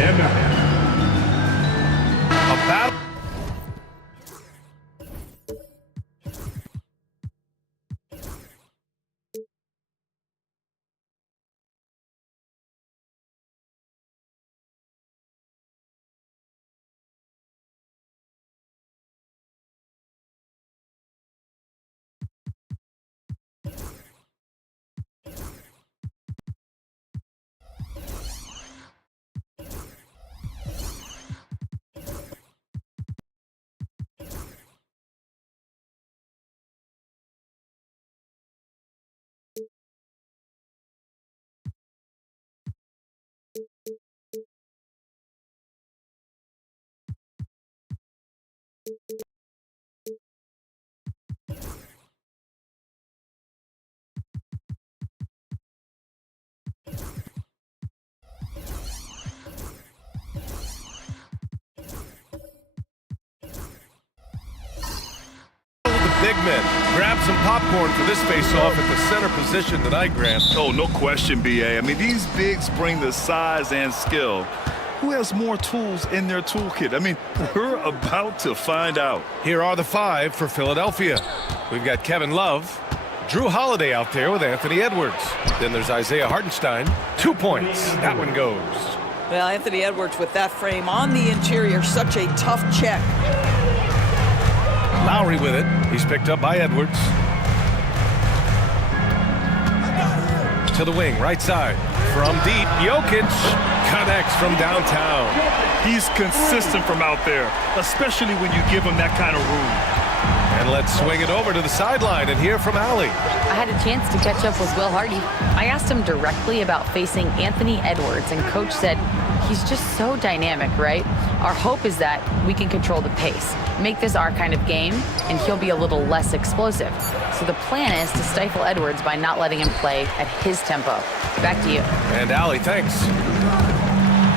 And now, A battle. Big men. Grab some popcorn for this face-off at the center position tonight, Grant. Oh, no question, B.A. I mean, these bigs bring the size and skill. Who has more tools in their toolkit? I mean, we're about to find out. Here are the five for Philadelphia. We've got Kevin Love, Drew Holiday out there with Anthony Edwards. Then there's Isaiah Hartenstein. 2 points. That one goes. Well, Anthony Edwards with that frame on the interior, such a tough check. Lowry with it. He's picked up by Edwards. To the wing, right side. From deep, Jokic connects from downtown. He's consistent from out there, especially when you give him that kind of room. And let's swing it over to the sideline and hear from Allie. I had a chance to catch up with Will Hardy. I asked him directly about facing Anthony Edwards, and Coach said he's just so dynamic, right? Our hope is that we can control the pace, make this our kind of game, and he'll be a little less explosive. So the plan is to stifle Edwards by not letting him play at his tempo. Back to you. And Allie, thanks.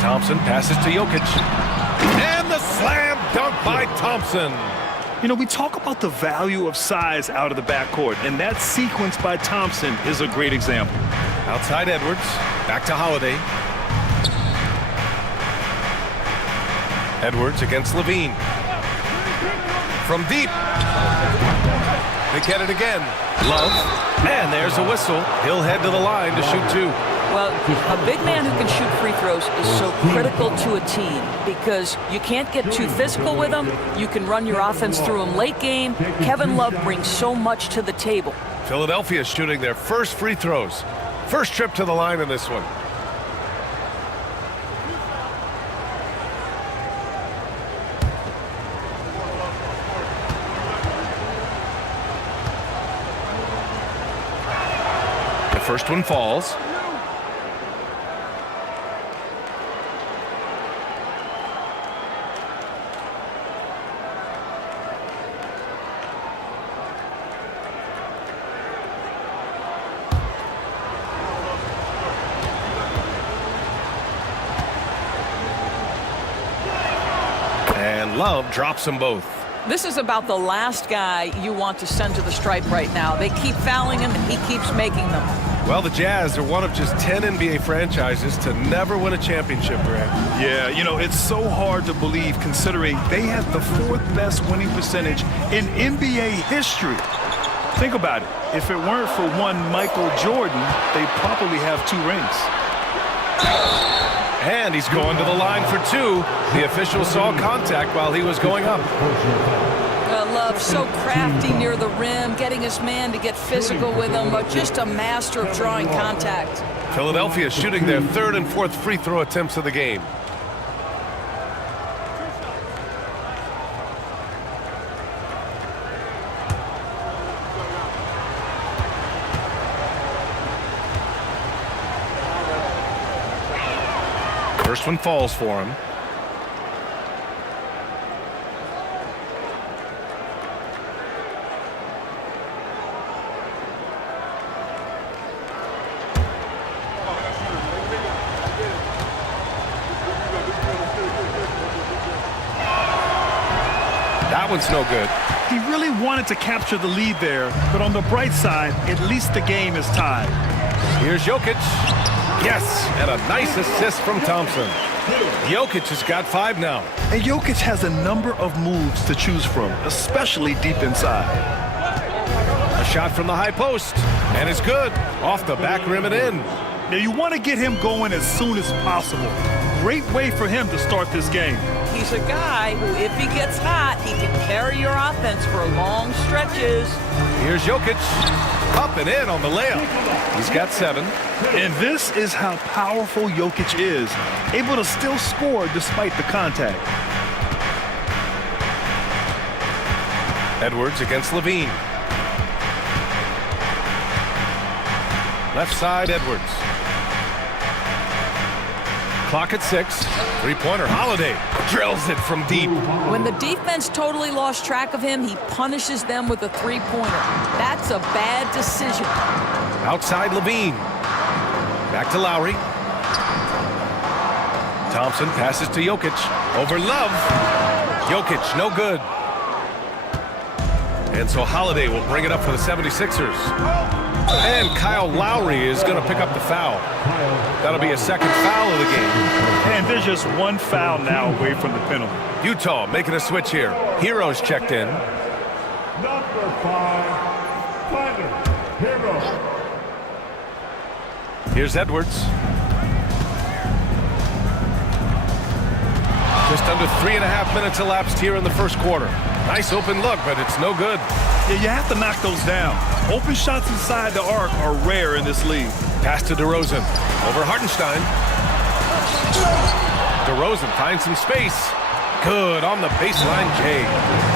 Thompson passes to Jokic. And the slam dunk by Thompson. You know, we talk about the value of size out of the backcourt, and that sequence by Thompson is a great example. Outside Edwards, back to Holiday. Edwards against Levine. From deep. They get it again. Love. And there's a whistle. He'll head to the line to shoot two. Well, a big man who can shoot free throws is so critical to a team because you can't get too physical with him. You can run your offense through him late game. Kevin Love brings so much to the table. Philadelphia shooting their first free throws. First trip to the line in this one. The first one falls. And Love drops them both. This is about the last guy you want to send to the stripe right now. They keep fouling him, and he keeps making them. Well, the Jazz are one of just 10 NBA franchises to never win a championship, Grant. Yeah, you know, it's so hard to believe considering they have the 4th best winning percentage in NBA history. Think about it. If it weren't for one Michael Jordan, they'd probably have 2 rings. And he's going to the line for two. The official saw contact while he was going up. Love so crafty near the rim, getting his man to get physical with him, but just a master of drawing contact. Philadelphia shooting their 3rd and 4th free throw attempts of the game. First one falls for him. That one's no good. He really wanted to capture the lead there, but on the bright side, at least the game is tied. Here's Jokic. Yes, and a nice assist from Thompson. Jokic has got 5 now. And Jokic has a number of moves to choose from, especially deep inside. A shot from the high post, and it's good. Off the back rim and in. Now, you want to get him going as soon as possible. Great way for him to start this game. He's a guy who, if he gets hot, he can carry your offense for long stretches. Here's Jokic. Up and in on the layup. He's got 7. And this is how powerful Jokic is, able to still score despite the contact. Edwards against Levine. Left side, Edwards. Clock at 6. Three-pointer, Holiday drills it from deep. When the defense totally lost track of him, he punishes them with a three-pointer. That's a bad decision. Outside Levine. Back to Lowry. Thompson passes to Jokic. Over Love. Jokic, no good. And so Holiday will bring it up for the 76ers. And Kyle Lowry is going to pick up the foul. That'll be a second foul of the game. And there's just one foul now away from the penalty. Utah making a switch here. Heroes checked in. Number 5, Tyler Hero. Here's Edwards. Just under 3.5 minutes elapsed here in the first quarter. Nice open look, but it's no good. Yeah, you have to knock those down. Open shots inside the arc are rare in this league. Pass to DeRozan. Over Hartenstein. DeRozan finds some space. Good on the baseline, Jay.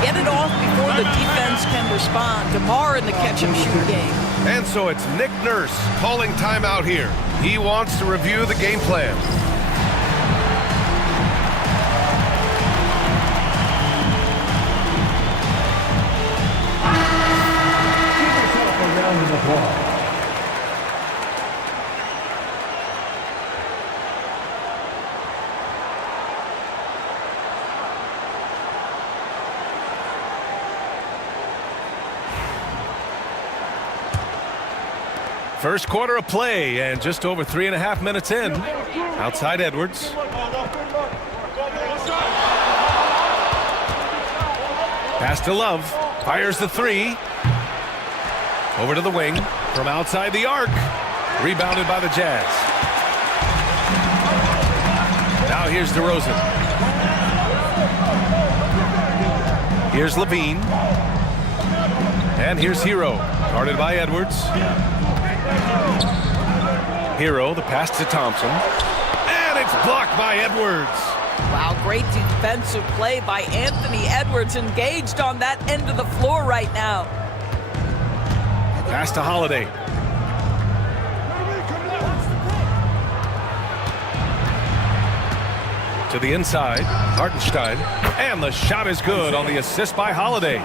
Get it off before the defense can respond. DeMar in the catch-and-shoot game. And so it's Nick Nurse calling timeout here. He wants to review the game plan. First quarter of play, and just over 3.5 minutes in. Outside Edwards. Pass to Love. Fires the 3. Over to the wing. From outside the arc. Rebounded by the Jazz. Now here's DeRozan. Here's Levine. And here's Hero. Guarded by Edwards. Hero, the pass to Thompson. And it's blocked by Edwards. Wow, great defensive play by Anthony Edwards, engaged on that end of the floor right now. Pass to Holiday. To the inside, Hartenstein. And the shot is good on the assist by Holiday.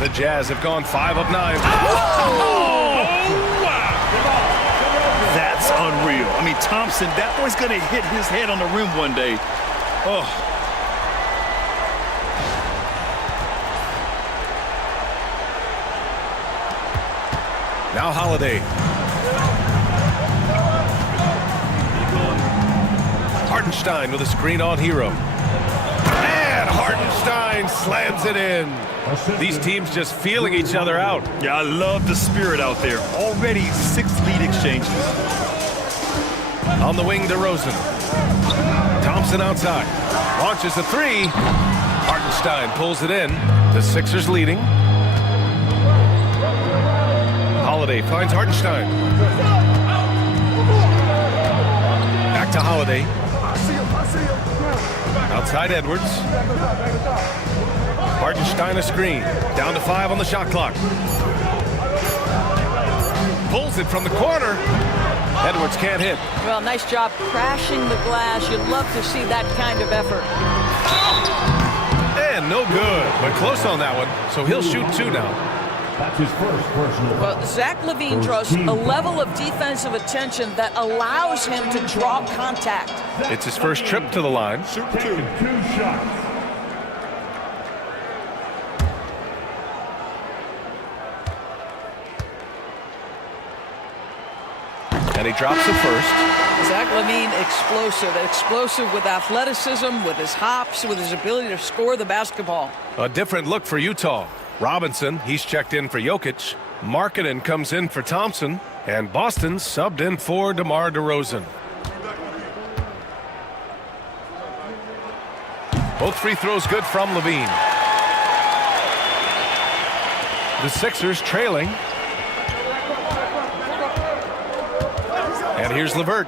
The Jazz have gone 5 of 9. Oh, wow. That's unreal. I mean, Thompson, that boy's going to hit his head on the rim one day. Oh. Now Holiday. Hartenstein with a screen on Hero. And Hartenstein slams it in. These teams just feeling each other out. Yeah, I love the spirit out there. Already 6 lead exchanges. On the wing, DeRozan. Thompson outside. Launches a 3. Hartenstein pulls it in. The Sixers leading. Holiday finds Hartenstein. Back to Holiday. Outside Edwards. Hartenstein a screen. Down to 5 on the shot clock. Pulls it from the corner. Edwards can't hit. Well, nice job crashing the glass. You'd love to see that kind of effort. And no good, but close on that one. So he'll shoot 2 now. That's his first personal. Well, Zach LaVine draws a level of defensive attention that allows him to draw contact. It's his first trip to the line. Taking 2 shots. And he drops the first. Zach LaVine, explosive with athleticism, with his hops, with his ability to score the basketball. A different look for Utah. Robinson, he's checked in for Jokic. Markkanen comes in for Thompson. And Boston subbed in for DeMar DeRozan. Both free throws good from LaVine. The Sixers trailing. And here's LeVert.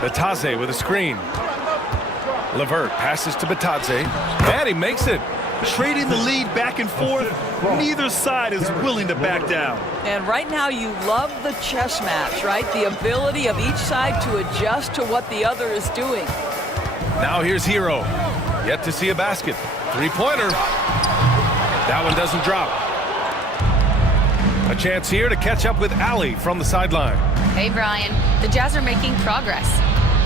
Batadze with a screen. LeVert passes to Batadze. And he makes it. Trading the lead back and forth, neither side is willing to back down. And right now you love the chess match, right? The ability of each side to adjust to what the other is doing. Now here's Hero. Yet to see a basket. Three-pointer. That one doesn't drop. A chance here to catch up with Allie from the sideline. Hey, Brian. The Jazz are making progress.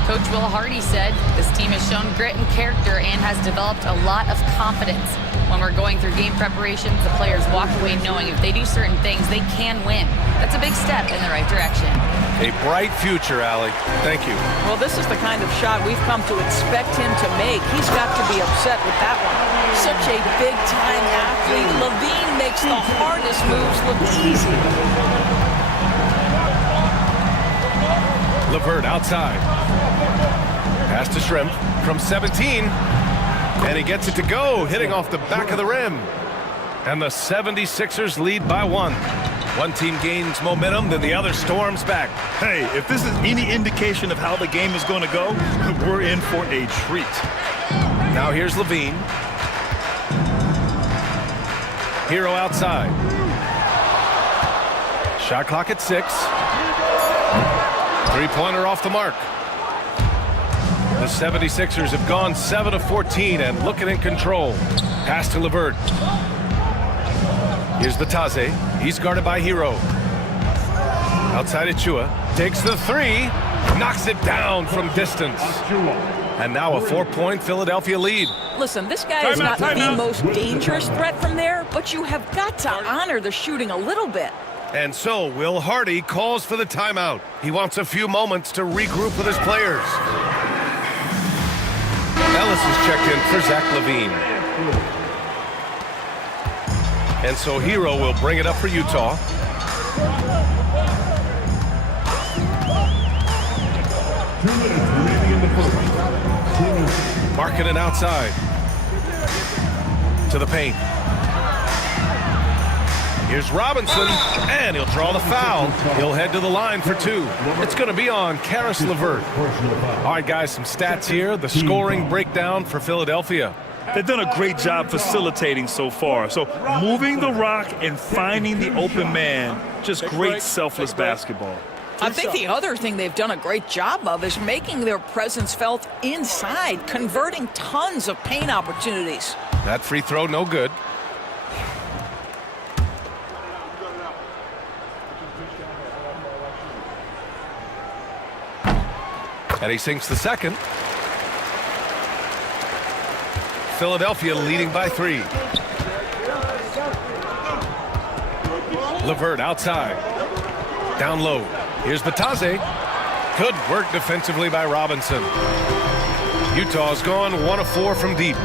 Coach Will Hardy said this team has shown grit and character and has developed a lot of confidence. When we're going through game preparations, the players walk away knowing if they do certain things, they can win. That's a big step in the right direction. A bright future, Allie. Thank you. Well, this is the kind of shot we've come to expect him to make. He's got to be upset with that one. Such a big-time athlete. LaVine makes the hardest moves look easy. LeVert outside. Pass to Shrimp from 17. And he gets it to go, hitting off the back of the rim. And the 76ers lead by 1. One team gains momentum, then the other storms back. Hey, if this is any indication of how the game is going to go, we're in for a treat. Now here's LaVine. Hero outside. Shot clock at 6. Three-pointer off the mark. The 76ers have gone 7 of 14 and looking in control. Pass to LeVert. Here's Batadze. He's guarded by Hero. Outside Achua. Takes the 3. Knocks it down from distance. And now a 4-point Philadelphia lead. Listen, this guy is not the most dangerous threat from there, but you have got to honor the shooting a little bit. And so Will Hardy calls for the timeout. He wants a few moments to regroup with his players. Ellis is checked in for Zach LaVine. And so Hero will bring it up for Utah. Markkanen outside. To the paint. Here's Robinson, and he'll draw the foul. He'll head to the line for 2. It's going to be on Caris LeVert. All right, guys, some stats here. The scoring breakdown for Philadelphia. They've done a great job facilitating so far. So moving the rock and finding the open man, just great selfless basketball. I think the other thing they've done a great job of is making their presence felt inside, converting tons of paint opportunities. That free throw, no good. And he sinks the second. Philadelphia leading by 3. LeVert outside. Down low. Here's Batadze. Good work defensively by Robinson. Utah's gone 1 of 4 from deep.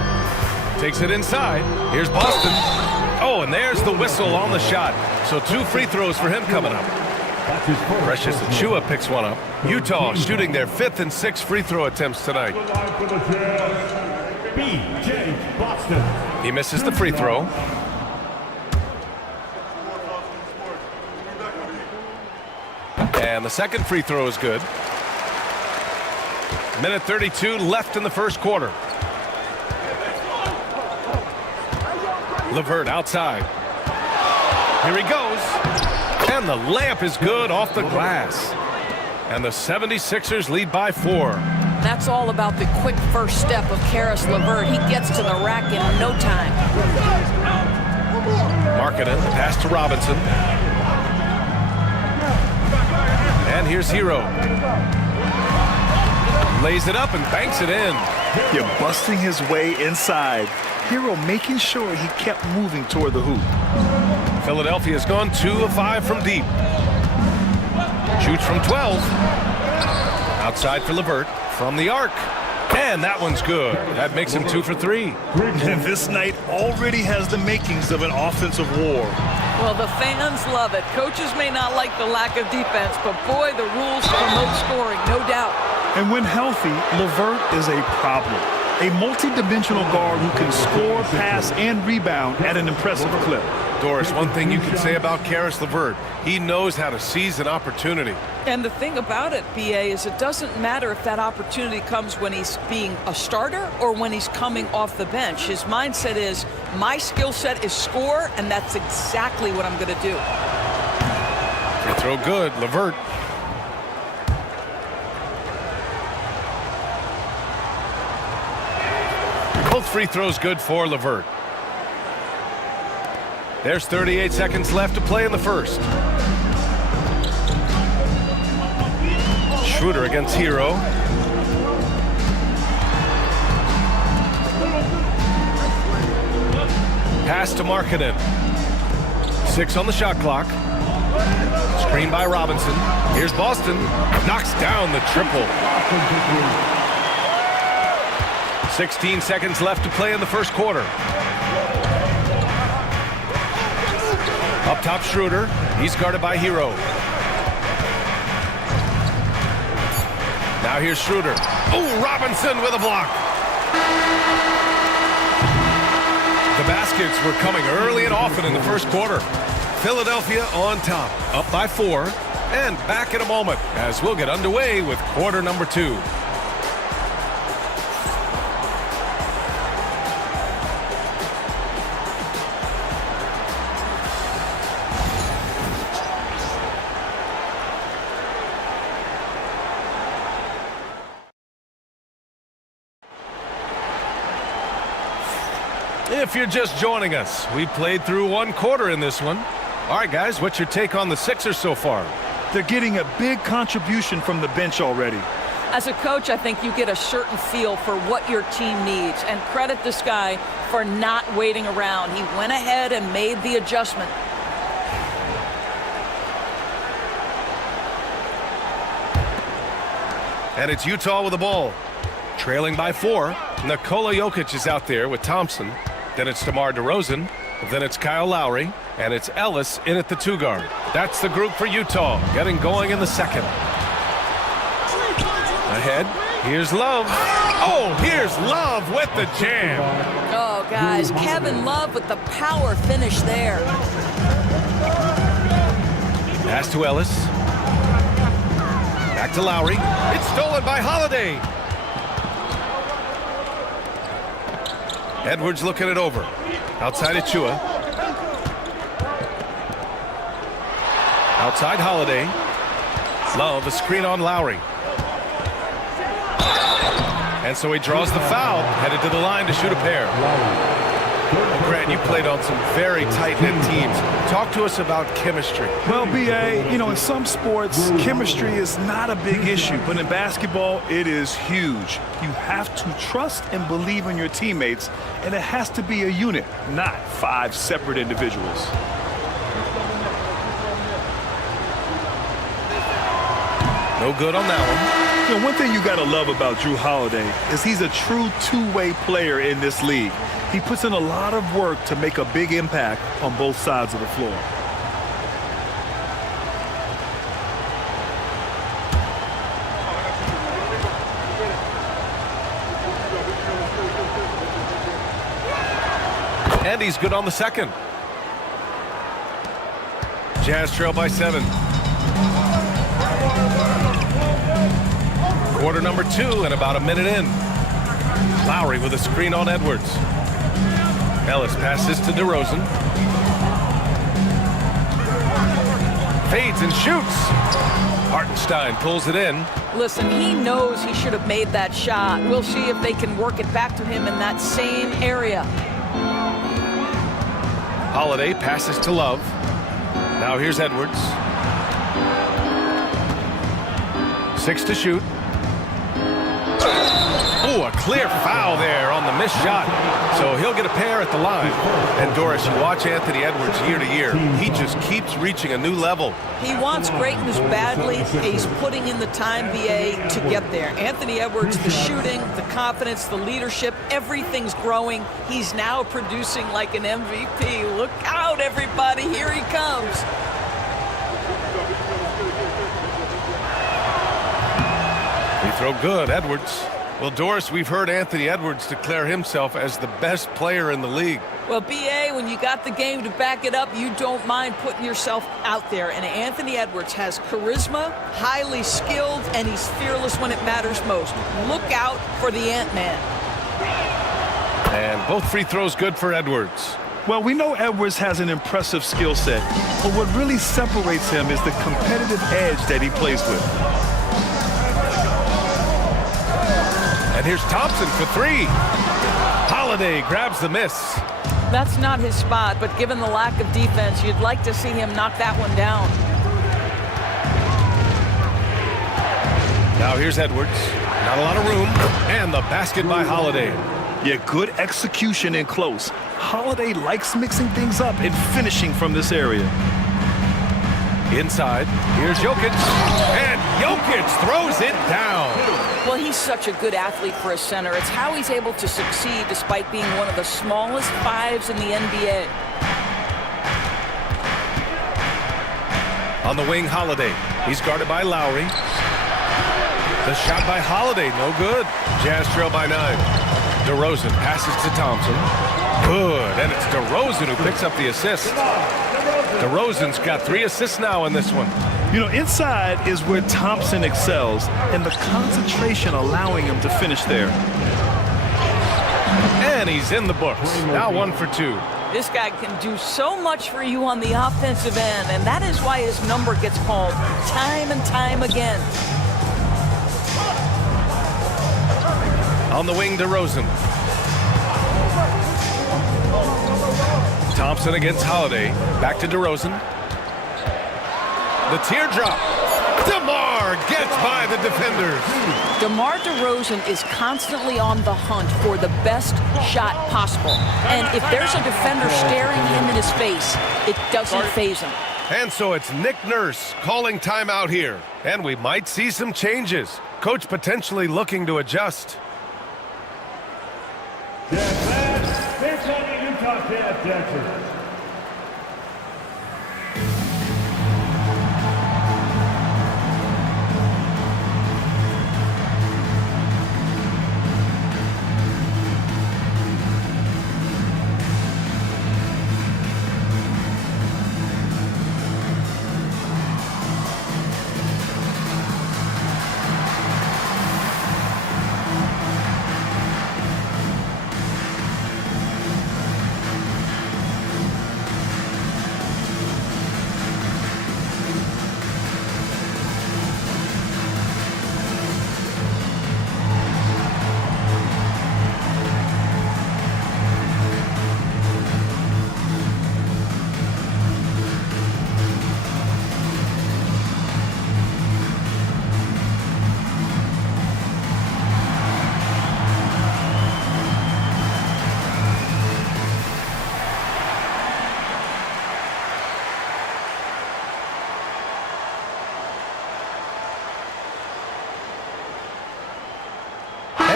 Takes it inside. Here's Boston. Oh, and there's the whistle on the shot. So 2 free throws for him coming up. Precious Achua picks one up. Utah shooting their 5th and 6th free throw attempts tonight. He misses the free throw. And the second free throw is good. Minute 32 left in the first quarter. LeVert outside. Here he goes. And the layup is good off the glass. And the 76ers lead by 4. That's all about the quick first step of Caris LeVert. He gets to the rack in no time. Markkanen, pass to Robinson. And here's Hero. Lays it up and banks it in. You're busting his way inside. Hero making sure he kept moving toward the hoop. Philadelphia's gone 2 of 5 from deep. Shoots from 12. Outside for LeVert from the arc. And that one's good. That makes him 2 for 3. And this night already has the makings of an offensive war. Well, the fans love it. Coaches may not like the lack of defense, but boy, the rules promote scoring, no doubt. And when healthy, LeVert is a problem. A multi-dimensional guard who can score, pass, and rebound at an impressive clip. Doris, one thing you can say about Caris LeVert, he knows how to seize an opportunity. And the thing about it, BA, is it doesn't matter if that opportunity comes when he's being a starter or when he's coming off the bench. His mindset is, my skill set is score, and that's exactly what I'm going to do. Free throw good, LeVert. Both free throws good for LeVert. There's 38 seconds left to play in the first. Schroeder against Hero. Pass to Markkanen. 6 on the shot clock. Screen by Robinson. Here's Boston. Knocks down the triple. 16 seconds left to play in the first quarter. Up top, Schroeder. He's guarded by Hero. Now here's Schroeder. Oh, Robinson with a block. The baskets were coming early and often in the first quarter. Philadelphia on top, up by 4, and back in a moment as we'll get underway with quarter number 2. If you're just joining us, we played through 1 quarter in this one. All right, guys, what's your take on the Sixers so far? They're getting a big contribution from the bench already. As a coach, I think you get a certain feel for what your team needs, and credit this guy for not waiting around. He went ahead and made the adjustment. And it's Utah with the ball. Trailing by 4. Nikola Jokic is out there with Thompson. Then it's DeMar DeRozan. Then it's Kyle Lowry. And it's Ellis in at the 2 guard. That's the group for Utah, getting going in the second. Ahead, here's Love. Oh, here's Love with the jam. Oh, guys, Kevin Love with the power finish there. Pass to Ellis. Back to Lowry. It's stolen by Holiday. Edwards looking it over. Outside Achua. Outside Holiday. Love, a screen on Lowry. And so he draws the foul, headed to the line to shoot a pair. Grant, you played on some very tight-knit teams. Talk to us about chemistry. Well, BA, you know, in some sports, chemistry is not a big issue, but in basketball, it is huge. You have to trust and believe in your teammates, and it has to be a unit, not 5 separate individuals. No good on that one. You know, one thing you got to love about Jrue Holiday is he's a true two-way player in this league. He puts in a lot of work to make a big impact on both sides of the floor. And he's good on the second. Jazz trail by 7. Quarter number 2 and about a minute in. Lowry with a screen on Edwards. Ellis passes to DeRozan. Fades and shoots. Hartenstein pulls it in. Listen, he knows he should have made that shot. We'll see if they can work it back to him in that same area. Holiday passes to Love. Now here's Edwards. 6 to shoot. Oh, Ooh, a clear foul there on the missed shot. So he'll get a pair at the line. And Doris, you watch Anthony Edwards year to year. He just keeps reaching a new level. He wants greatness badly. He's putting in the time, BA, to get there. Anthony Edwards, the shooting, the confidence, the leadership, everything's growing. He's now producing like an MVP. Look out, everybody. Here he comes. Free throw good, Edwards. Well, Doris, we've heard Anthony Edwards declare himself as the best player in the league. Well, BA, when you got the game to back it up, you don't mind putting yourself out there. And Anthony Edwards has charisma, highly skilled, and he's fearless when it matters most. Look out for the Ant-Man. And both free throws good for Edwards. Well, we know Edwards has an impressive skill set, but what really separates him is the competitive edge that he plays with. And here's Thompson for three. Holiday grabs the miss. That's not his spot, but given the lack of defense, you'd like to see him knock that one down. Now here's Edwards. Not a lot of room. And the basket by Holiday. Yeah, good execution in close. Holiday likes mixing things up and finishing from this area. Inside, here's Jokic. And Jokic throws it down. Well, he's such a good athlete for a center. It's how he's able to succeed despite being one of the smallest fives in the NBA. On the wing, Holiday. He's guarded by Lowry. The shot by Holiday, no good. Jazz trail by 9. DeRozan passes to Thompson. Good, and it's DeRozan who picks up the assist. DeRozan's got 3 assists now in this one. You know, inside is where Thompson excels, and the concentration allowing him to finish there. And he's in the books. Now 1 for 2. This guy can do so much for you on the offensive end, and that is why his number gets called time and time again. On the wing, DeRozan. Thompson against Holiday. Back to DeRozan. The teardrop. DeMar gets by the defenders. DeMar DeRozan is constantly on the hunt for the best shot possible. And if there's a defender staring him in his face, it doesn't faze him. And so it's Nick Nurse calling timeout here. And we might see some changes. Coach potentially looking to adjust. Jazz fans, here's on the Utah Jazz Jackson.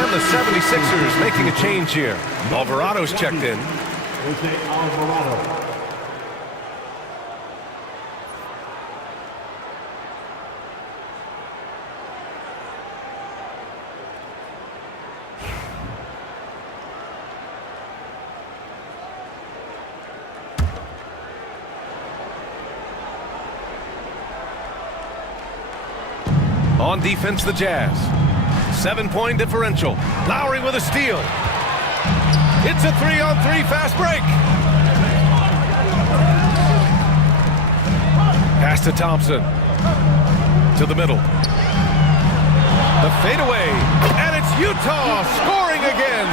The 76ers making a change here. Alvarado's checked in. Jose Alvarado. On defense, the Jazz. 7-point differential. Lowry with a steal. It's a 3-on-3 fast break. Pass to Thompson. To the middle. The fadeaway. And it's Utah scoring again.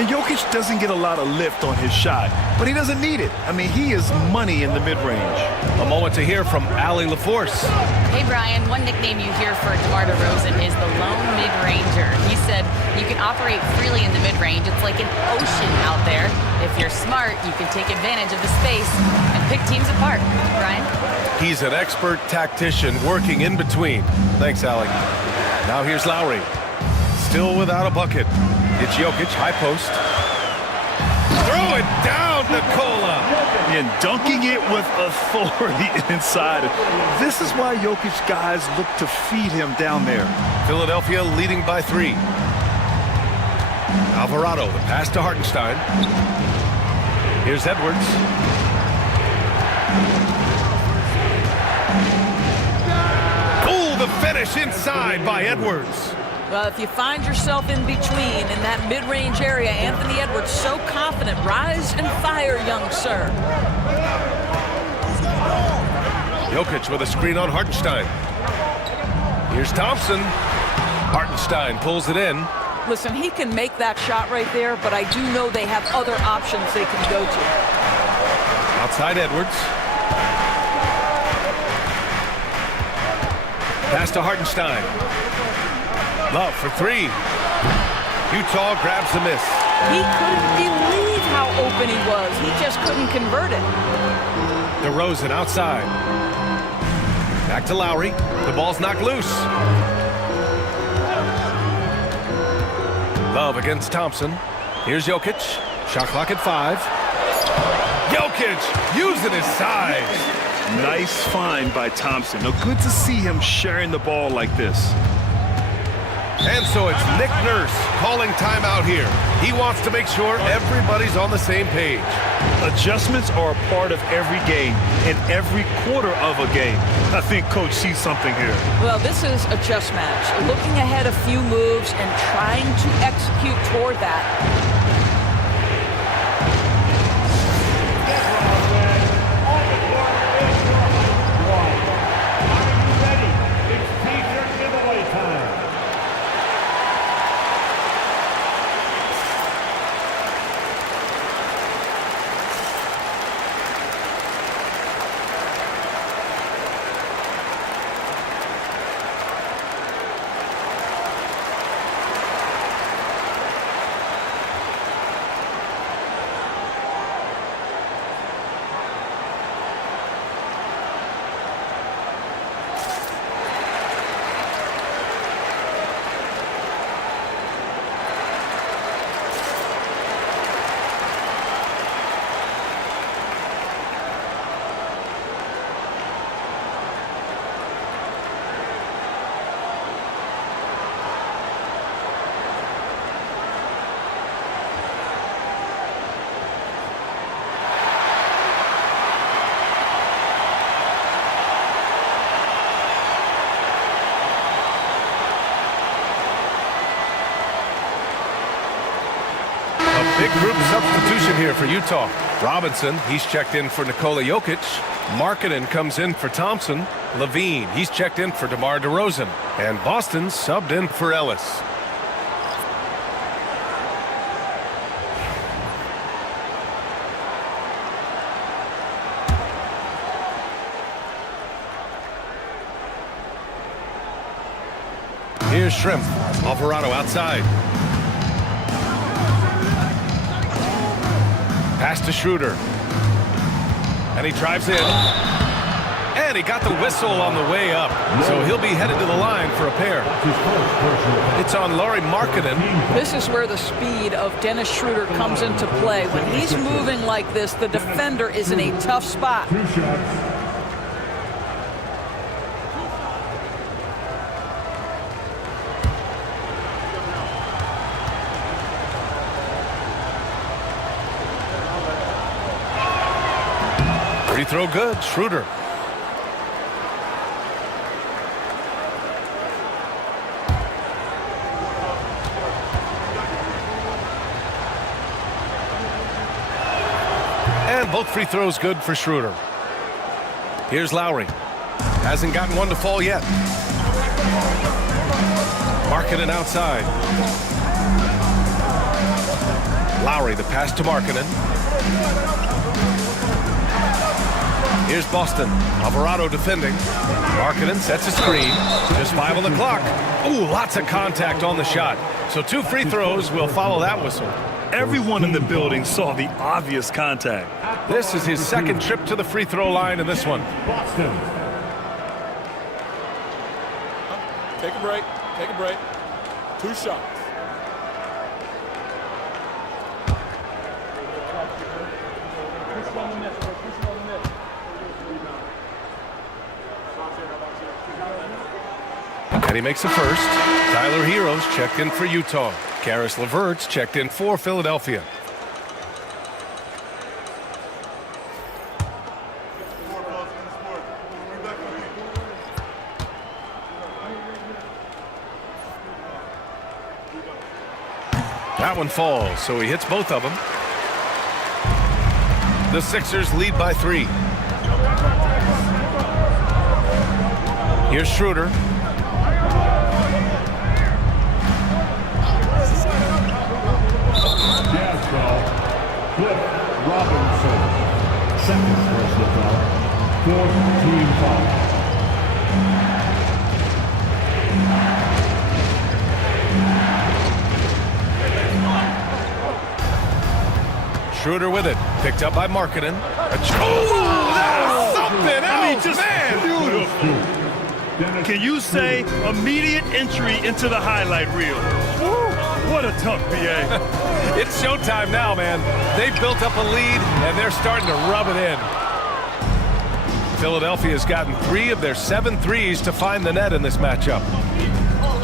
And Jokic doesn't get a lot of lift on his shot, but he doesn't need it. I mean, he is money in the mid-range. A moment to hear from Allie LaForce. Hey, Brian, one nickname you hear for DeMar DeRozan is the lone mid-ranger. He said you can operate freely in the mid-range. It's like an ocean out there. If you're smart, you can take advantage of the space and pick teams apart. Brian? He's an expert tactician working in between. Thanks, Allie. Now here's Lowry. Still without a bucket. It's Jokic, high post. Throw it down, Nikola. And dunking it with authority inside. This is why Jokic guys look to feed him down there. Philadelphia leading by 3. Alvarado, the pass to Hartenstein. Here's Edwards. Oh, the finish inside by Edwards. Well, if you find yourself in between in that mid-range area, Anthony Edwards so confident. Rise and fire, young sir. Jokic with a screen on Hartenstein. Here's Thompson. Hartenstein pulls it in. Listen, he can make that shot right there, but I do know they have other options they can go to. Outside Edwards. Pass to Hartenstein. Love for 3. Utah grabs the miss. He couldn't believe how open he was. He just couldn't convert it. DeRozan outside. Back to Lowry. The ball's knocked loose. Love against Thompson. Here's Jokic. Shot clock at 5. Jokic using his size. Nice find by Thompson. Now, good to see him sharing the ball like this. And so it's Nick Nurse calling timeout here. He wants to make sure everybody's on the same page. Adjustments are a part of every game and every quarter of a game. I think Coach sees something here. Well, this is a chess match. Looking ahead a few moves and trying to execute toward that. Big group substitution here for Utah. Robinson, he's checked in for Nikola Jokic. Markkanen comes in for Thompson. Levine, he's checked in for DeMar DeRozan. And Boston subbed in for Ellis. Here's Shrimp. Alvarado outside. Pass to Schroeder. And he drives in. And he got the whistle on the way up. So he'll be headed to the line for a pair. It's on Lauri Markkanen. This is where the speed of Dennis Schroeder comes into play. When he's moving like this, the defender is in a tough spot. 2 shots. Free throw good, Schroeder. And both free throws good for Schroeder. Here's Lowry. Hasn't gotten one to fall yet. Markkanen outside. Lowry, the pass to Markkanen. Here's Boston. Alvarado defending. Markkanen sets a screen. Just 5 on the clock. Ooh, lots of contact on the shot. So 2 free throws will follow that whistle. Everyone in the building saw the obvious contact. This is his second trip to the free throw line in this one. Boston. Take a break. Take a break. 2 shots. And he makes the first. Tyler Heroes checked in for Utah. Caris LeVert's checked in for Philadelphia. That one falls, so he hits both of them. The Sixers lead by 3. Here's Schroeder. Jazz foul. Cliff Robinson. Second personal foul. 4th team foul. Schroeder with it. Picked up by Markkanen. Oh, that's something else, just man! beautiful. Can you say immediate entry into the highlight reel? Woo, what a tough BA. It's showtime now, man. They built up a lead, and they're starting to rub it in. Philadelphia's gotten 3 of their 7 threes to find the net in this matchup.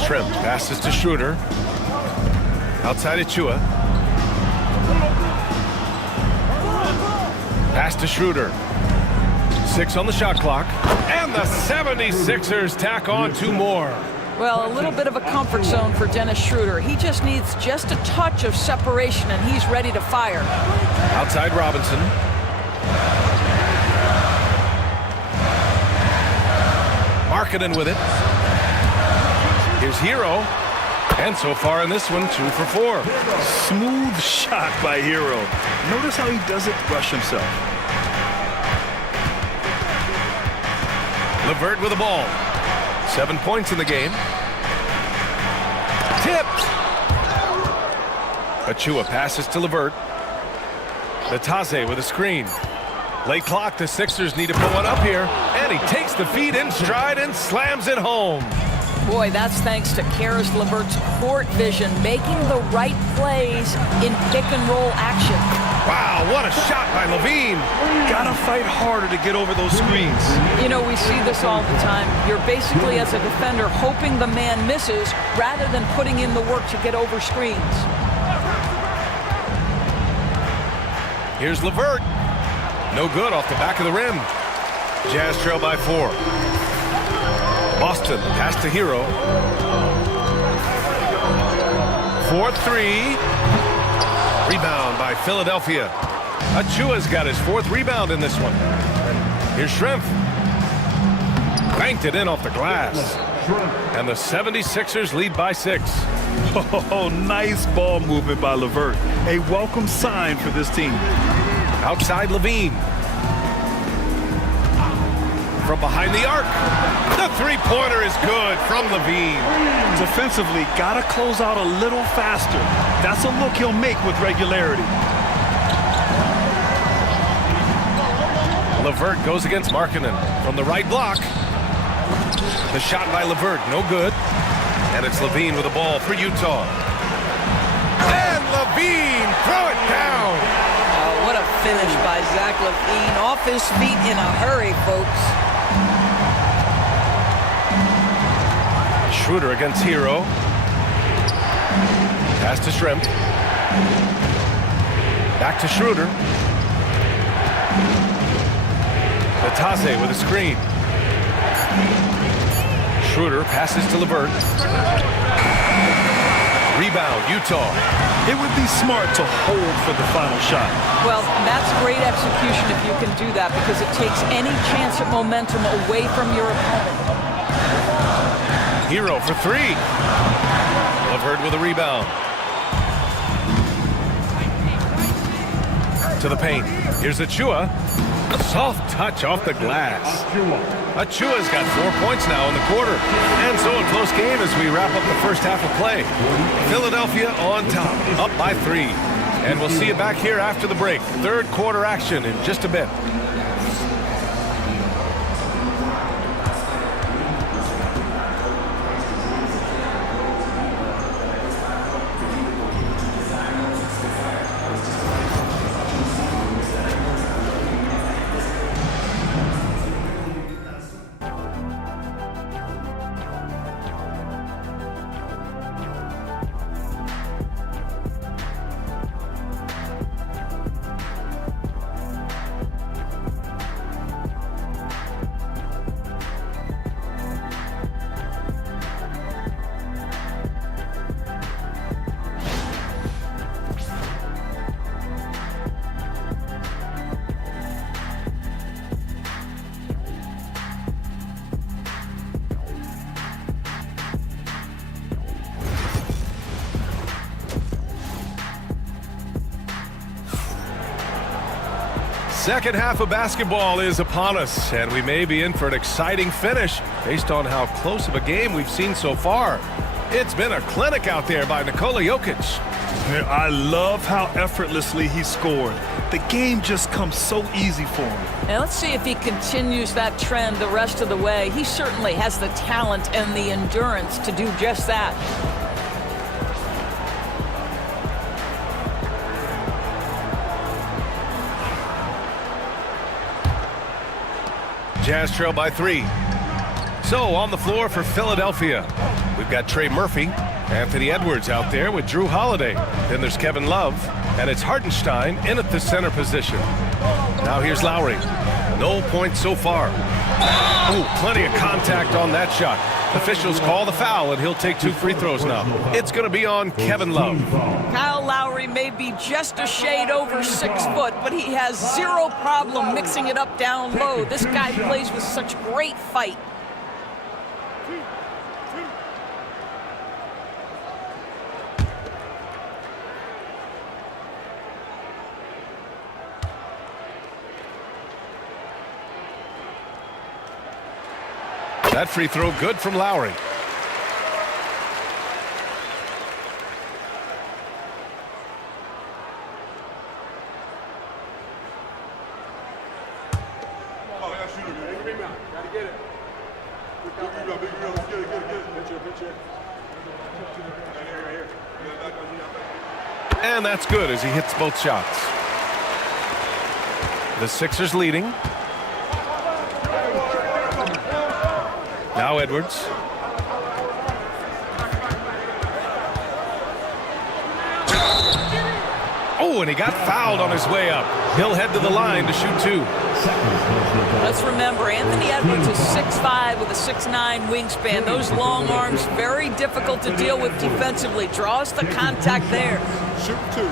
Trimp passes to Schroeder. Outside Achua. Pass to Schroeder. 6 on the shot clock. And the 76ers tack on 2 more. Well, a little bit of a comfort zone for Dennis Schroeder. He just needs just a touch of separation, and he's ready to fire. Outside Robinson. Markkanen with it. Here's Hero. And so far in this one, 2 for 4. Smooth shot by Hero. Notice how he doesn't rush himself. LeVert with the ball. 7 points in the game. Tipped. Achua passes to LeVert. Natase with a screen. Late clock, the Sixers need to put one up here. And he takes the feed in stride and slams it home. Boy, that's thanks to Caris LeVert's court vision, making the right plays in pick-and-roll action. Wow, what a shot by Levine. Gotta fight harder to get over those screens. You know, we see this all the time. You're basically, as a defender, hoping the man misses rather than putting in the work to get over screens. Here's LeVert. No good off the back of the rim. Jazz trail by 4. Boston, pass to Hero. 4-3. Rebound by Philadelphia. Achua's got his 4th rebound in this one. Here's Schrempf. Banked it in off the glass. And the 76ers lead by 6. Oh, nice ball movement by LeVert. A welcome sign for this team. Outside Levine. From behind the arc. The 3-pointer is good from Levine. Defensively, gotta close out a little faster. That's a look he'll make with regularity. LeVert goes against Markkanen from the right block. The shot by LeVert, no good. And it's Levine with the ball for Utah. And Levine, throw it down. Oh, what a finish by Zach LaVine. Off his feet in a hurry, folks. Schroeder against Hero. Pass to Schrempf. Back to Schroeder. Natase with a screen. Schroeder passes to LeVert. Rebound, Utah. It would be smart to hold for the final shot. Well, that's great execution if you can do that, because it takes any chance at momentum away from your opponent. Hero for 3. LeVert with a rebound. to the paint. Here's Achua. Soft touch off the glass. Achua's got 4 points now in the quarter. And so a close game as we wrap up the first half of play. Philadelphia on top, up by 3. And we'll see you back here after the break. Third quarter action in just a bit. Second half of basketball is upon us, and we may be in for an exciting finish based on how close of a game we've seen so far. It's been a clinic out there by Nikola Jokic. I love how effortlessly he scored. The game just comes so easy for him. Now let's see if he continues that trend the rest of the way. He certainly has the talent and the endurance to do just that. Jazz trail by 3. So on the floor for Philadelphia, we've got Trey Murphy, Anthony Edwards out there with Drew Holiday. Then there's Kevin Love, and it's Hartenstein in at the center position. Now here's Lowry. No points so far. Ooh, plenty of contact on that shot. Officials call the foul, and he'll take 2 free throws now. It's going to be on Kevin Love. Kyle Lowry may be just a shade over 6 foot, but he has zero problem mixing it up down low. This guy plays with such great fight. That free throw good from Lowry. And that's good as he hits both shots. The Sixers leading. Now Edwards. Oh, and he got fouled on his way up. He'll head to the line to shoot 2. Let's remember, Anthony Edwards is 6'5" with a 6'9" wingspan. Those long arms, very difficult to deal with defensively. Draws the contact there. Shoot 2.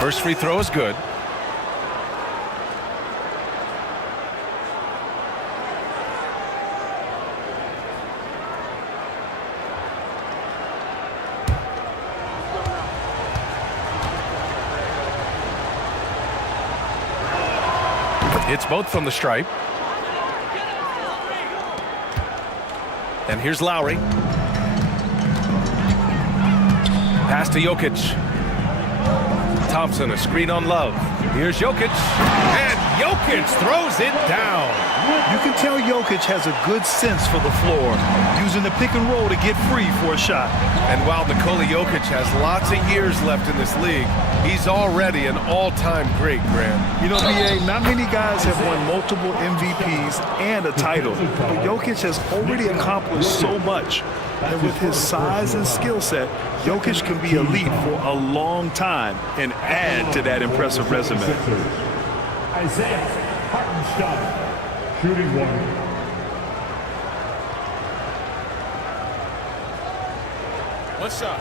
First free throw is good. It's both from the stripe. And here's Lowry. Pass to Jokic. Thompson, a screen on Love. Here's Jokic. And Jokic throws it down. You can tell Jokic has a good sense for the floor, using the pick and roll to get free for a shot. And while Nikola Jokic has lots of years left in this league, he's already an all-time great, Grant. You know, BA, not many guys have won multiple MVPs and a title, but Jokic has already accomplished so much. And with his size and skill set, Jokic can be elite for a long time and add to that impressive resume. Isaiah Hartenstein, shooting 1. One shot.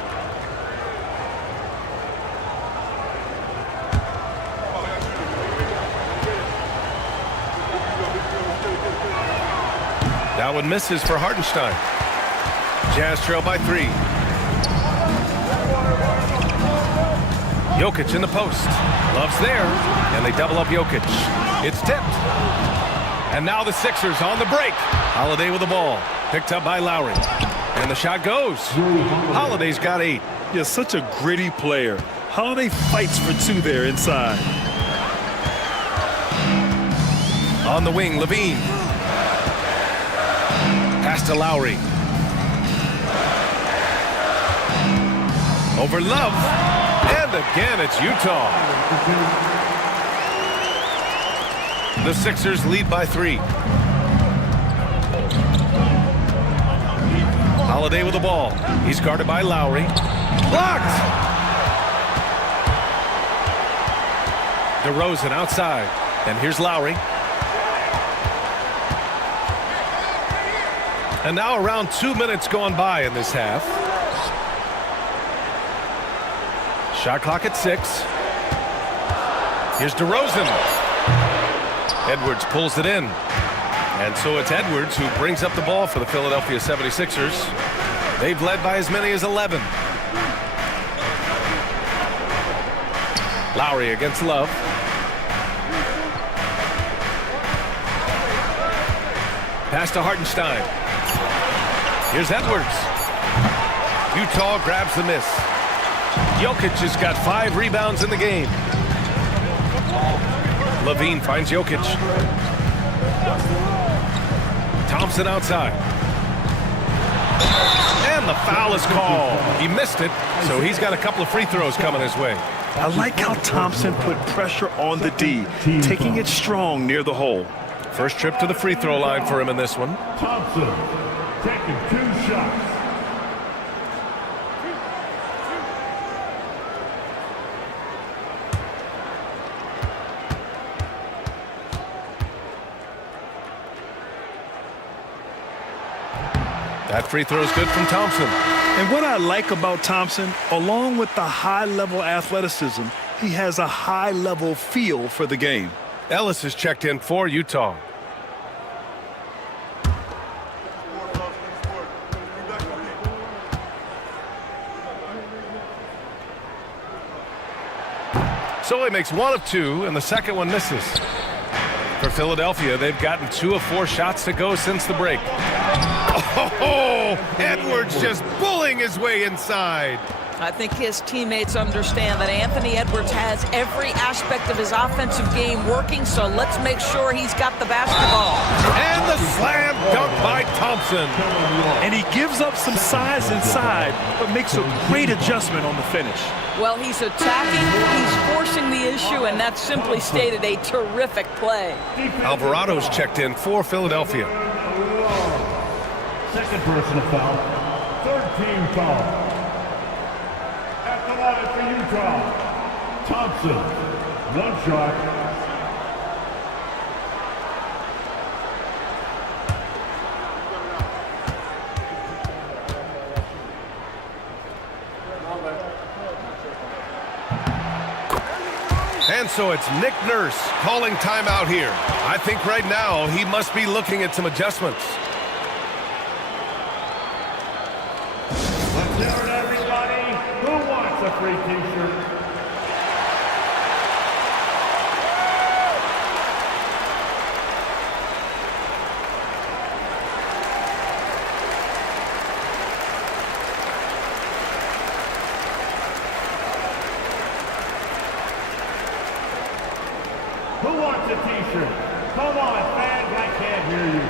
Now That one misses for Hartenstein. Jazz trail by 3. Jokic in the post. Love's there, and they double up Jokic. It's tipped. And now the Sixers on the break. Holiday with the ball. Picked up by Lowry. And the shot goes. Holiday's got 8. Yeah, such a gritty player. Holiday fights for 2 there inside. On the wing, Levine. Pass to Lowry. Over Love. And again, it's Utah. The Sixers lead by 3. Holiday with the ball. He's guarded by Lowry. Blocked! DeRozan outside. And here's Lowry. And now around 2 minutes gone by in this half. Shot clock at 6. Here's DeRozan. Edwards pulls it in. And so it's Edwards who brings up the ball for the Philadelphia 76ers. They've led by as many as 11. Lowry against Love. Pass to Hartenstein. Here's Edwards. Utah grabs the miss. Jokic has got 5 rebounds in the game. Levine finds Jokic. Thompson outside. And the foul is called. He missed it, so he's got a couple of free throws coming his way. I like how Thompson put pressure on the D, taking it strong near the hole. First trip to the free throw line for him in this one. Thompson taking 2 shots. That free throw is good from Thompson. And what I like about Thompson, along with the high-level athleticism, he has a high-level feel for the game. Ellis is checked in for Utah. So he makes 1 of 2, and the second one misses. For Philadelphia, they've gotten 2 of 4 shots to go since the break. Oh, Edwards just bullying his way inside. I think his teammates understand that Anthony Edwards has every aspect of his offensive game working, so let's make sure he's got the basketball. And the slam dunk by Thompson. And he gives up some size inside, but makes a great adjustment on the finish. Well, he's attacking, he's forcing the issue, and that's simply stated a terrific play. Alvarado's checked in for Philadelphia. Second personal foul. Third team foul. At the line for Utah, Thompson. 1 shot. And so it's Nick Nurse calling timeout here. I think right now he must be looking at some adjustments. Let's hear it, everybody. Who wants a free t-shirt? Who wants a t-shirt? Come on, fans, I can't hear you.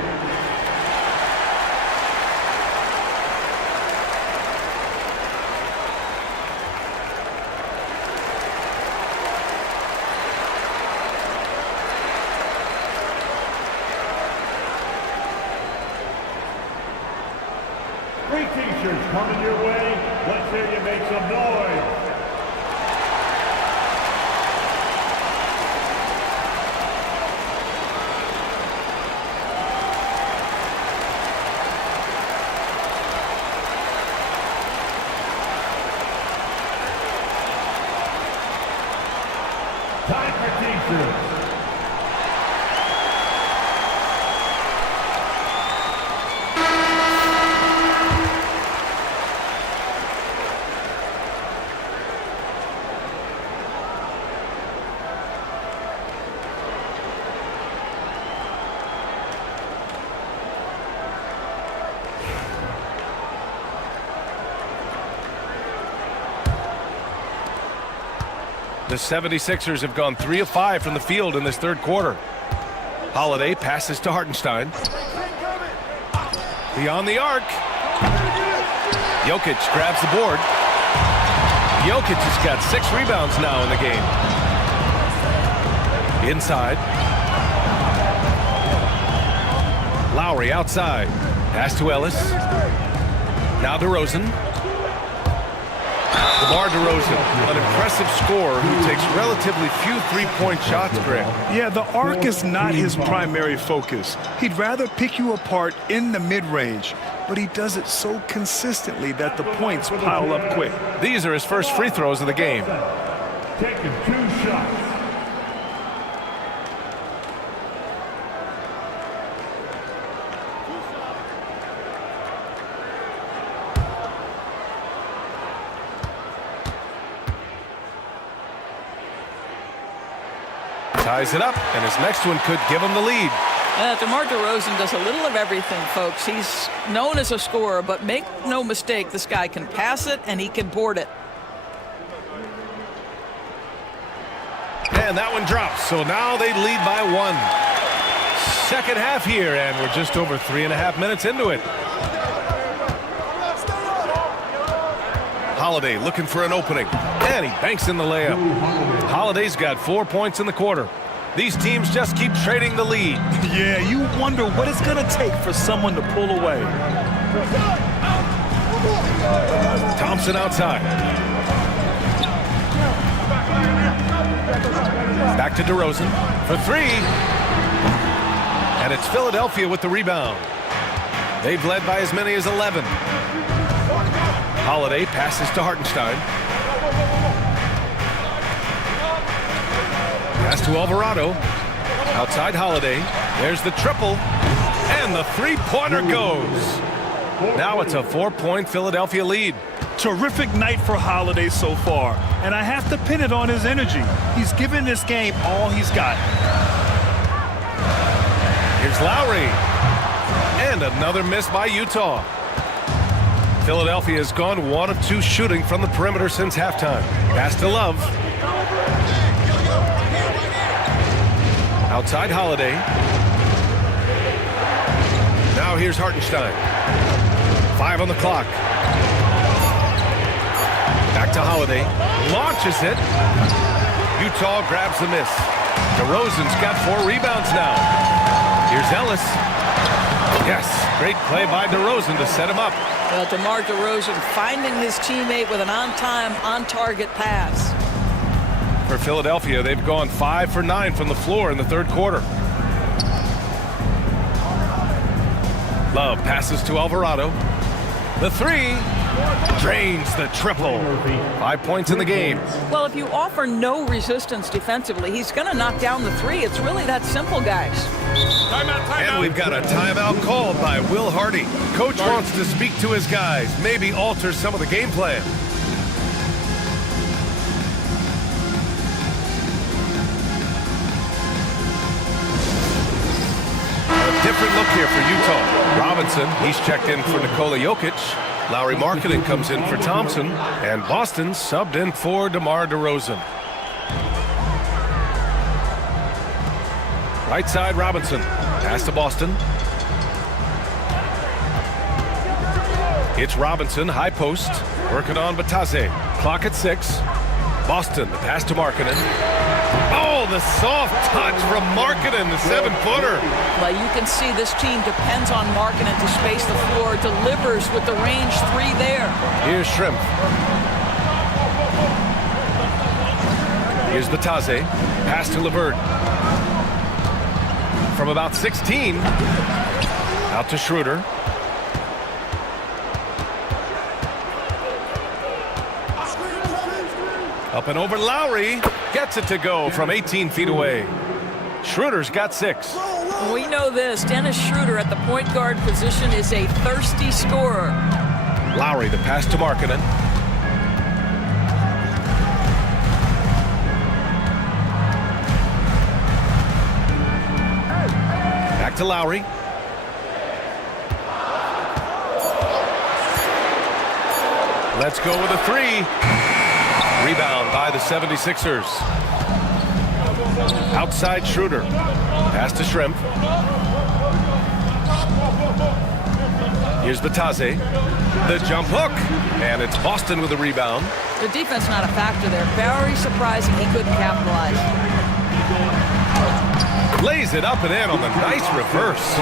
Free t-shirts coming your way. Let's hear you make some noise. Time for t-shirts. The 76ers have gone 3 of 5 from the field in this third quarter. Holiday passes to Hartenstein. Beyond the arc. Jokic grabs the board. Jokic has got 6 rebounds now in the game. Inside. Lowry outside. Pass to Ellis. Now DeRozan. DeMar DeRozan, an impressive scorer who takes relatively few three-point shots, Greg. Yeah, the arc is not his primary focus. He'd rather pick you apart in the mid-range, but he does it so consistently that the points pile up quick. These are his first free throws of the game. Taking 2 shots. Ties it up, and his next one could give him the lead. DeMar DeRozan does a little of everything, folks. He's known as a scorer, but make no mistake, this guy can pass it and he can board it. And that one drops, so now they lead by 1. Second half here, and we're just over 3.5 minutes into it. Holiday looking for an opening, and he banks in the layup. Holiday's got 4 points in the quarter. These teams just keep trading the lead. Yeah, you wonder what it's going to take for someone to pull away. Thompson outside. Back to DeRozan for 3. And it's Philadelphia with the rebound. They've led by as many as 11. Holiday passes to Hartenstein. Pass to Alvarado. Outside Holiday. There's the triple. And the three-pointer goes. Now it's a 4-point Philadelphia lead. Terrific night for Holiday so far, and I have to pin it on his energy. He's given this game all he's got. Here's Lowry. And another miss by Utah. Philadelphia has gone 1 of 2 shooting from the perimeter since halftime. Pass to Love. Outside Holiday. Now here's Hartenstein. 5 on the clock. Back to Holiday. Launches it. Utah grabs the miss. DeRozan's got 4 rebounds now. Here's Ellis. Yes, great play by DeRozan to set him up. Well, DeMar DeRozan finding his teammate with an on-time, on-target pass. For Philadelphia, they've gone 5 for 9 from the floor in the third quarter. Love passes to Alvarado. The 3 drains the triple. 5 points in the game. Well, if you offer no resistance defensively, he's going to knock down the 3. It's really that simple, guys. And we've got a timeout called by Will Hardy. Coach wants to speak to his guys, maybe alter some of the game plan. A different look here for Utah. Robinson, he's checked in for Nikola Jokic. Lowry Markkanen comes in for Thompson. And Boston subbed in for DeMar DeRozan. Right side, Robinson. Pass to Boston. It's Robinson, high post. Working on Batase. Clock at 6. Boston, the pass to Markkanen. Oh, the soft touch from Markkanen, the 7-footer. Well, you can see this team depends on Markkanen to space the floor. Delivers with the range 3 there. Here's Shrimp. Here's Batase. Pass to LeVert. From about 16. Out to Schroeder. Up and over Lowry. Gets it to go from 18 feet away. Schroeder's got 6. We know this. Dennis Schroeder at the point guard position is a thirsty scorer. Lowry, the pass to Markkanen. Back to Lowry. Let's go with a 3. Rebound by the 76ers. Outside Schroeder. Pass to Shrimp. Here's Batase. The jump hook. And it's Boston with the rebound. The defense not a factor there. Very surprising he couldn't capitalize. Lays it up and in on the nice reverse.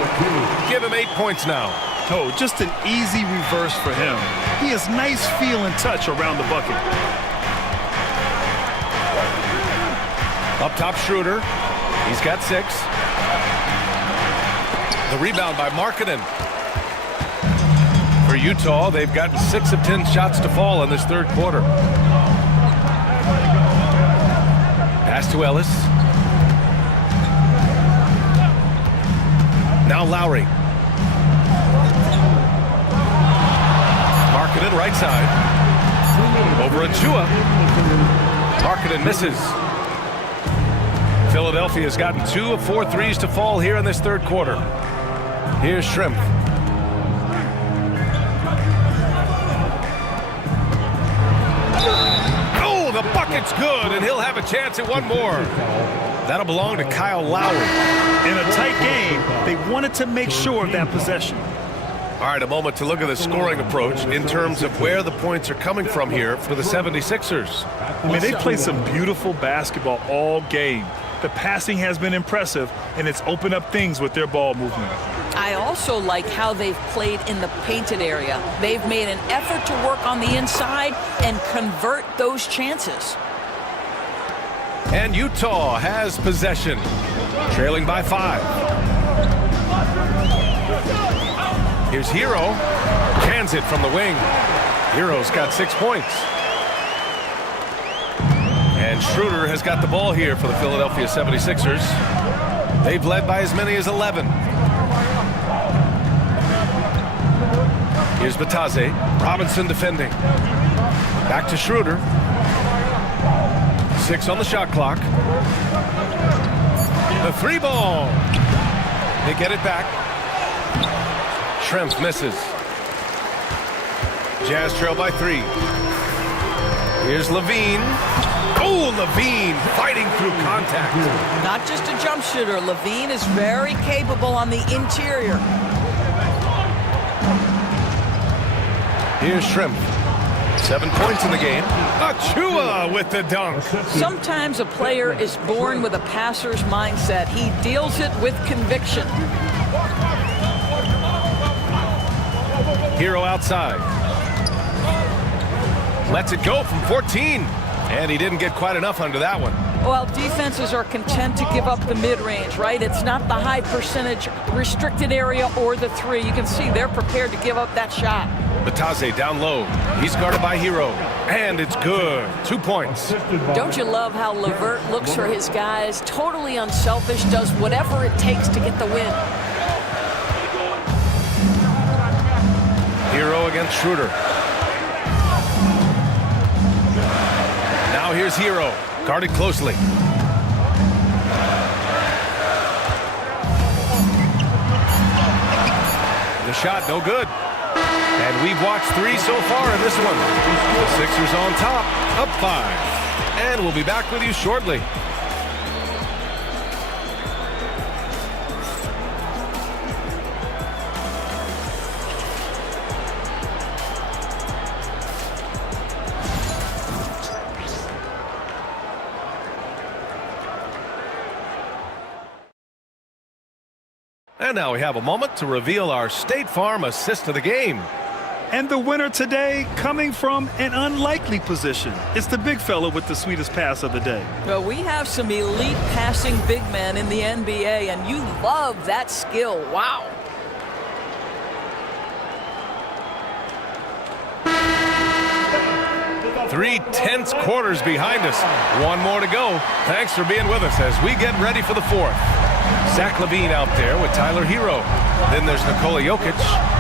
Give him 8 points now. Oh, just an easy reverse for him. He has nice feel and touch around the bucket. Up top, Schroeder. He's got 6. The rebound by Markkanen. For Utah, they've gotten 6 of 10 shots to fall in this third quarter. Pass to Ellis. Now Lowry. Markkanen right side. Over Achua. Markkanen misses. Philadelphia has gotten 2 of 4 threes to fall here in this third quarter. Here's Shrimp. Oh, the bucket's good, and he'll have a chance at one more. That'll belong to Kyle Lowry. In a tight game, they wanted to make sure of that possession. All right, a moment to look at the scoring approach in terms of where the points are coming from here for the 76ers. I mean, they played some beautiful basketball all game. The passing has been impressive, and it's opened up things with their ball movement. I also like how they've played in the painted area. They've made an effort to work on the inside and convert those chances. And Utah has possession, trailing by 5. Here's Hero. Cans it from the wing. Hero's got 6 points. And Schroeder has got the ball here for the Philadelphia 76ers. They've led by as many as 11. Here's Batase. Robinson defending. Back to Schroeder. 6 on the shot clock. The 3 ball. They get it back. Shrimp misses. Jazz trail by 3. Here's Levine. Oh, Levine fighting through contact. Not just a jump shooter. Levine is very capable on the interior. Here's Shrimp. 7 points in the game. Achua with the dunk. Sometimes a player is born with a passer's mindset. He deals it with conviction. Hero outside. Lets it go from 14. And he didn't get quite enough under that one. Well, defenses are content to give up the mid-range, right? It's not the high percentage restricted area or the 3. You can see they're prepared to give up that shot. Batase down low. He's guarded by Hero. And it's good. 2 points. Don't you love how LeVert looks for his guys? Totally unselfish, does whatever it takes to get the win. Hero against Schroeder. Now here's Hero. Guarded closely. The shot no good. And we've watched 3 so far in this one. The Sixers on top, up 5. And we'll be back with you shortly. And now we have a moment to reveal our State Farm assist of the game. And the winner today coming from an unlikely position. It's the big fella with the sweetest pass of the day. Well, we have some elite passing big men in the NBA, and you love that skill. Wow. Three tense quarters behind us. One more to go. Thanks for being with us as we get ready for the 4th. Zach LaVine out there with Tyler Hero. Then there's Nikola Jokic.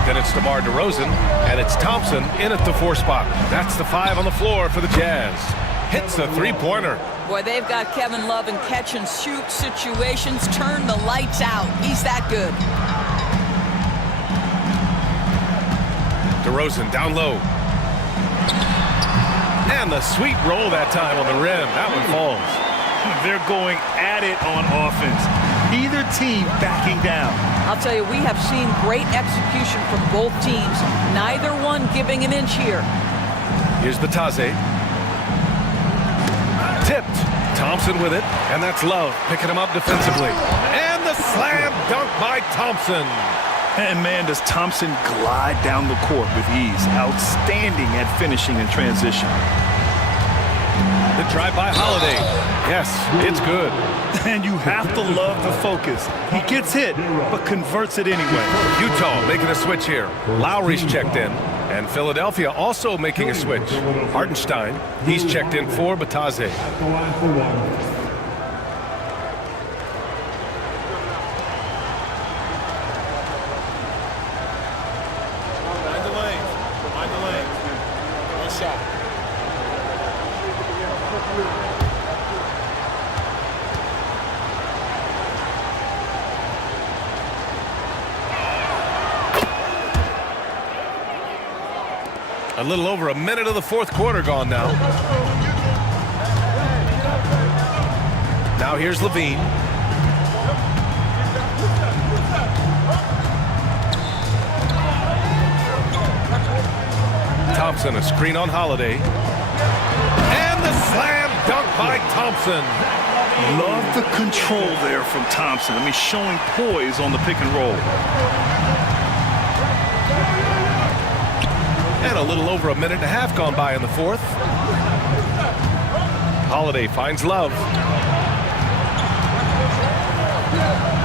Then it's DeMar DeRozan. And it's Thompson in at the 4 spot. That's the 5 on the floor for the Jazz. Hits a 3-pointer. Boy, they've got Kevin Love in catch-and-shoot situations. Turn the lights out. He's that good. DeRozan down low. And the sweet roll that time on the rim. That one falls. They're going at it on offense. Neither team backing down. I'll tell you, we have seen great execution from both teams. Neither one giving an inch here. Here's Batase. Tipped. Thompson with it. And that's Love picking him up defensively. And the slam dunk by Thompson. And man, does Thompson glide down the court with ease. Outstanding at finishing in transition. The drive by Holiday. Yes, it's good. And you have to love the focus. He gets hit, but converts it anyway. Utah making a switch here. Lowry's checked in. And Philadelphia also making a switch. Hartenstein, he's checked in for Batase. At the line for one. Mind the lanes. Mind the lanes. One shot. A little over a minute of the fourth quarter gone now. Now here's Levine. Thompson, a screen on Holiday. And the slam dunk by Thompson. Love the control there from Thompson. I mean, showing poise on the pick and roll. And a little over a minute and a half gone by in the fourth. Holiday finds Love.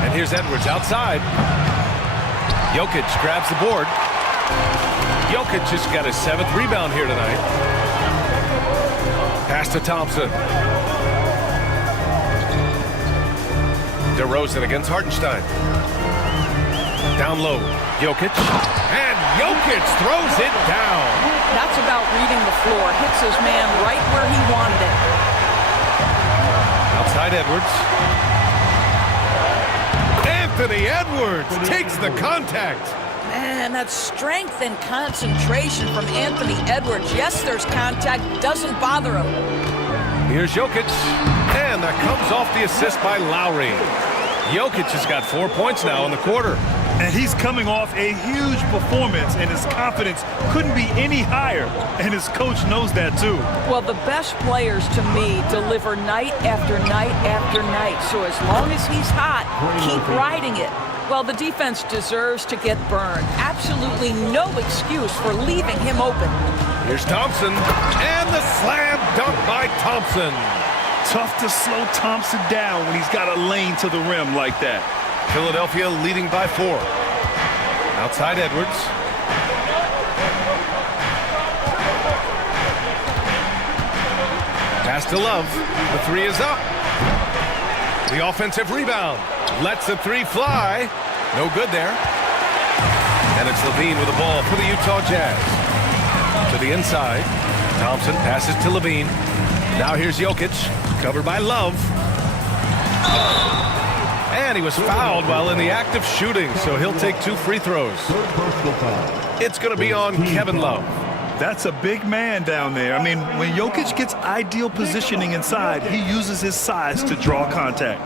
And here's Edwards outside. Jokic grabs the board. Jokic just got his 7th rebound here tonight. Pass to Thompson. DeRozan against Hartenstein. Down low, Jokic. And Jokic throws it down. That's about reading the floor. Hits his man right where he wanted it. Outside Edwards. Anthony Edwards takes the contact. Man, that's strength and concentration from Anthony Edwards. Yes, there's contact. Doesn't bother him. Here's Jokic. And that comes off the assist by Lowry. Jokic has got 4 points now in the quarter. And he's coming off a huge performance, and his confidence couldn't be any higher. And his coach knows that, too. Well, the best players, to me, deliver night after night after night. So as long as he's hot, keep riding it. Well, the defense deserves to get burned. Absolutely no excuse for leaving him open. Here's Thompson. And the slam dunk by Thompson. Tough to slow Thompson down when he's got a lane to the rim like that. Philadelphia leading by 4. Outside Edwards. Pass to Love. The 3 is up. The offensive rebound. Lets the 3 fly. No good there. And it's Levine with the ball for the Utah Jazz. To the inside. Thompson passes to Levine. Now here's Jokic. Covered by Love. And he was fouled while in the act of shooting, so he'll take 2 free throws. Third personal foul. It's going to be on Kevin Love. That's a big man down there. I mean, when Jokic gets ideal positioning inside, he uses his size to draw contact.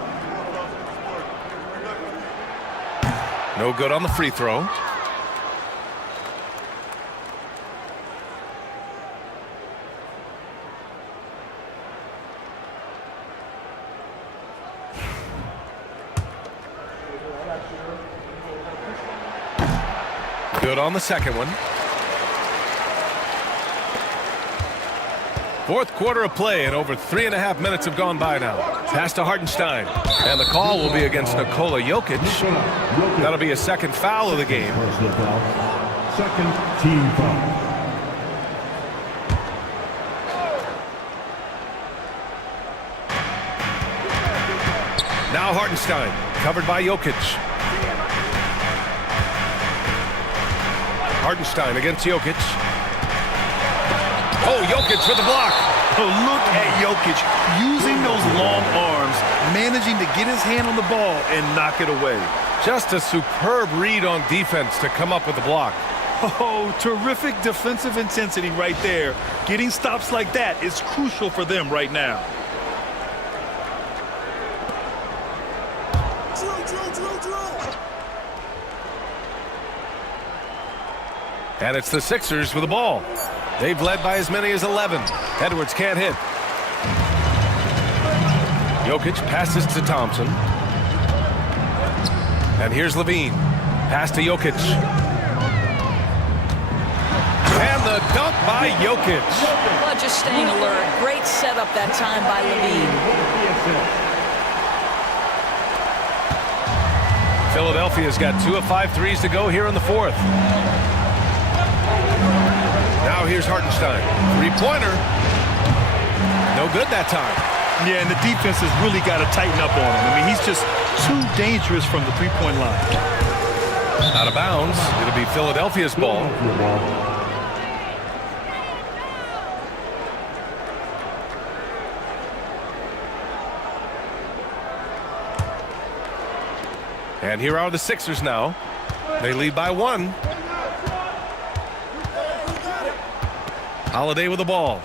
No good on the free throw. Good on the second one. Fourth quarter of play, and over 3.5 minutes have gone by now. Pass to Hartenstein. And the call will be against Nikola Jokic. That'll be a second foul of the game. Personal foul. Second team foul. Now Hartenstein, covered by Jokic. Hartenstein against Jokic. Oh, Jokic with the block. Oh, look at Jokic using those long arms, managing to get his hand on the ball and knock it away. Just a superb read on defense to come up with the block. Oh, terrific defensive intensity right there. Getting stops like that is crucial for them right now. And it's the Sixers with the ball. They've led by as many as 11. Edwards can't hit. Jokic passes to Thompson. And here's Levine. Pass to Jokic. And the dunk by Jokic. Well, just staying alert. Great setup that time by Levine. Philadelphia's got 2 of 5 threes to go here in the fourth. Now here's Hartenstein. Three-pointer. No good that time. Yeah, and the defense has really got to tighten up on him. I mean, he's just too dangerous from the three-point line. Out of bounds. It'll be Philadelphia's ball. And here are the Sixers now. They lead by 1. Holiday with the ball.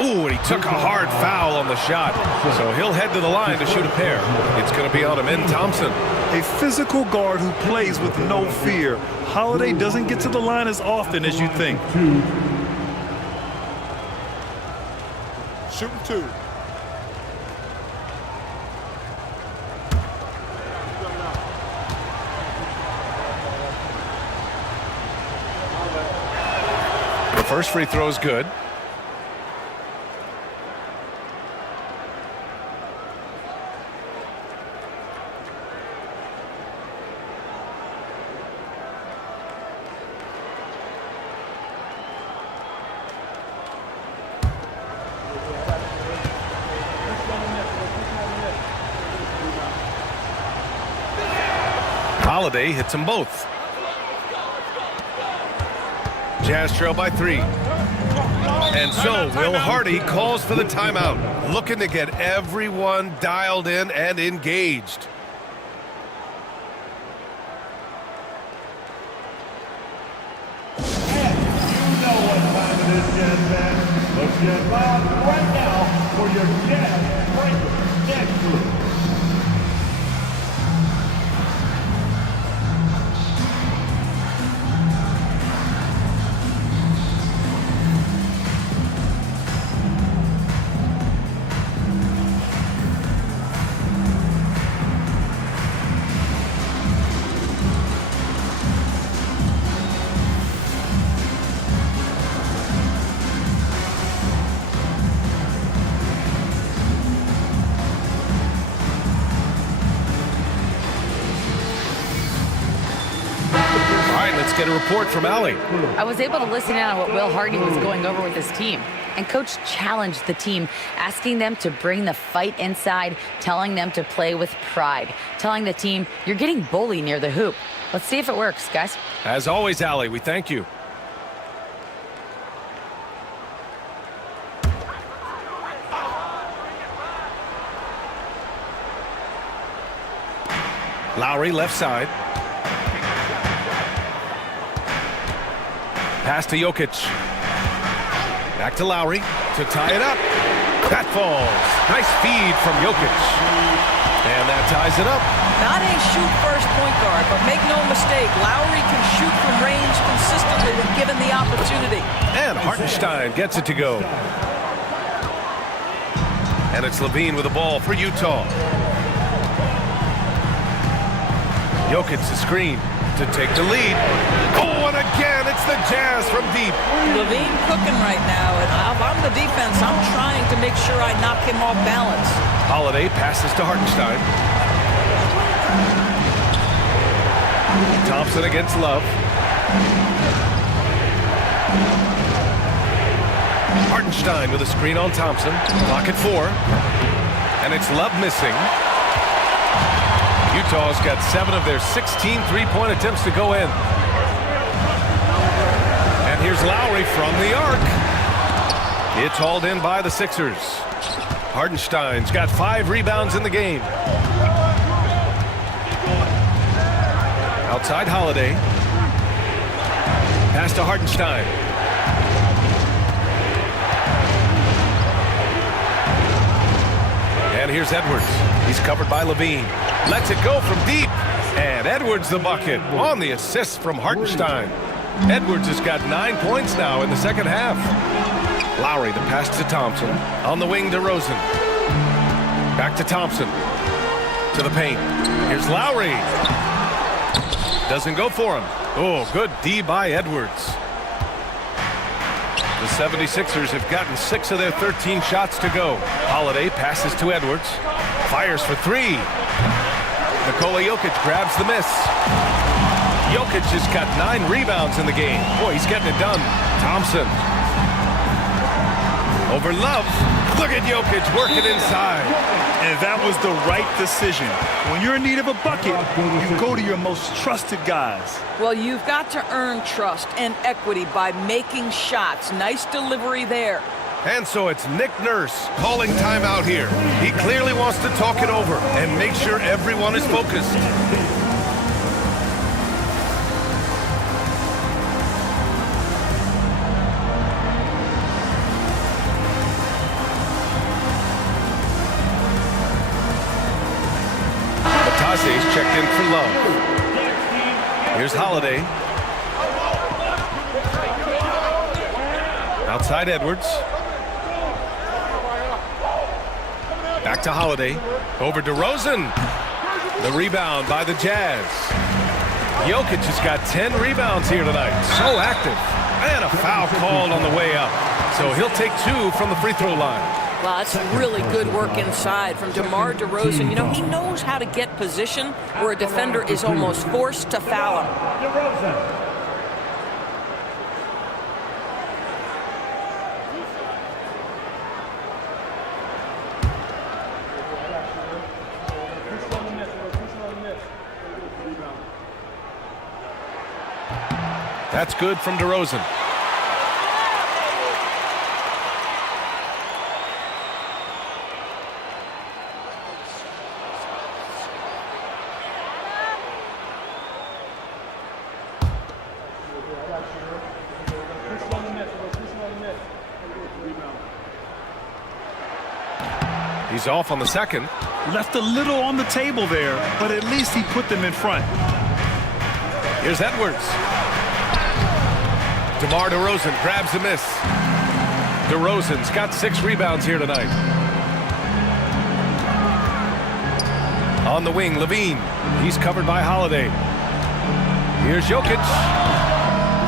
Ooh, and he took a hard foul on the shot. So he'll head to the line to shoot a pair. It's going to be on Amen Thompson. A physical guard who plays with no fear. Holiday doesn't get to the line as often as you think. Shooting 2. The first free throw is good. Holiday hits them both. Jazz trail by 3. And so Will Hardy calls for the timeout, looking to get everyone dialed in and engaged. You know what time it is, Jazz fans. Let's get loud right now for your Jazz Breakers next group. Get a report from Allie. I was able to listen in on what Will Hardy was going over with his team. And Coach challenged the team, asking them to bring the fight inside, telling them to play with pride, telling the team, you're getting bullied near the hoop. Let's see if it works, guys. As always, Allie, we thank you. Lowry left side. Pass to Jokic. Back to Lowry to tie it up. That falls. Nice feed from Jokic. And that ties it up. Not a shoot first point guard, but make no mistake, Lowry can shoot from range consistently when given the opportunity. And Hartenstein gets it to go. And it's Levine with the ball for Utah. Jokic the screen to take the lead. Oh, and again, it's the Jazz from deep. Levine cooking right now, and if I'm the defense, I'm trying to make sure I knock him off balance. Holiday passes to Hartenstein. Thompson against Love. Hartenstein with a screen on Thompson. Clock at 4. And it's Love missing. Utah's got 7 of their 16 three-point attempts to go in. And here's Lowry from the arc. It's hauled in by the Sixers. Hartenstein's got 5 rebounds in the game. Outside Holiday. Pass to Hartenstein. And here's Edwards. He's covered by Levine. Lets it go from deep. And Edwards the bucket on the assist from Hartenstein. Edwards has got 9 points now in the second half. Lowry, the pass to Thompson. On the wing, DeRozan. Back to Thompson. To the paint. Here's Lowry. Doesn't go for him. Oh, good D by Edwards. The 76ers have gotten 6 of their 13 shots to go. Holiday passes to Edwards. Fires for 3. Nikola Jokic grabs the miss. Jokic has got 9 rebounds in the game. Boy, he's getting it done. Thompson. Over Love. Look at Jokic working inside. And that was the right decision. When you're in need of a bucket, you go to your most trusted guys. Well, you've got to earn trust and equity by making shots. Nice delivery there. And so it's Nick Nurse calling timeout here. He clearly wants to talk it over and make sure everyone is focused. Batase's checked in for Love. Here's Holiday. Outside Edwards. Back to Holiday. Over DeRozan. The rebound by the Jazz. Jokic has got 10 rebounds here tonight. So active. And a foul called on the way up. So he'll take 2 from the free throw line. Well, that's really good work inside from DeMar DeRozan. You know, he knows how to get position where a defender is almost forced to foul him. DeRozan. That's good from DeRozan. He's off on the second. Left a little on the table there, but at least he put them in front. Here's Edwards. DeMar DeRozan grabs the miss. DeRozan's got 6 rebounds here tonight. On the wing, Levine. He's covered by Holiday. Here's Jokic.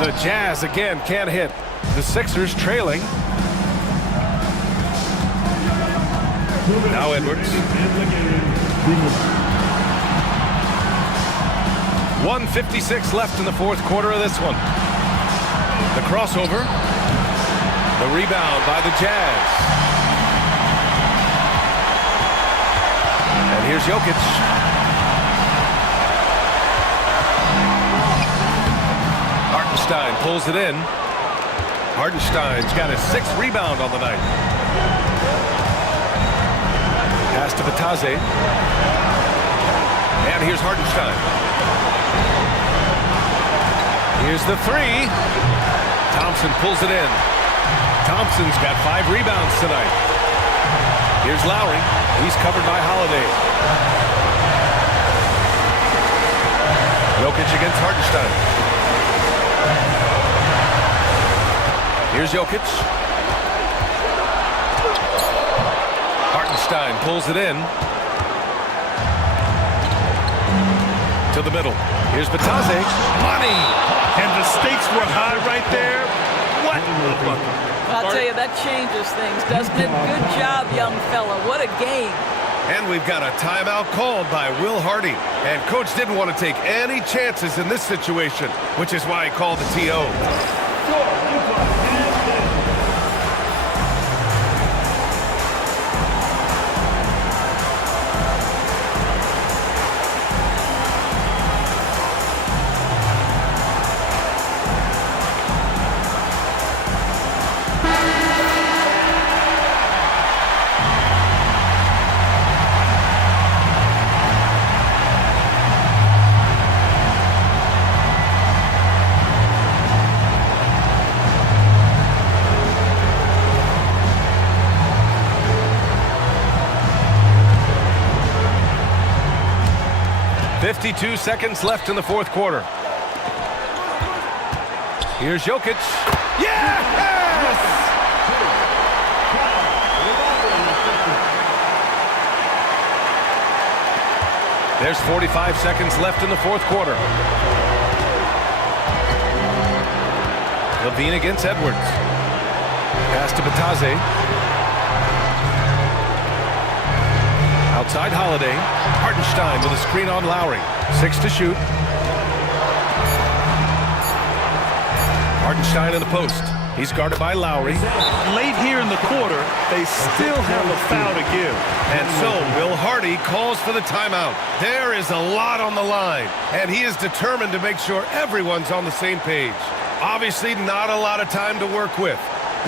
The Jazz again can't hit. The Sixers trailing. Now Edwards. 1:56 left in the fourth quarter of this one. The crossover. The rebound by the Jazz. And here's Jokic. Hartenstein pulls it in. Hartenstein's got his 6th rebound on the night. Pass to Bataze. And here's Hartenstein. Here's the 3. Thompson pulls it in. Thompson's got 5 rebounds tonight. Here's Lowry. He's covered by Holiday. Jokic against Hartenstein. Here's Jokic. Hartenstein pulls it in. To the middle. Here's Bataze. Money! And the stakes were high right there. What? I'll tell you, that changes things, doesn't it? Good job, young fella. What a game. And we've got a timeout called by Will Hardy. And Coach didn't want to take any chances in this situation, which is why he called the TO. 52 seconds left in the fourth quarter. Here's Jokic. Yes! There's 45 seconds left in the fourth quarter. Levine against Edwards. Pass to Batase. Outside Holiday. Hartenstein with a screen on Lowry. 6 to shoot. Hartenstein in the post. He's guarded by Lowry. Late here in the quarter, they still have a foul to give. And so Will Hardy calls for the timeout. There is a lot on the line, and he is determined to make sure everyone's on the same page. Obviously not a lot of time to work with.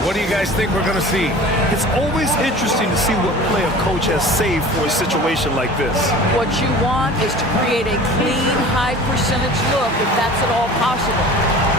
What do you guys think we're going to see? It's always interesting to see what play a coach has saved for a situation like this. What you want is to create a clean, high percentage look if that's at all possible.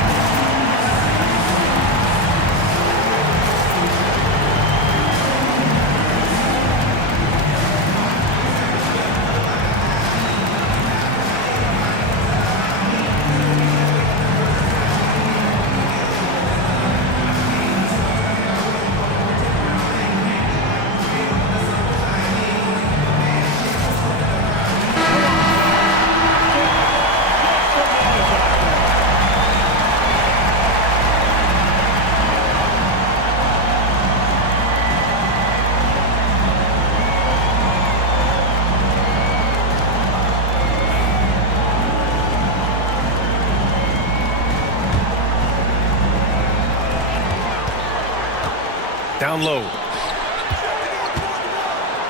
Down low.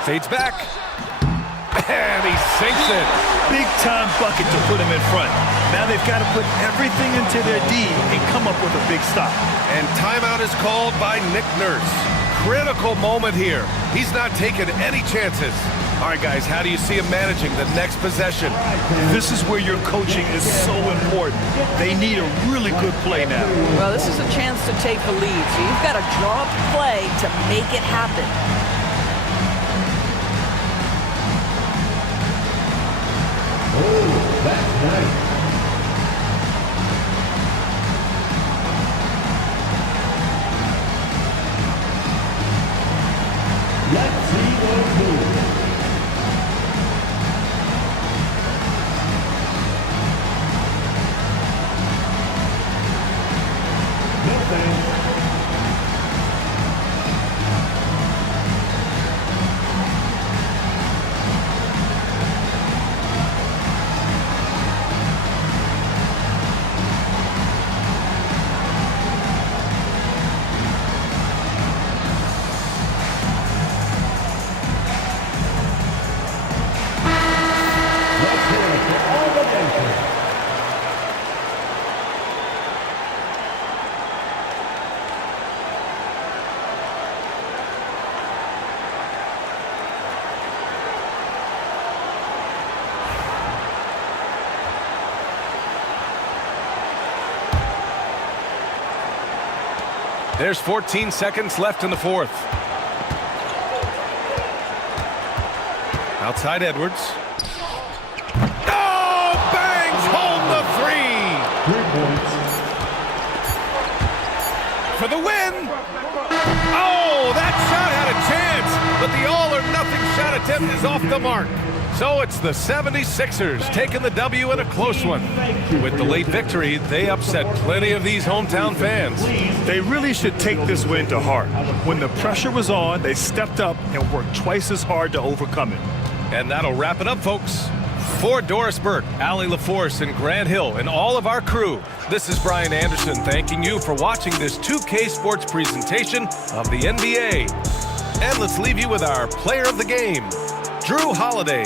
Fades back. And he sinks it. Big time bucket to put him in front. Now they've got to put everything into their D and come up with a big stop. And timeout is called by Nick Nurse. Critical moment here. He's not taking any chances. All right, guys, how do you see him managing the next possession? This is where your coaching is so important. They need a really good play now. Well, this is a chance to take the lead, so you've got to draw up a play to make it happen. Oh, that's nice. Let's see what moves. There's 14 seconds left in the fourth. Outside Edwards. Oh, bangs home the three. 3 points. For the win. Oh, that shot had a chance, but the all-or-nothing shot attempt is off the mark. So it's the 76ers taking the W in a close one. With the late victory, they upset plenty of these hometown fans. They really should take this win to heart. When the pressure was on, they stepped up and worked twice as hard to overcome it. And that'll wrap it up, folks. For Doris Burke, Allie LaForce, and Grant Hill, and all of our crew, this is Brian Anderson thanking you for watching this 2K Sports presentation of the NBA. And let's leave you with our player of the game, Jrue Holiday.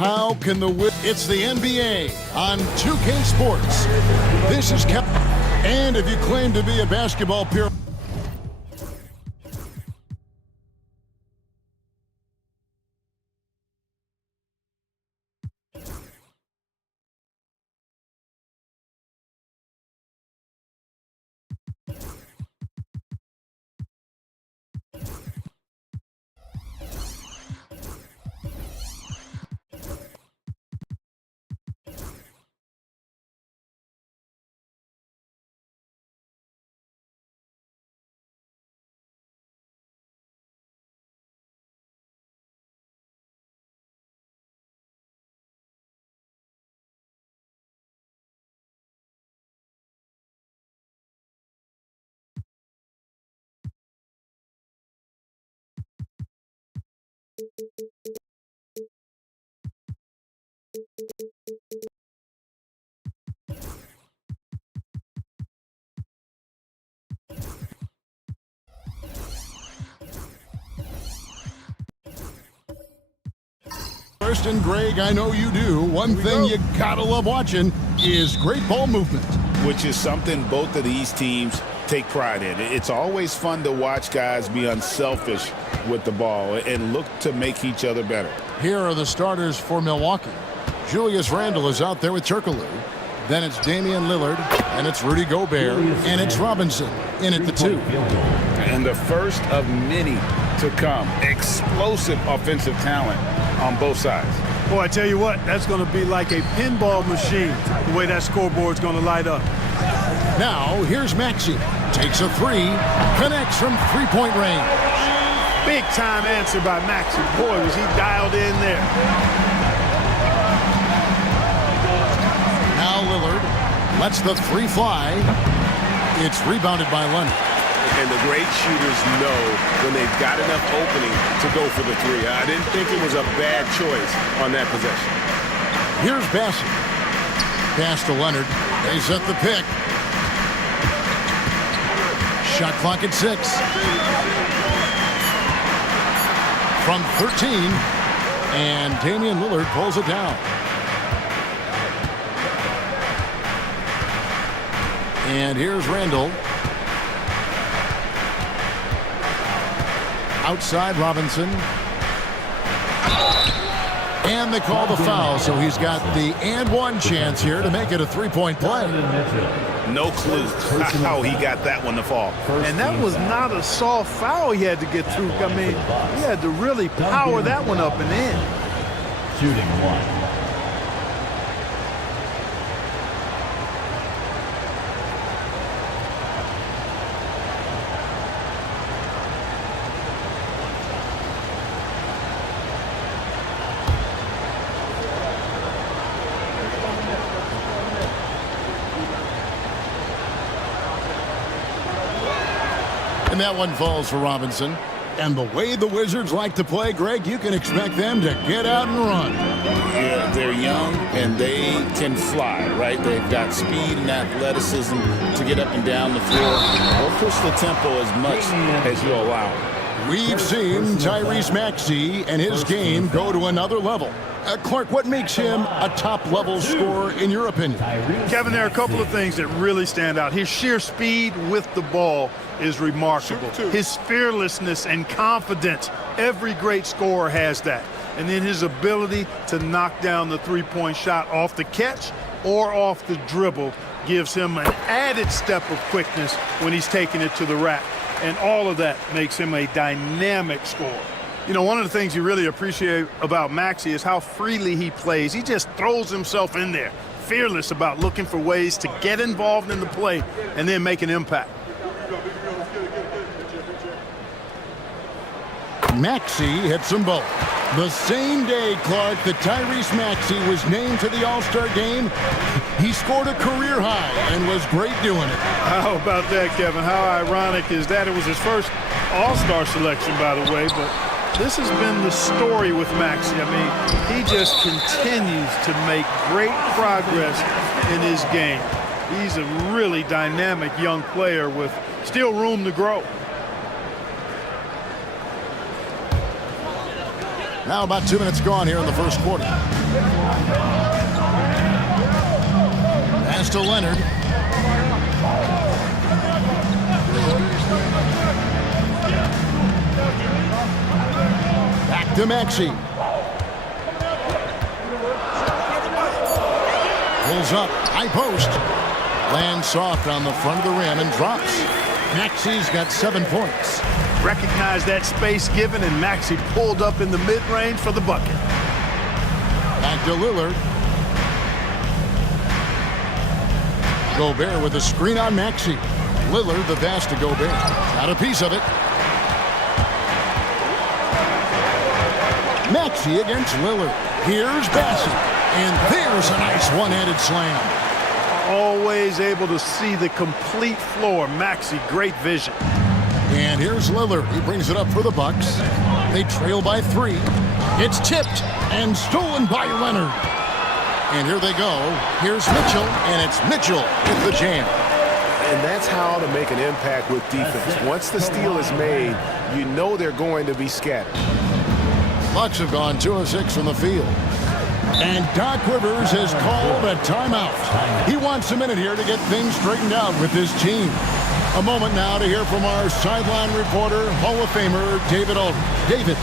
How can it's the NBA on 2K Sports. This is and if you claim to be a basketball pure First, and Greg, I know you do. One thing you gotta love watching is great ball movement. Which is something both of these teams take pride in. It's always fun to watch guys be unselfish with the ball and look to make each other better. Here are the starters for Milwaukee. Julius Randle is out there with Turkoglu. Then it's Damian Lillard, and it's Rudy Gobert, and it's Robinson in at the 2. And the first of many to come. Explosive offensive talent on both sides. Boy, I tell you what, that's going to be like a pinball machine, the way that scoreboard's going to light up. Now, here's Maxey. Takes a 3, connects from three-point range. Big time answer by Maxey. Boy, was he dialed in there. Now Lillard lets the 3 fly. It's rebounded by Leonard. And the great shooters know when they've got enough opening to go for the 3. I didn't think it was a bad choice on that possession. Here's Bassett. Pass to Leonard. They set the pick. Shot clock at 6. From 13. And Damian Lillard pulls it down. And here's Randle. Outside Robinson. And they call the foul, so he's got the and-one chance here to make it a 3-point play. No clue how he got that one to fall. And that was not a soft foul he had to get through. I mean, he had to really power that one up and in. Shooting 1. And that one falls for Robinson. And the way the Wizards like to play, Greg, you can expect them to get out and run. Yeah, they're young and they can fly, right? They've got speed and athleticism to get up and down the floor. They'll push the tempo as much as you allow. We've seen Tyrese Maxey and his game go to another level. Clark, what makes him a top-level scorer in your opinion? Kevin, there are a couple of things that really stand out. His sheer speed with the ball is remarkable. His fearlessness and confidence, every great scorer has that. And then his ability to knock down the three-point shot off the catch or off the dribble gives him an added step of quickness when he's taking it to the rack. And all of that makes him a dynamic scorer. You know, one of the things you really appreciate about Maxey is how freely he plays. He just throws himself in there, fearless about looking for ways to get involved in the play and then make an impact. Maxey hits them both. The same day, Clark, that Tyrese Maxey was named to the All-Star game, he scored a career high and was great doing it. How about that, Kevin? How ironic is that? It was his first All-Star selection, by the way, but this has been the story with Maxey. I mean, he just continues to make great progress in his game. He's a really dynamic young player with still room to grow. Now about 2 minutes gone here in the first quarter. Pass to Leonard. Back to Maxey. Pulls up, high post. Lands soft on the front of the rim and drops. Maxey's got 7 points. Recognized that space given, and Maxey pulled up in the mid-range for the bucket. Back to Lillard. Gobert with a screen on Maxey. Lillard the pass to Gobert. Got a piece of it. Maxey against Lillard. Here's Bassett. And there's a nice one-handed slam. Always able to see the complete floor. Maxey, great vision. And here's Lillard. He brings it up for the Bucks. They trail by 3. It's tipped and stolen by Leonard. And here they go. Here's Mitchell, and it's Mitchell with the jam. And that's how to make an impact with defense. Once the steal is made, you know they're going to be scattered. Bucks have gone 2 of 6 from the field. And Doc Rivers has called a timeout. He wants a minute here to get things straightened out with his team. A moment now to hear from our sideline reporter, Hall of Famer David Aldridge. David.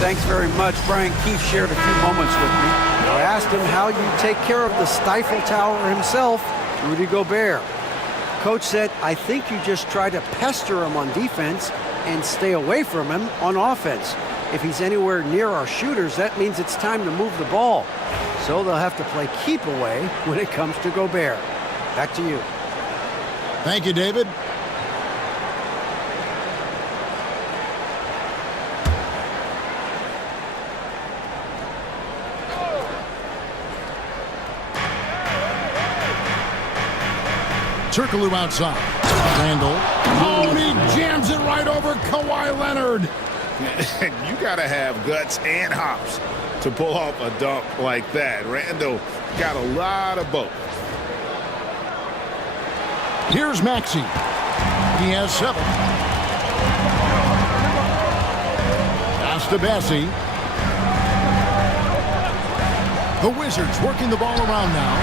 Thanks very much. Brian Keefe shared a few moments with me. I asked him how you take care of the Stifle Tower himself, Rudy Gobert. Coach said, I think you just try to pester him on defense and stay away from him on offense. If he's anywhere near our shooters, that means it's time to move the ball. So they'll have to play keep away when it comes to Gobert. Back to you. Thank you, David. Turkoglu outside. Randall. Oh, and he jams it right over Kawhi Leonard. You got to have guts and hops to pull off a dunk like that. Randall got a lot of both. Here's Maxey. He has 7. Pass to Bessie. The Wizards working the ball around now.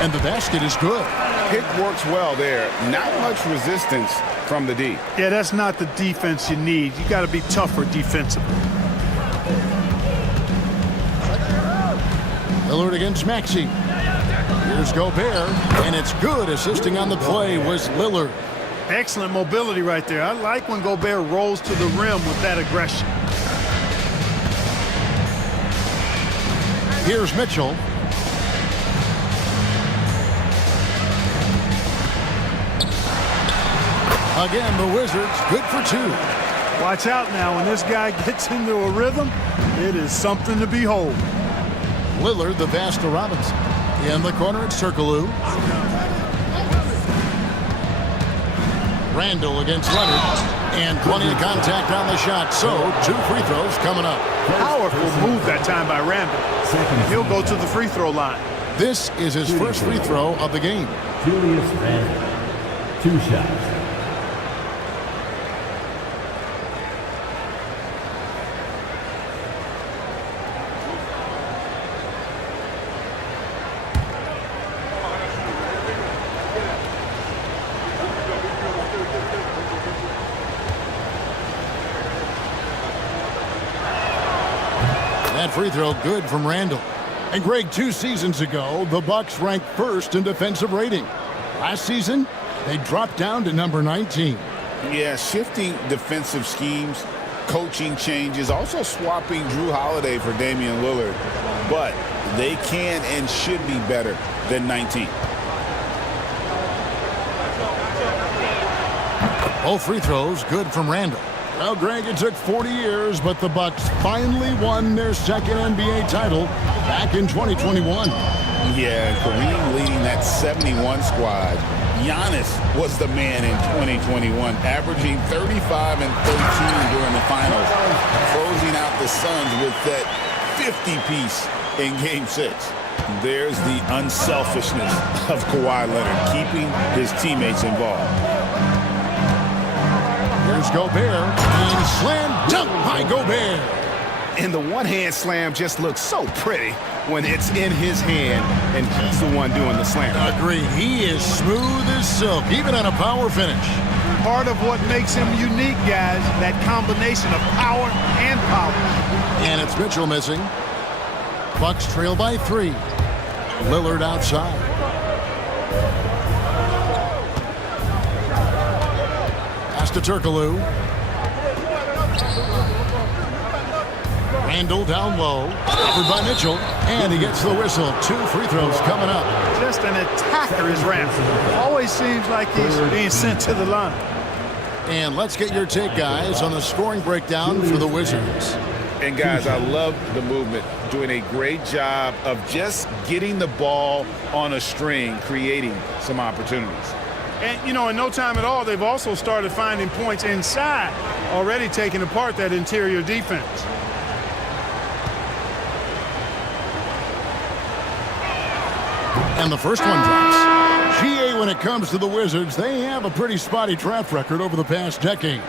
And the basket is good. Pick works well there. Not much resistance from the D. Yeah, that's not the defense you need. You got to be tougher defensively. Lillard against Maxey. Here's Gobert, and it's good. Assisting on the play was Lillard. Excellent mobility right there. I like when Gobert rolls to the rim with that aggression. Here's Mitchell. Again, the Wizards good for 2. Watch out now. When this guy gets into a rhythm, it is something to behold. Lillard, the pass to Robinson. In the corner, it's Turkoglu. Randall against Leonard. And plenty of contact on the shot. So, 2 free throws coming up. Powerful move that time by Randall. He'll go to the free throw line. This is his first free throw of the game. Julius Randle. 2 shots. That free throw good from Randall. And Greg, 2 seasons ago, the Bucks ranked 1st in defensive rating. Last season, they dropped down to number 19. Yeah, shifting defensive schemes, coaching changes, also swapping Drew Holiday for Damian Lillard. But they can and should be better than 19. Both free throws good from Randall. Well, Greg, it took 40 years, but the Bucks finally won their 2nd NBA title back in 2021. Yeah, Kareem leading that 71 squad. Giannis was the man in 2021, averaging 35 and 13 during the finals, closing out the Suns with that 50-piece in Game 6. There's the unselfishness of Kawhi Leonard, keeping his teammates involved. Here's Gobert, and slam dunk by Gobert. And the one-hand slam just looks so pretty when it's in his hand and he's the one doing the slam. Agreed. He is smooth as silk, even on a power finish. Part of what makes him unique, guys, that combination of power and power. And it's Mitchell missing. Bucks trail by 3. Lillard outside. Pass to Turkoglu. Randall down low. Covered by Mitchell. And he gets the whistle. 2 free throws coming up. Just an attacker is Randall. Always seems like he's being sent to the line. And let's get your take, guys, on the scoring breakdown for the Wizards. And, guys, I love the movement, doing a great job of just getting the ball on a string, creating some opportunities. And, you know, in no time at all, they've also started finding points inside, already taking apart that interior defense. And the first one drops. GA, when it comes to the Wizards, they have a pretty spotty draft record over the past decade.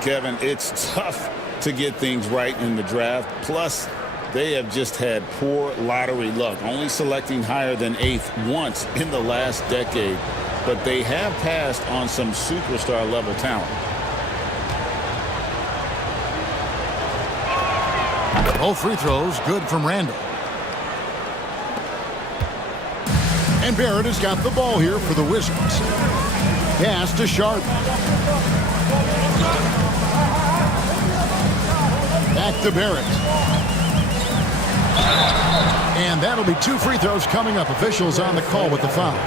Kevin, it's tough to get things right in the draft. Plus, they have just had poor lottery luck, only selecting higher than 8th once in the last decade. But they have passed on some superstar-level talent. Both free throws good from Randall. And Barrett has got the ball here for the Wizards. Pass to Sharp. Back to Barrett. And that'll be 2 free throws coming up. Officials on the call with the foul.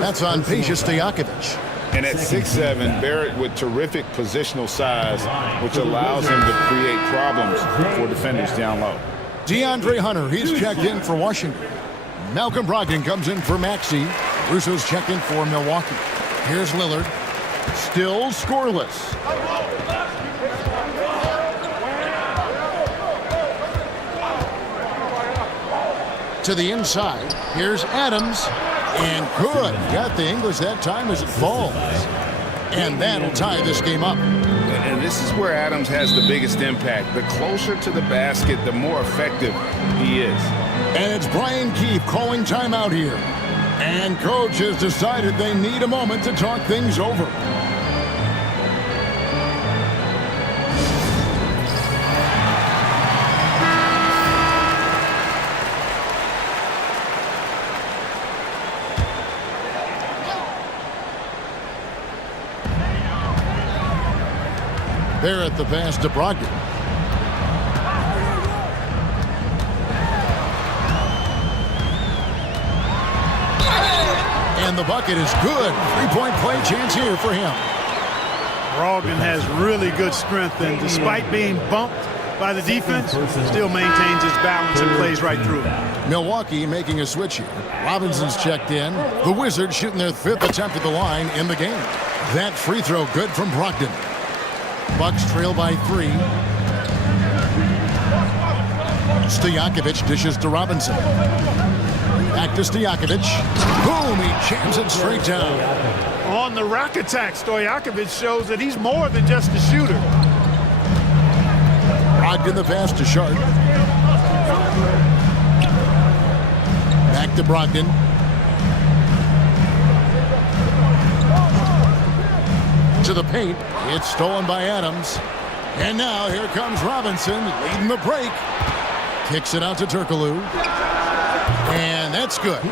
That's on Peja Stojakovic. And at 6'7", Barrett with terrific positional size, which allows him to create problems for defenders down low. DeAndre Hunter, he's checked in for Washington. Malcolm Brogdon comes in for Maxey. Russo's checked in for Milwaukee. Here's Lillard. Still scoreless. To the inside. Here's Adams. And good. Got the English that time as it falls. And that'll tie this game up. And this is where Adams has the biggest impact. The closer to the basket, the more effective he is. And it's Brian Keefe calling timeout here. And coach has decided they need a moment to talk things over. Barrett the pass to Brogdon. And the bucket is good. 3-point play chance here for him. Brogdon has really good strength, and despite being bumped by the defense, still maintains his balance and plays right through it. Milwaukee making a switch here. Robinson's checked in. The Wizards shooting their 5th attempt at the line in the game. That free throw good from Brogdon. Bucks trail by 3. Stojakovic dishes to Robinson. Back to Stojakovic. Boom! He jams it straight down. On the rack attack, Stojakovic shows that he's more than just a shooter. Brogdon the pass to Sharp. Back to Brogdon. To the paint. It's stolen by Adams. And now here comes Robinson leading the break. Kicks it out to Turkoglu. And that's good.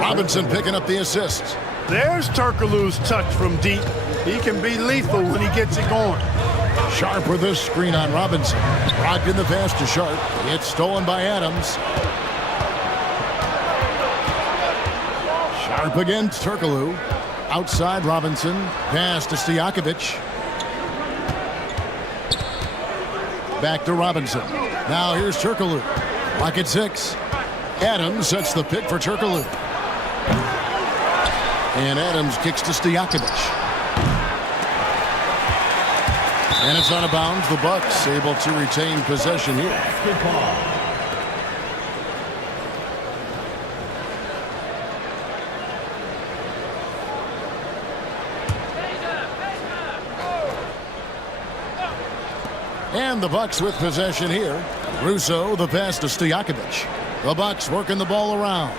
Robinson picking up the assist. There's Turkoglu's touch from deep. He can be lethal when he gets it going. Sharp with this screen on Robinson. Brogdon the pass to Sharp. It's stolen by Adams. Sharp against Turkoglu. Outside Robinson. Pass to Stojakovic. Back to Robinson. Now here's Turkoglu. Lock at 6. Adams sets the pick for Turkoglu. And Adams kicks to Stojakovic. And it's out of bounds. The Bucks able to retain possession here. And the Bucks with possession here. Russo the pass to Stojakovic. The Bucks working the ball around.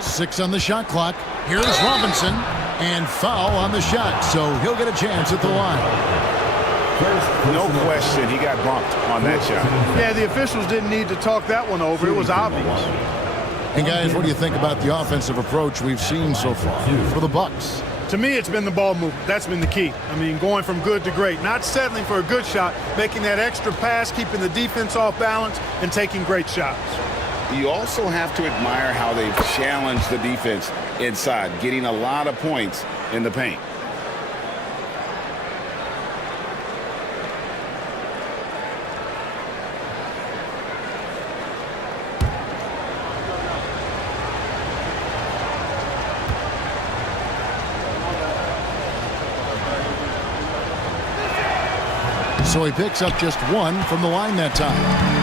6 on the shot clock. Here's Robinson. And foul on the shot, so he'll get a chance at the line. No question, he got bumped on that shot. Yeah, the officials didn't need to talk that one over. It was obvious. And guys, what do you think about the offensive approach we've seen so far for the Bucks? To me, it's been the ball movement. That's been the key. I mean, going from good to great. Not settling for a good shot, making that extra pass, keeping the defense off balance, and taking great shots. You also have to admire how they've challenged the defense inside, getting a lot of points in the paint. So he picks up just 1 from the line that time.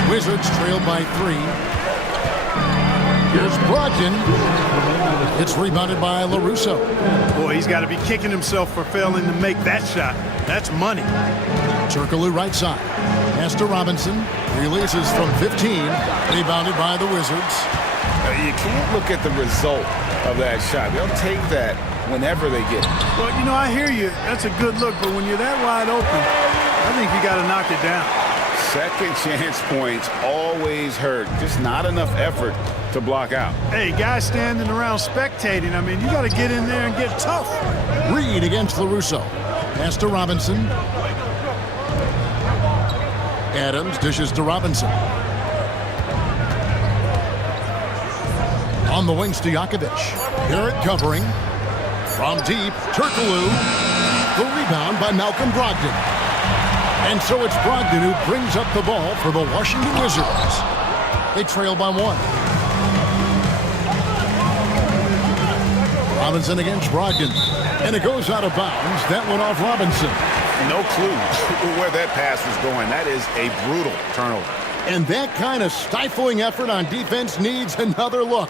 Wizards trailed by 3. Here's Brogdon. It's rebounded by LaRusso. Boy, he's got to be kicking himself for failing to make that shot. That's money. Turkoglu right side. Pass to Robinson. Releases from 15. Rebounded by the Wizards. You can't look at the result of that shot. They'll take that whenever they get it. Well, you know, I hear you. That's a good look, but when you're that wide open, I think you got to knock it down. Second chance points always hurt. Just not enough effort to block out. Hey, guys standing around spectating, I mean, you got to get in there and get tough. Reed against LaRusso. Pass to Robinson. Adams dishes to Robinson. On the wing, Stojakovic. Barrett covering. From deep, Turkoglu. The rebound by Malcolm Brogdon. And so it's Brogdon who brings up the ball for the Washington Wizards. They trail by 1. Robinson against Brogdon. And it goes out of bounds. That went off Robinson. No clue where that pass was going. That is a brutal turnover. And that kind of stifling effort on defense needs another look.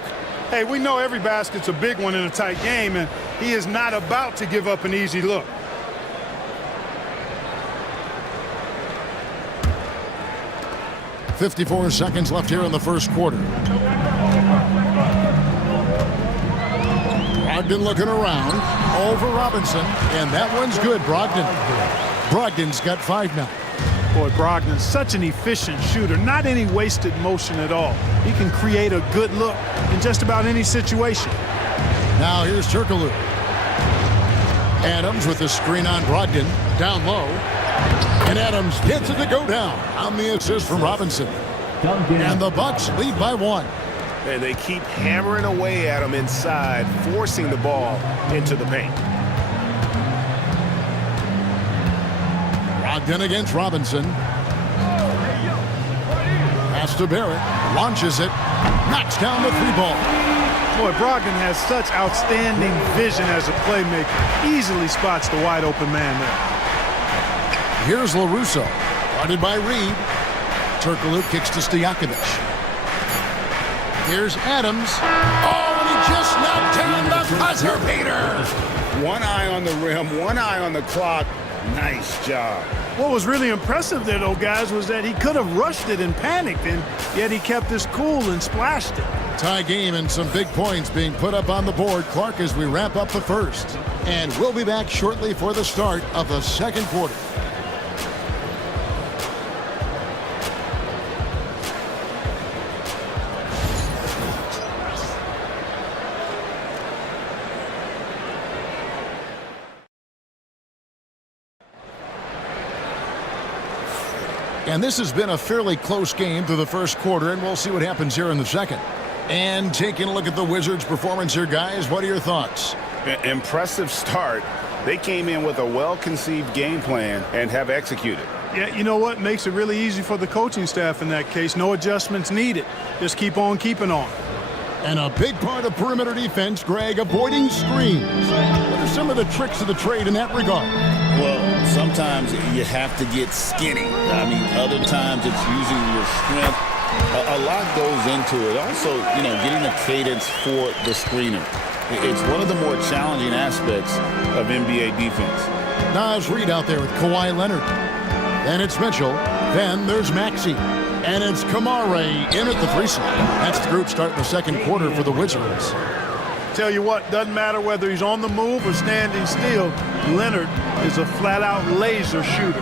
Hey, we know every basket's a big one in a tight game, and he is not about to give up an easy look. .54 seconds left here in the first quarter. Brogdon looking around. Over Robinson. And that one's good, Brogdon. Brogdon's got 5 now. Boy, Brogdon's such an efficient shooter. Not any wasted motion at all. He can create a good look in just about any situation. Now here's Turkoglu. Adams with the screen on Brogdon. Down low. And Adams gets it to go down on the assist from Robinson. And the Bucks lead by 1. And they keep hammering away at him inside, forcing the ball into the paint. Brogdon against Robinson. Pass to Barrett. Launches it. Knocks down the 3-ball. Boy, Brogdon has such outstanding vision as a playmaker. Easily spots the wide open man there. Here's LaRusso. Guarded by Reed. Turkoglu kicks to Stojakovic. Here's Adams. Oh, and he just knocked down the buzzer beater. One eye on the rim, one eye on the clock. Nice job. What was really impressive there, though, guys, was that he could have rushed it and panicked, and yet he kept his cool and splashed it. Tie game and some big points being put up on the board. Clark, as we wrap up the first. And we'll be back shortly for the start of the second quarter. And this has been a fairly close game through the first quarter, and we'll see what happens here in the second. And taking a look at the Wizards' performance here, guys, what are your thoughts? Impressive start. They came in with a well-conceived game plan and have executed. Yeah, you know what? Makes it really easy for the coaching staff in that case. No adjustments needed. Just keep on keeping on. And a big part of perimeter defense, Greg, avoiding screens. What are some of the tricks of the trade in that regard? Well, sometimes you have to get skinny. I mean, other times it's using your strength. A lot goes into it. Also, you know, getting a cadence for the screener. It's one of the more challenging aspects of NBA defense. Naz Reid out there with Kawhi Leonard. Then it's Mitchell. Then there's Maxey. And it's Kamare in at the 3 slot. That's the group starting the second quarter for the Wizards. Tell you what, doesn't matter whether he's on the move or standing still, Leonard is a flat-out laser shooter.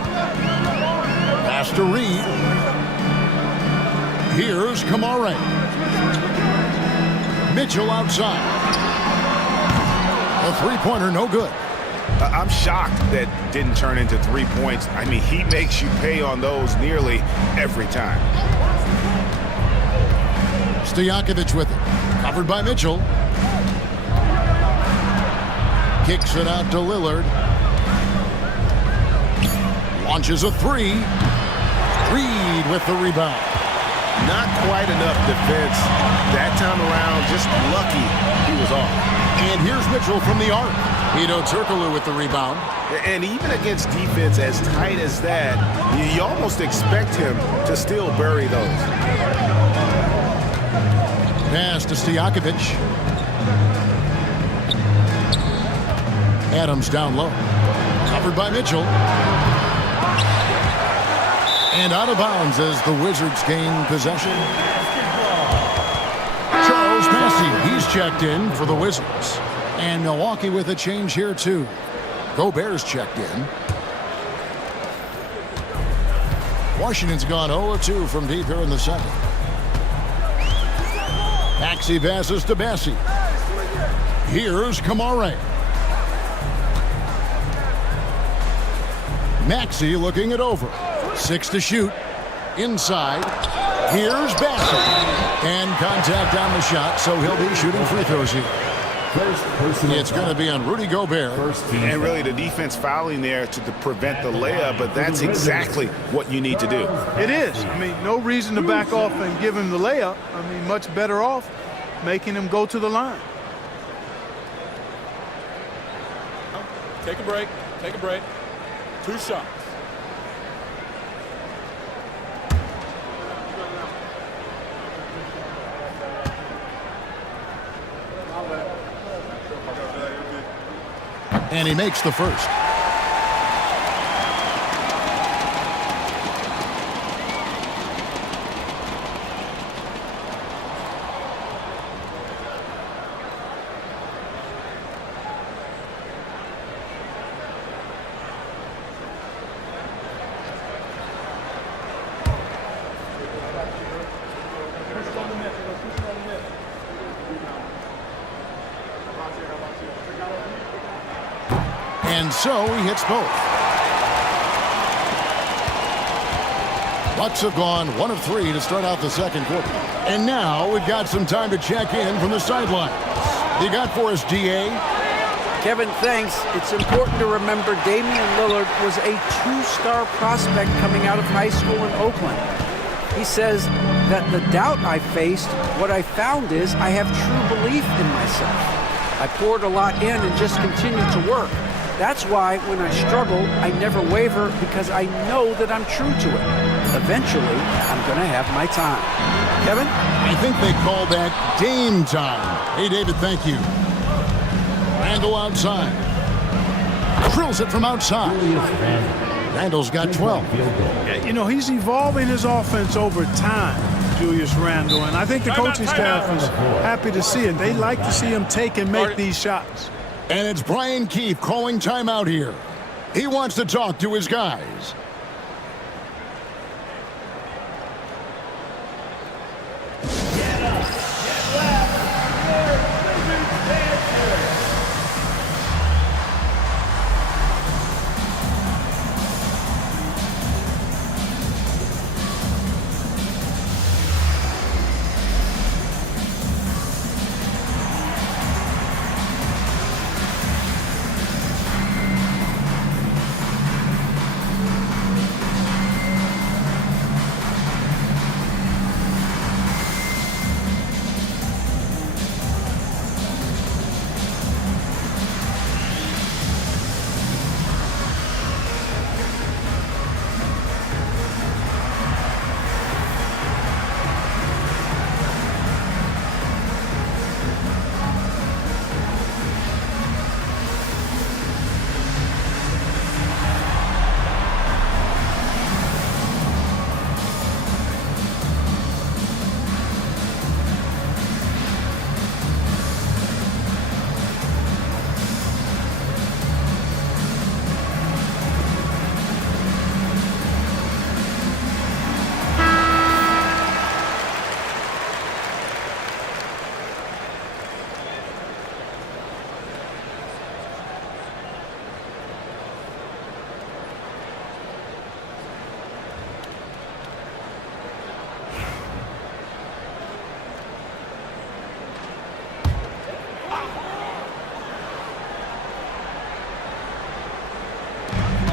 Pass to Reed. Here's Kamare. Mitchell outside. A 3-pointer, no good. I'm shocked that didn't turn into 3 points. I mean, he makes you pay on those nearly every time. Stojakovic with it. Covered by Mitchell. Kicks it out to Lillard. Launches a 3. Reed with the rebound. Not quite enough defense that time around. Just lucky he was off. And here's Mitchell from the arc. Hedo Turkoglu with the rebound. And even against defense as tight as that, you almost expect him to still bury those. Pass to Stojakovic. Adams down low. Covered by Mitchell. And out of bounds as the Wizards gain possession. Charles Massey, he's checked in for the Wizards. And Milwaukee with a change here too. Gobert's checked in. Washington's gone 0-2 from deep here in the second. Maxey passes to Bassi. Here's Camare. Maxey looking it over. 6 to shoot. Inside. Here's Bassi. And contact on the shot, so he'll be shooting free throws here. It's going to be on Rudy Gobert. And really the defense fouling there to prevent the layup, but that's exactly what you need to do. It is. I mean, no reason to back off and give him the layup. I mean, much better off making him go to the line. Take a break. Take a break. 2 shots. And he makes the first. And so he hits both. Bucks have gone 1 of 3 to start out the second quarter. And now we've got some time to check in from the sidelines. You got for us, DA? Kevin, thanks. It's important to remember Damian Lillard was a 2-star prospect coming out of high school in Oakland. He says that the doubt I faced, what I found is I have true belief in myself. I poured a lot in and just continued to work. That's why when I struggle, I never waver because I know that I'm true to it. Eventually, I'm going to have my time. Kevin? I think they call that game time. Hey, David, thank you. Randall outside. Drills it from outside. Randall's got 12. You know, he's evolving his offense over time, Julius Randle, and I think the coaching staff is happy to see it. They like to see him take and make these shots. And it's Brian Keefe calling timeout here. He wants to talk to his guys.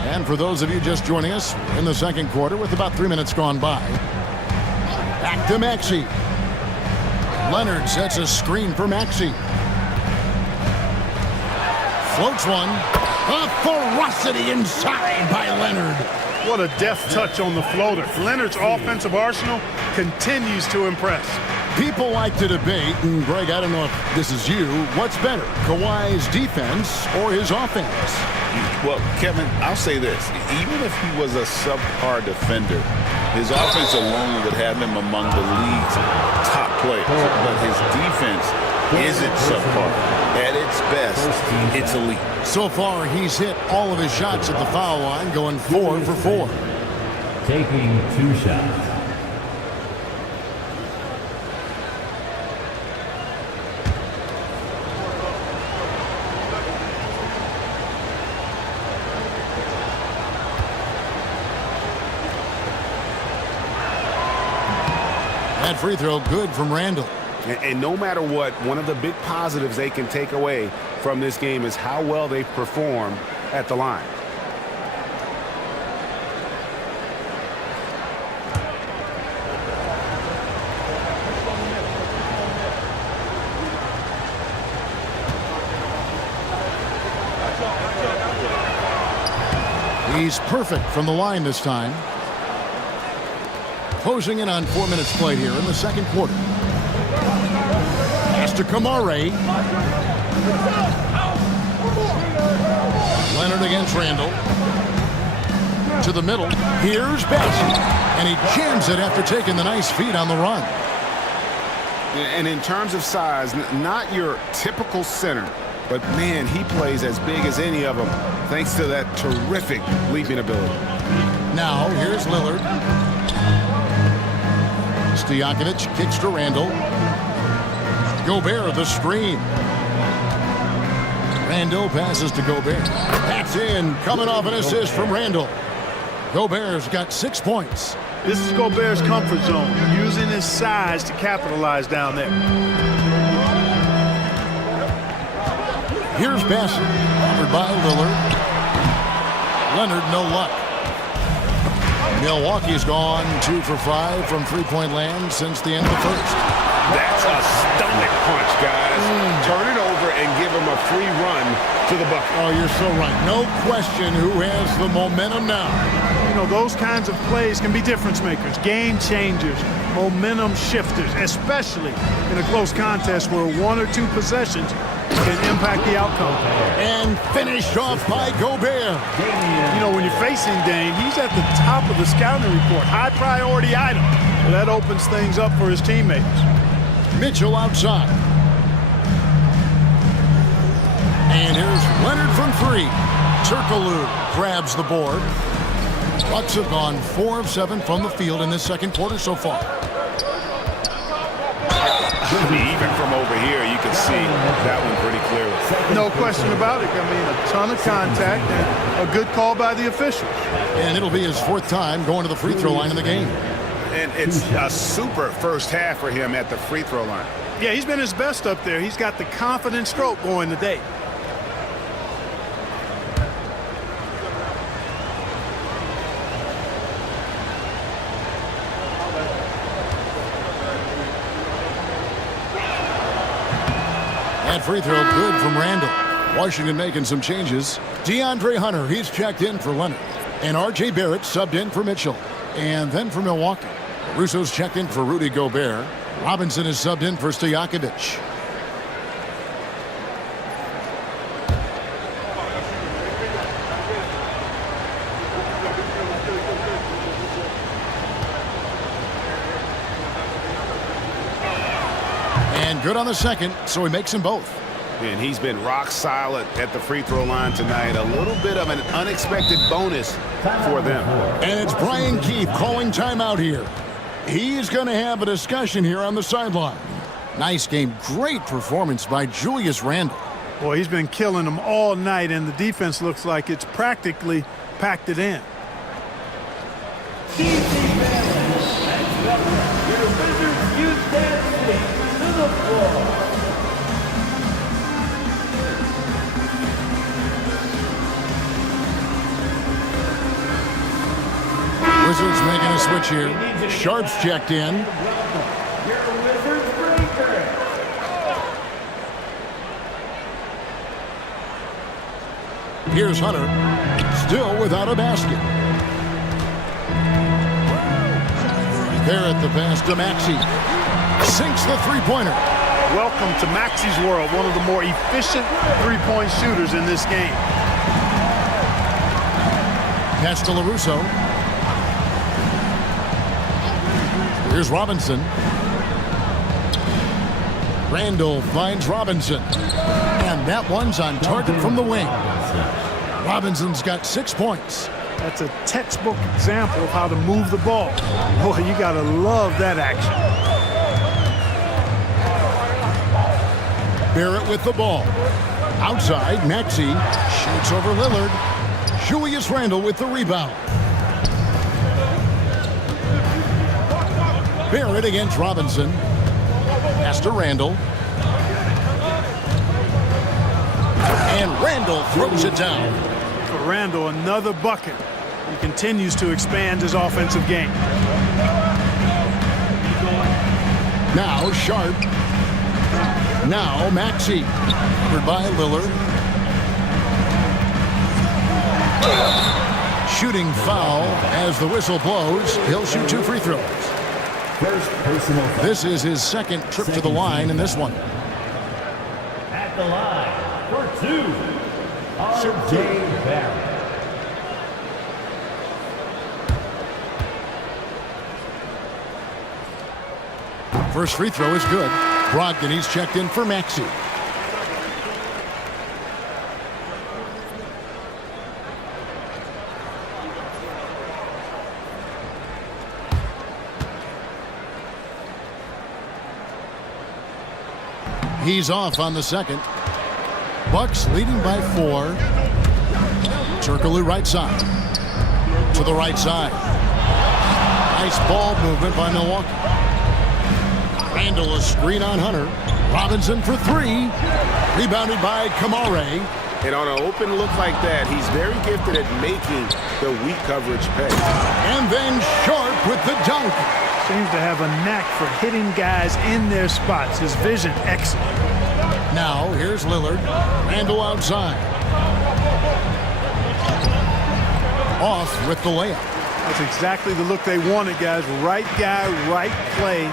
And for those of you just joining us in the second quarter with about 3 minutes gone by, back to Maxey. Leonard sets a screen for Maxey. Floats one. A ferocity inside by Leonard. What a deft touch on the floater. Leonard's offensive arsenal continues to impress. People like to debate, and Greg, I don't know if this is you, what's better, Kawhi's defense or his offense? Well, Kevin, I'll say this. Even if he was a subpar defender, his offense alone would have him among the league's top players. But his defense isn't subpar. At its best, it's elite. So far, he's hit all of his shots at the foul line, going 4 for 4. Taking 2 shots. That free throw good from Randall. And no matter what, one of the big positives they can take away from this game is how well they perform at the line. He's perfect from the line this time. Closing in on 4 minutes played here in the second quarter. Pass to Kamare. Leonard against Randall. To the middle. Here's Bassett. And he jams it after taking the nice feed on the run. And in terms of size, not your typical center, but man, he plays as big as any of them thanks to that terrific leaping ability. Now, here's Lillard. Stojakovic kicks to Randall. Gobert the screen. Randall passes to Gobert. That's in, coming off an assist from Randall. Gobert's got 6 points. This is Gobert's comfort zone, using his size to capitalize down there. Here's Bassett, covered by Lillard. Leonard, no luck. Milwaukee's gone 2 for 5 from three-point land since the end of the first. That's a stomach punch, guys. Turn it over and give him a free run to the bucket. Oh, you're so right. No question who has the momentum now. You know, those kinds of plays can be difference makers, game changers, momentum shifters, especially in a close contest where 1 or 2 possessions can impact the outcome. And finished off by Gobert. You know, when you're facing Dame, he's at the top of the scouting report. High priority item. That opens things up for his teammates. Mitchell outside. And here's Leonard from 3. Turkoglu grabs the board. Bucks have gone 4 of 7 from the field in this second quarter so far. Even from over here, you can see that one pretty clearly. No question about it. I mean, a ton of contact and a good call by the officials. And it'll be his 4th time going to the free throw line in the game. And it's a super first half for him at the free throw line. Yeah, he's been his best up there. He's got the confident stroke going today. That free throw good from Randall. Washington making some changes. DeAndre Hunter, he's checked in for Leonard. And R.J. Barrett subbed in for Mitchell. And then for Milwaukee, Russo's checked in for Rudy Gobert. Robinson is subbed in for Stojakovic. And good on the second, so he makes them both. And he's been rock solid at the free throw line tonight. A little bit of an unexpected bonus for them. And it's Brian Keefe calling timeout here. He's going to have a discussion here on the sideline. Nice game. Great performance by Julius Randle. Boy, he's been killing them all night, and the defense looks like it's practically packed it in. Wizards making a switch here. Sharp's checked in. Here's Hunter, still without a basket. Barrett the pass to Maxey. Sinks the three-pointer. Welcome to Maxey's world, one of the more efficient three-point shooters in this game. Pass to LaRusso. Here's Robinson. Randall finds Robinson. And that one's on target from the wing. Robinson's got 6 points. That's a textbook example of how to move the ball. Boy, you got to love that action. Barrett with the ball. Outside, Maxey shoots over Lillard. Julius Randle with the rebound. Barrett against Robinson. Pass to Randle. And Randle throws it down. For Randle, another bucket. He continues to expand his offensive game. Now Sharp. Now Maxey. Covered by Lillard. Shooting foul as the whistle blows. He'll shoot 2 free throws. This is his second trip to the line in this one. At the line for 2, R.J. Barrett. First free throw is good. Brogdon, he's checked in for Maxey. He's off on the second. Bucks leading by 4. Turkoglu right side. To the right side. Nice ball movement by Milwaukee. Randall a screen on Hunter. Robinson for 3. Rebounded by Kamare. And on an open look like that, he's very gifted at making the weak coverage pay. And then Sharp with the dunk. Seems to have a knack for hitting guys in their spots. His vision excellent. Now here's Lillard. Randall outside. Off with the layup. That's exactly the look they wanted, guys. Right guy, right play,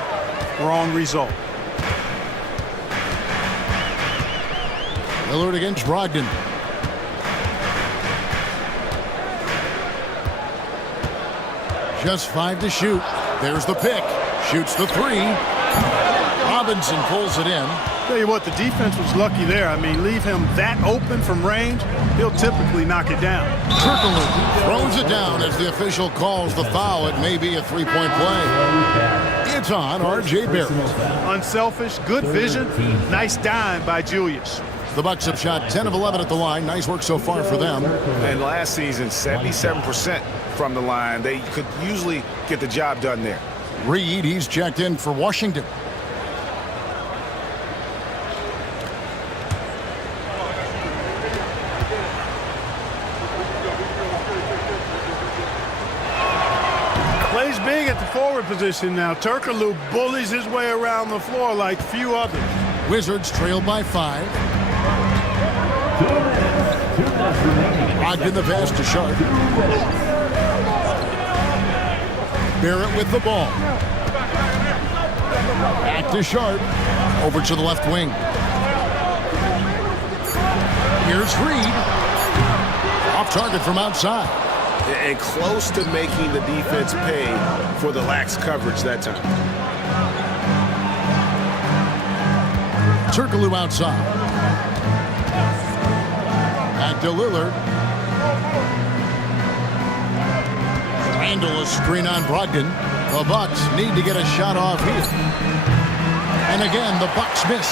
wrong result. Lillard against Brogdon. Just 5 to shoot. There's the pick. Shoots the 3. Robinson pulls it in. Tell you what, the defense was lucky there. I mean, leave him that open from range, he'll typically knock it down. Turkoglu throws it down as the official calls the foul. It may be a 3-point play. It's on R.J. Barrett. Unselfish, good vision, nice dime by Julius. The Bucks have shot 10 of 11 at the line. Nice work so far for them. And last season, 77% from the line. They could usually get the job done there. Reed, he's checked in for Washington. Plays big at the forward position now. Turkoglu bullies his way around the floor like few others. Wizards trailed by 5. Brogdon the pass to Sharp. Barrett with the ball. Back to Sharp. Over to the left wing. Here's Reed. Off target from outside. And close to making the defense pay for the lax coverage that time. Turkoglu outside. Back to Lillard. Randall a screen on Brogdon. The Bucks need to get a shot off here. And again, the Bucks miss.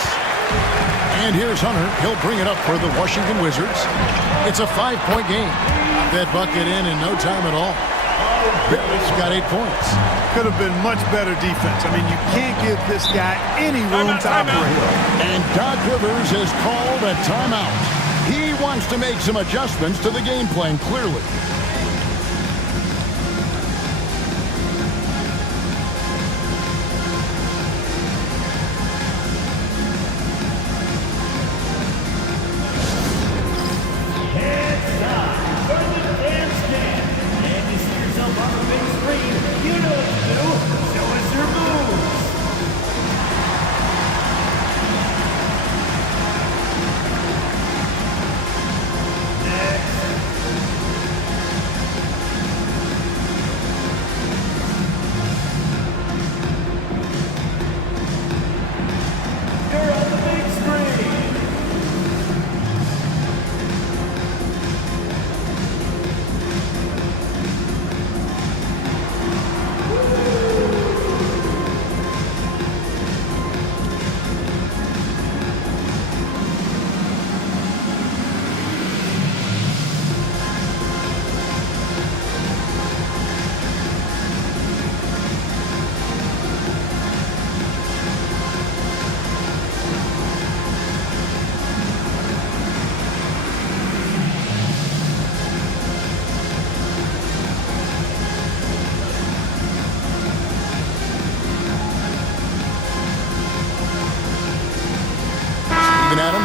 And here's Hunter. He'll bring it up for the Washington Wizards. It's a 5-point game. That bucket in no time at all. Barrett's got 8 points. Could have been much better defense. I mean, you can't give this guy any room to operate. And Doc Rivers has called a timeout. He wants to make some adjustments to the game plan, clearly.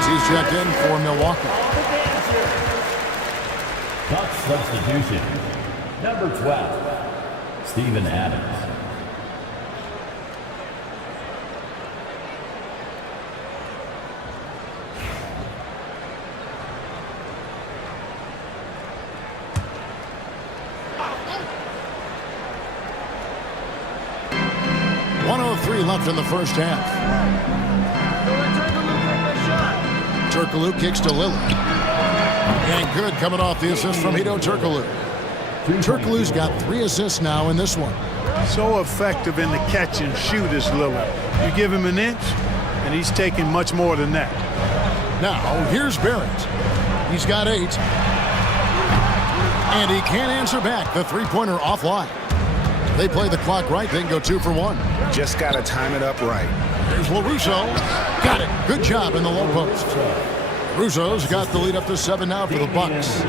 Barnes, he's checked in for Milwaukee. Bucks substitution. Number 12, Steven Adams. Left in the first half. Turkoglu kicks to Lillard. And good coming off the assist from Hedo Turkoglu. Turkoglu's got 3 assists now in this one. So effective in the catch and shoot is Lillard. You give him an inch, and he's taking much more than that. Now, here's Barrett. He's got 8. And he can't answer back. The three-pointer offline. They play the clock right, they can go 2 for 1. Just got to time it up right. Here's LaRusso. Got it. Good job in the low post. Russo's got the lead up to 7 now for the Bucks.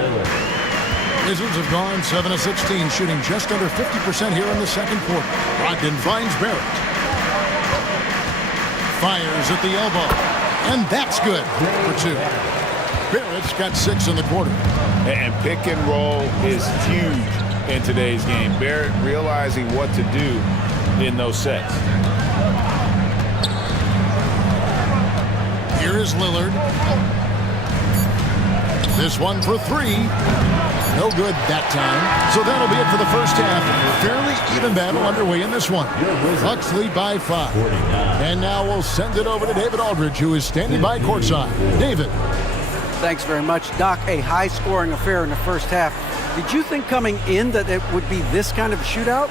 Wizards have gone 7 of 16, shooting just under 50% here in the second quarter. Brogdon finds Barrett. Fires at the elbow. And that's good for 2. Barrett's got 6 in the quarter. And pick and roll is huge in today's game. Barrett realizing what to do in those sets. Here is Lillard. This one for 3. No good that time. So that'll be it for the first half. Fairly even battle underway in this one. Bucks lead by 5. And now we'll send it over to David Aldridge, who is standing by courtside. David. Thanks very much, Doc. A high-scoring affair in the first half. Did you think coming in that it would be this kind of a shootout?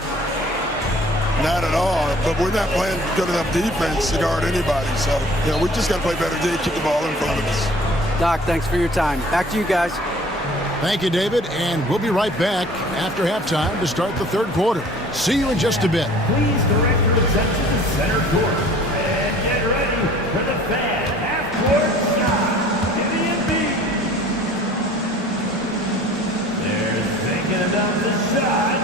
Not at all, but we're not playing good enough defense to guard anybody. So, we just got to play better D, keep the ball in front of us. Doc, thanks for your time. Back to you guys. Thank you, David, and we'll be right back after halftime to start the third quarter. See you in just a bit. Please direct your attention to center court and get ready for the fan half-court shot in the Embiid. They're thinking about the shot.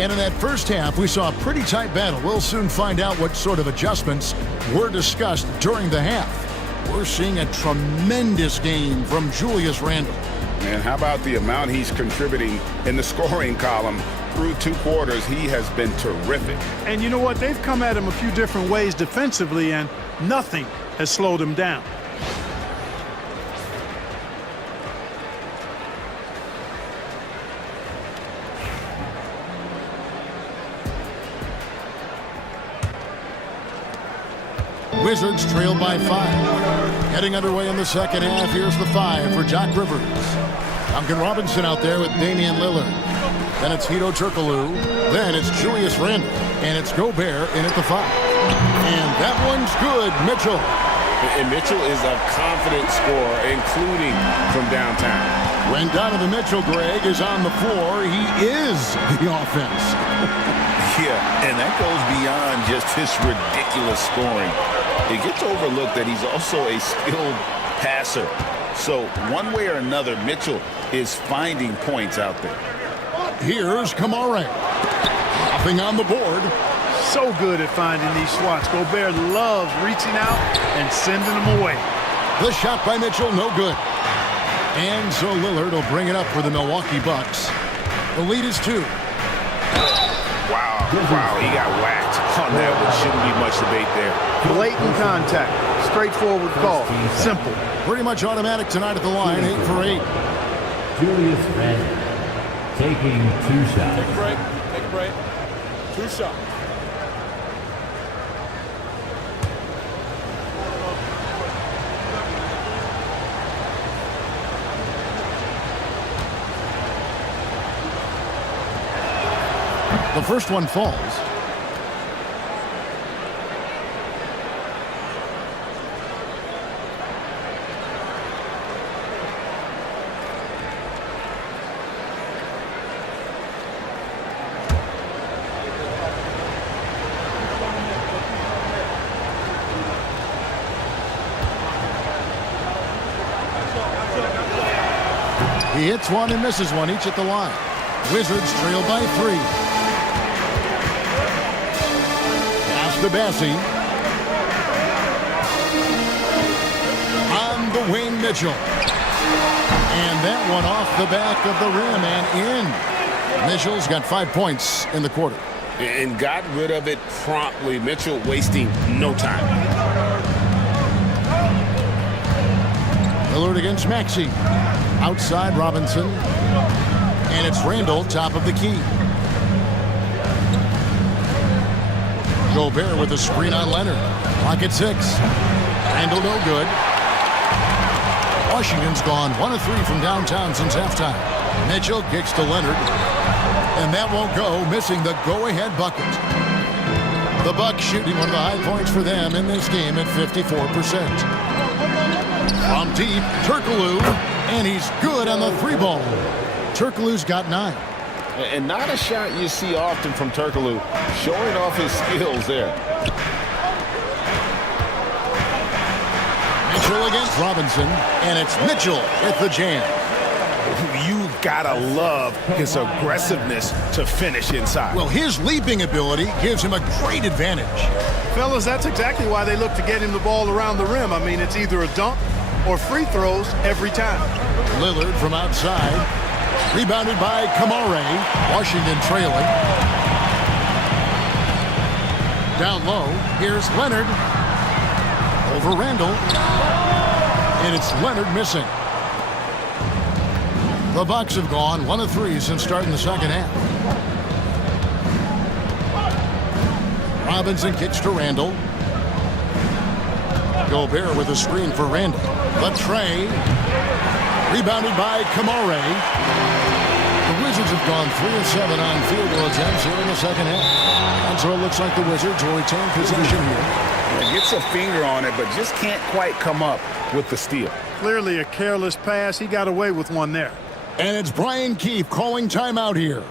And in that first half, we saw a pretty tight battle. We'll soon find out what sort of adjustments were discussed during the half. We're seeing a tremendous game from Julius Randle. Man, how about the amount he's contributing in the scoring column through 2 quarters? He has been terrific. And you know what? They've come at him a few different ways defensively, and nothing has slowed him down. Wizards trail by 5. Heading underway in the second half. Here's the 5 for Doc Rivers. Duncan Robinson out there with Damian Lillard. Then it's Hedo Turkoglu. Then it's Julius Randle. And it's Gobert in at the 5. And that one's good. Mitchell. And Mitchell is a confident scorer, including from downtown. When Donovan Mitchell, Greg, is on the floor, he is the offense. Yeah, and that goes beyond just his ridiculous scoring. It gets overlooked that he's also a skilled passer. So one way or another, Mitchell is finding points out there. Here's Kamara. Nothing on the board. So good at finding these swats. Gobert loves reaching out and sending them away. The shot by Mitchell, no good. And so Lillard will bring it up for the Milwaukee Bucks. The lead is 2. Wow, he got whacked. Oh, on that one. Shouldn't be much debate there. Blatant contact. Straightforward call. Simple. Pretty much automatic tonight at the line, 8 for 8. Julius Randle taking 2 shots. Take a break. Take a break. 2 shots. The first one falls. He hits one and misses one, each at the line. Wizards trail by 3. Pass to Bassie. On the wing, Mitchell. And that one off the back of the rim and in. Mitchell's got 5 points in the quarter. And got rid of it promptly. Mitchell wasting no time. Lillard against Maxey. Outside Robinson. And it's Randle, top of the key. Gobert with a screen on Leonard. Clock at 6. Randle no good. Washington's gone 1 of 3 from downtown since halftime. Mitchell kicks to Leonard. And that won't go, missing the go-ahead bucket. The Bucks shooting one of the high points for them in this game at 54%. From deep, Turkoglu, and he's good on the 3-ball. Turkoglu's got 9. And not a shot you see often from Turkoglu, showing off his skills there. Mitchell against Robinson, and it's Mitchell at the jam. You gotta love his aggressiveness to finish inside. Well, his leaping ability gives him a great advantage. Fellas, that's exactly why they look to get him the ball around the rim. I mean, it's either a dunk or free throws every time. Lillard from outside. Rebounded by Kamare. Washington trailing. Down low. Here's Leonard. Over Randle. And it's Leonard missing. The Bucks have gone 1 of 3 since starting the second half. Robinson kicks to Randle. Gobert with a screen for Randle. The tray. Rebounded by Kamare. The Wizards have gone 3 of 7 on field goal attempts here in the second half. And so it looks like the Wizards will retain possession here. Gets a finger on it, but just can't quite come up with the steal. Clearly a careless pass. He got away with one there. And it's Brian Keefe calling timeout here.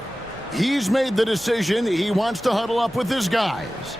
He's made the decision. He wants to huddle up with his guys.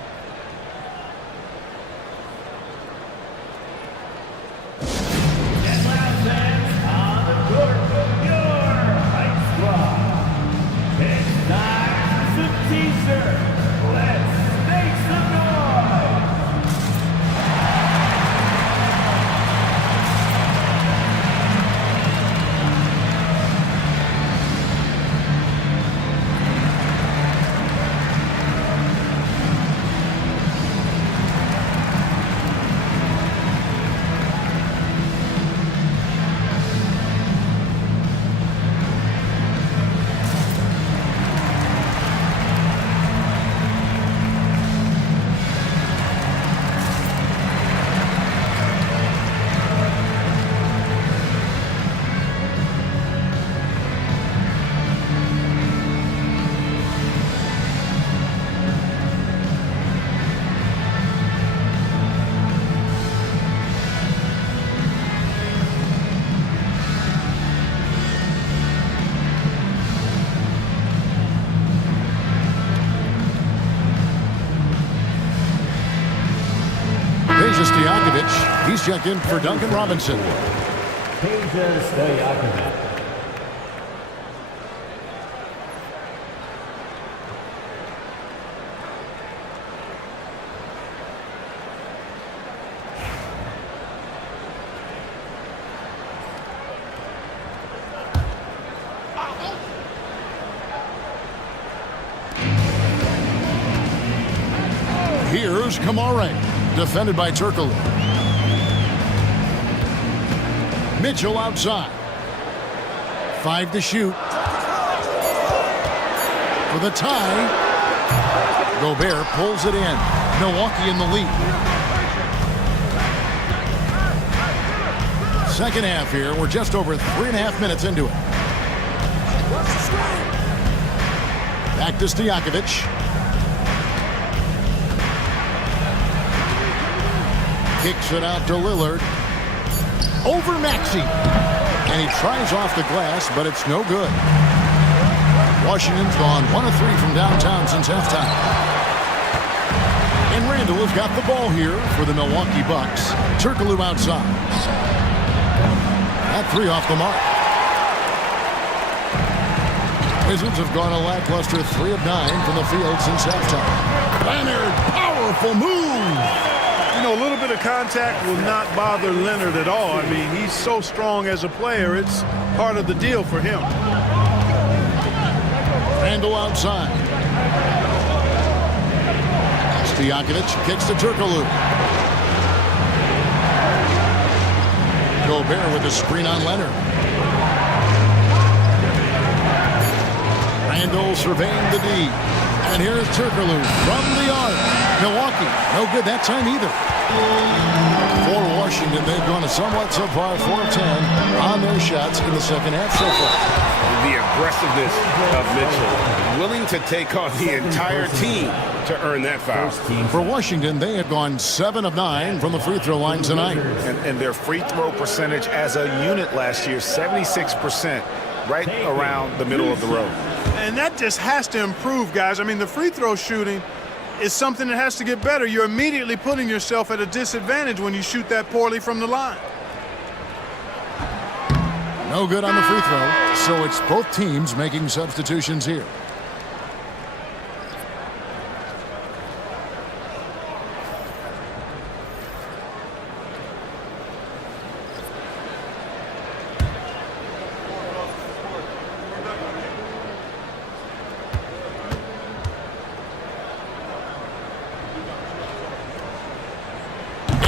Stojakovic. He's checked in for Duncan Robinson. Peja Stojakovic. Here's Kamare, defended by Turkoglu. Mitchell outside. 5 to shoot. For the tie. Gobert pulls it in. Milwaukee in the lead. Second half here. We're just over 3.5 minutes into it. Back to Stojakovic. Kicks it out to Lillard. Over Maxey. And he tries off the glass, but it's no good. Washington's gone 1 of 3 from downtown since halftime. And Randall has got the ball here for the Milwaukee Bucks. Turkoglu outside. That 3 off the mark. Wizards have gone a lackluster 3 of 9 from the field since halftime. Leonard, powerful move. You know, a little bit of contact will not bother Leonard at all. I mean, he's so strong as a player. It's part of the deal for him. Randall outside. Stojakovic kicks to Turkoglu. Gobert with a screen on Leonard. Randall surveying the D. And here's Turkoglu from the arc. Milwaukee, no good that time either. For Washington, they've gone a somewhat subpar 4 of 10 on their shots in the second half so far. The aggressiveness of Mitchell, willing to take on the entire team to earn that foul. For Washington, they have gone 7 of 9 from the free throw line tonight. And their free throw percentage as a unit last year, 76%, right around the middle of the road. And that just has to improve, guys. I mean, the free throw shooting is something that has to get better. You're immediately putting yourself at a disadvantage when you shoot that poorly from the line. No good on the free throw, so it's both teams making substitutions here.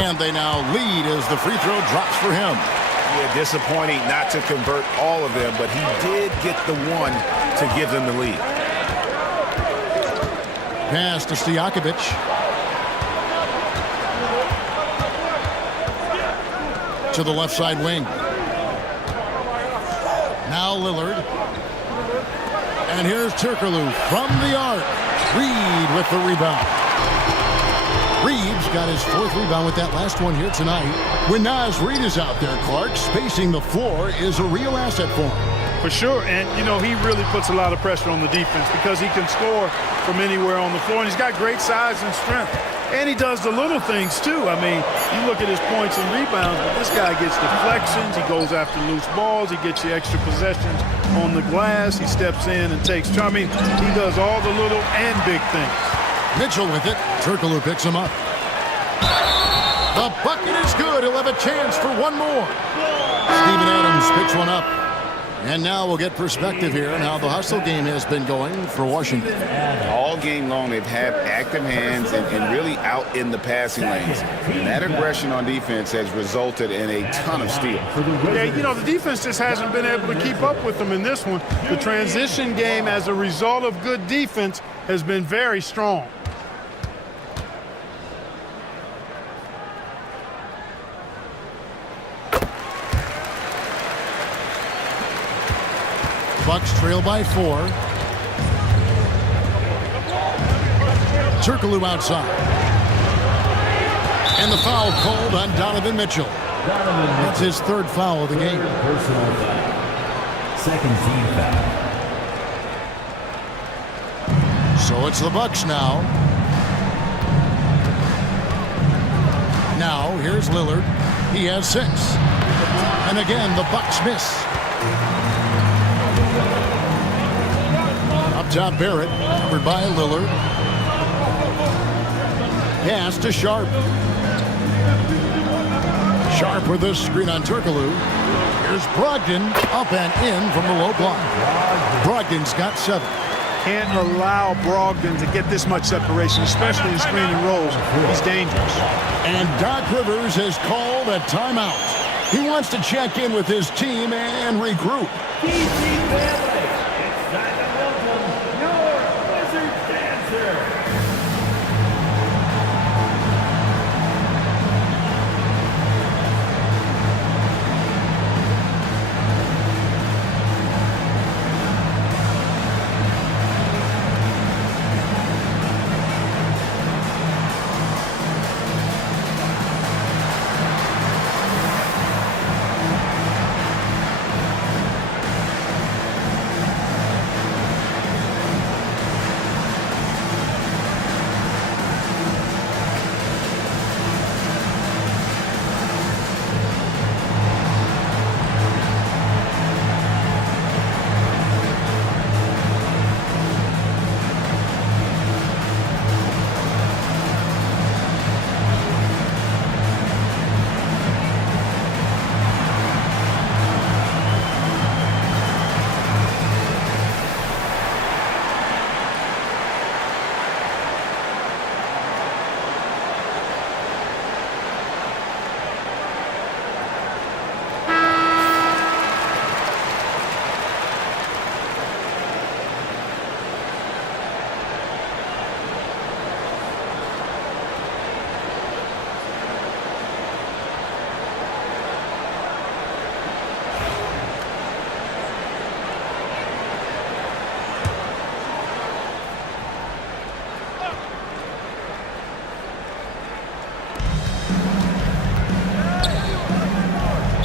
And they now lead as the free throw drops for him. Yeah, disappointing not to convert all of them, but he did get the one to give them the lead. Pass to Stojakovic. To the left side wing. Now Lillard. And here's Turkoglu from the arc. Reed with the rebound. Reeves got his 4th rebound with that last one here tonight. When Naz Reid is out there, Clark, spacing the floor is a real asset for him. For sure, and, you know, he really puts a lot of pressure on the defense because he can score from anywhere on the floor, and he's got great size and strength. And he does the little things, too. I mean, you look at his points and rebounds, but this guy gets deflections. He goes after loose balls. He gets you extra possessions on the glass. He steps in and takes charge. I mean, he does all the little and big things. Mitchell with it. Turkoglu picks him up. The bucket is good. He'll have a chance for one more. Steven Adams picks one up. And now we'll get perspective here on how the hustle game has been going for Washington. All game long, they've had active hands and really out in the passing lanes. And that aggression on defense has resulted in a ton of steals. Yeah, you know, the defense just hasn't been able to keep up with them in this one. The transition game, as a result of good defense, has been very strong. Bucks trail by 4. Turkoglu outside. And the foul called on Donovan Mitchell. That's his 3rd foul of the game. Personal foul. 2nd team foul. So it's the Bucks now. Now here's Lillard. He has 6. And again the Bucks miss. Up top, Barrett, covered by Lillard. Pass to Sharp. Sharp with this screen on Turkoglu. Here's Brogdon up and in from the low block. Brogdon's got 7. Can't allow Brogdon to get this much separation, especially in screen and rolls. He's dangerous. And Doc Rivers has called a timeout. He wants to check in with his team and regroup. DC family, it's time to welcome your Wizard Dancer.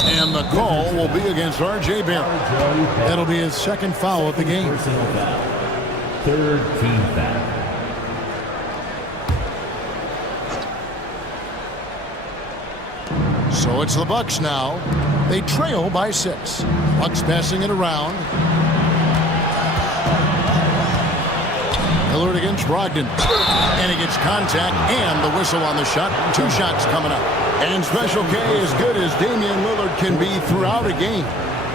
And the call will be against R.J. Barrett. That'll be his second foul of the game. Personal foul. Third team foul. So it's the Bucks now. They trail by 6. Bucks passing it around. Lillard against Brogdon. And he gets contact and the whistle on the shot. 2 shots coming up. And Special K, as good as Damian Lillard can be throughout a game,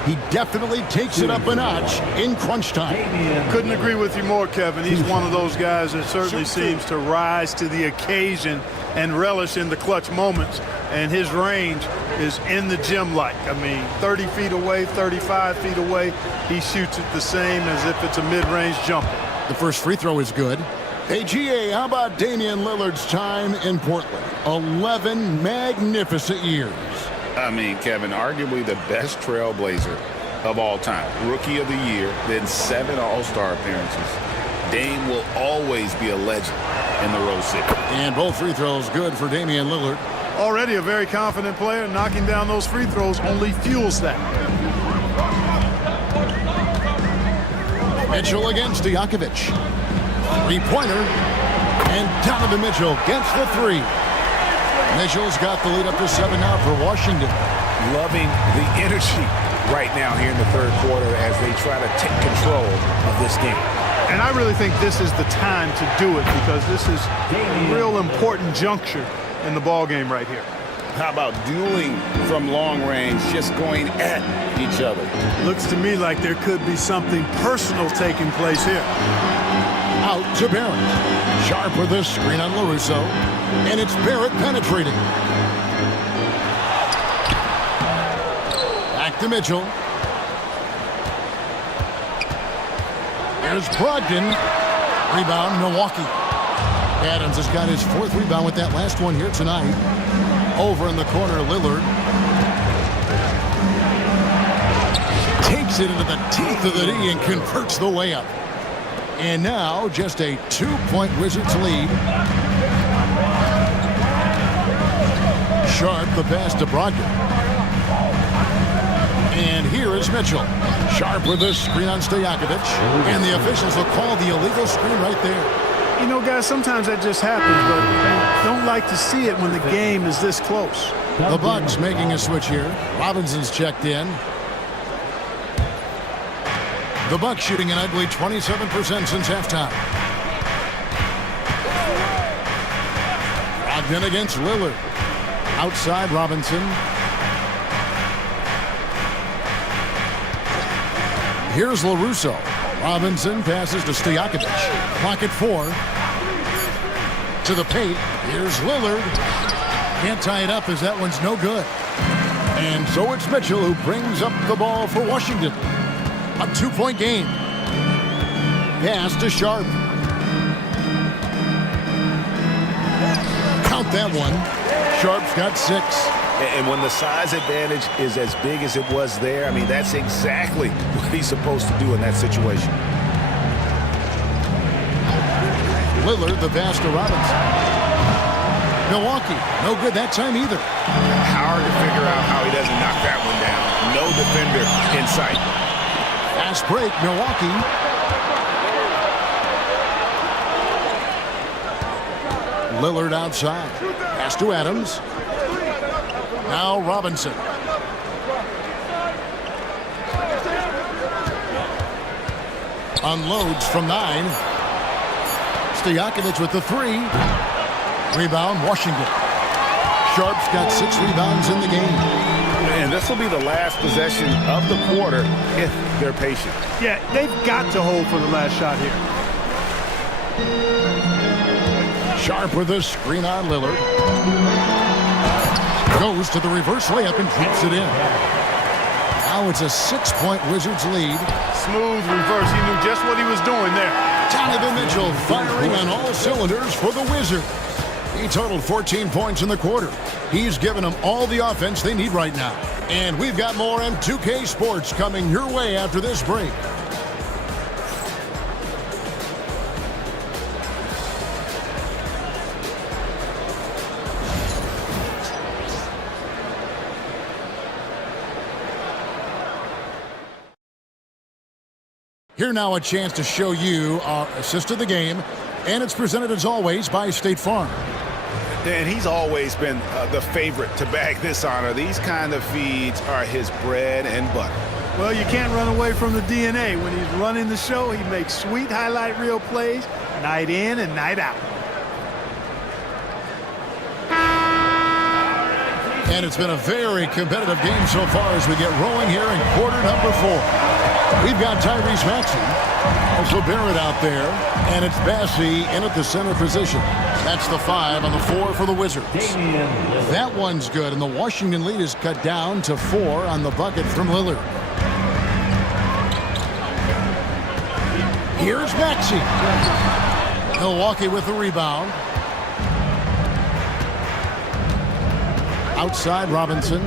he definitely takes it up a notch in crunch time. Couldn't agree with you more, Kevin. He's one of those guys that certainly seems to rise to the occasion and relish in the clutch moments. And his range is in the gym-like. I mean, 30 feet away, 35 feet away, he shoots it the same as if it's a mid-range jumper. The first free throw is good. Hey, GA, how about Damian Lillard's time in Portland? 11 magnificent years. I mean, Kevin, arguably the best trailblazer of all time. Rookie of the year, then 7 All-Star appearances. Dame will always be a legend in the Rose City. And both free throws good for Damian Lillard. Already a very confident player. Knocking down those free throws only fuels that. Mitchell against Stojakovic. Three-pointer. And Donovan Mitchell gets the 3. Mitchell's got the lead up to 7 now for Washington. Loving the energy right now here in the third quarter as they try to take control of this game. And I really think this is the time to do it because this is a real important juncture in the ball game right here. How about dueling from long range, just going at each other? Looks to me like there could be something personal taking place here. Out to Barrett. Sharp with a screen on LaRusso. And it's Barrett penetrating. Back to Mitchell. There's Brogdon. Rebound, Milwaukee. Adams has got his 4th rebound with that last one here tonight. Over in the corner, Lillard. Takes it into the teeth of the D and converts the layup. And now just a 2-point Wizards lead. Sharp the pass to Brogdon. And here is Mitchell. Sharp with a screen on Stojakovic. And the officials will call the illegal screen right there. You know, guys, sometimes that just happens, but I don't like to see it when the game is this close. The Bucks making a switch here. Robinson's checked in. The Bucks shooting an ugly 27% since halftime. Brogdon against Lillard. Outside Robinson. Here's LaRusso. Robinson passes to Stojakovic. Clock at 4. To the paint. Here's Lillard. Can't tie it up as that one's no good. And so it's Mitchell who brings up the ball for Washington. A 2-point game. Pass to Sharp. Count that one. Sharp's got 6. And when the size advantage is as big as it was there, I mean, that's exactly what he's supposed to do in that situation. Lillard, the pass to Robinson. Milwaukee, no good that time either. Hard to figure out how he doesn't knock that one down. No defender in sight. Fast break, Milwaukee. Lillard outside. Pass to Adams. Now Robinson. Unloads from 9. Stojakovic with the 3. Rebound, Washington. Sharp's got 6 rebounds in the game. And this will be the last possession of the quarter if they're patient. Yeah, they've got to hold for the last shot here. Sharp with a screen on Lillard. Goes to the reverse layup and drops it in. Now it's a 6-point Wizards lead. Smooth reverse. He knew just what he was doing there. Donovan Mitchell firing on all cylinders for the Wizards. He totaled 14 points in the quarter. He's given them all the offense they need right now. And we've got more M2K Sports coming your way after this break. Here now a chance to show you our assist of the game, and it's presented as always by State Farm. And he's always been the favorite to bag this honor. These kind of feeds are his bread and butter. Well, you can't run away from the DNA. When he's running the show, he makes sweet highlight reel plays night in and night out. And it's been a very competitive game so far as we get rolling here in quarter number 4. We've got Tyrese Maxey, also Barrett out there, and it's Bassey in at the center position. That's the 5 on the 4 for the Wizards. That one's good, and the Washington lead is cut down to 4 on the bucket from Lillard. Here's Maxey. Milwaukee with the rebound. Outside Robinson.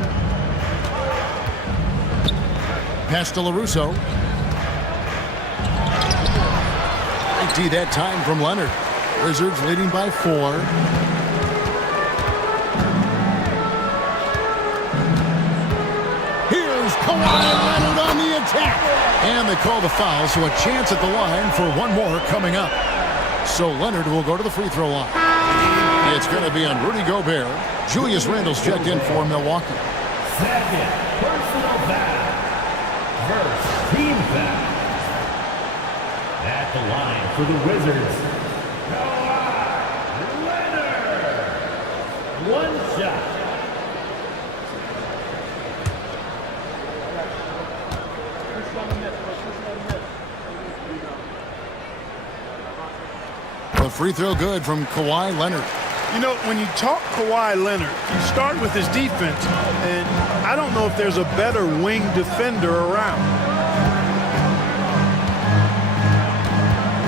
Pass to LaRusso. ID that time from Leonard. Wizards leading by 4. Here's Kawhi Leonard on the attack. And they call the foul, so a chance at the line for one more coming up. So Leonard will go to the free throw line. It's going to be on Rudy Gobert. Julius Randle's checked in for Milwaukee. Second personal foul. First team foul. At the line for the Wizards, Kawhi Leonard. One shot. The free throw good from Kawhi Leonard. You know, when you talk Kawhi Leonard, you start with his defense, and I don't know if there's a better wing defender around.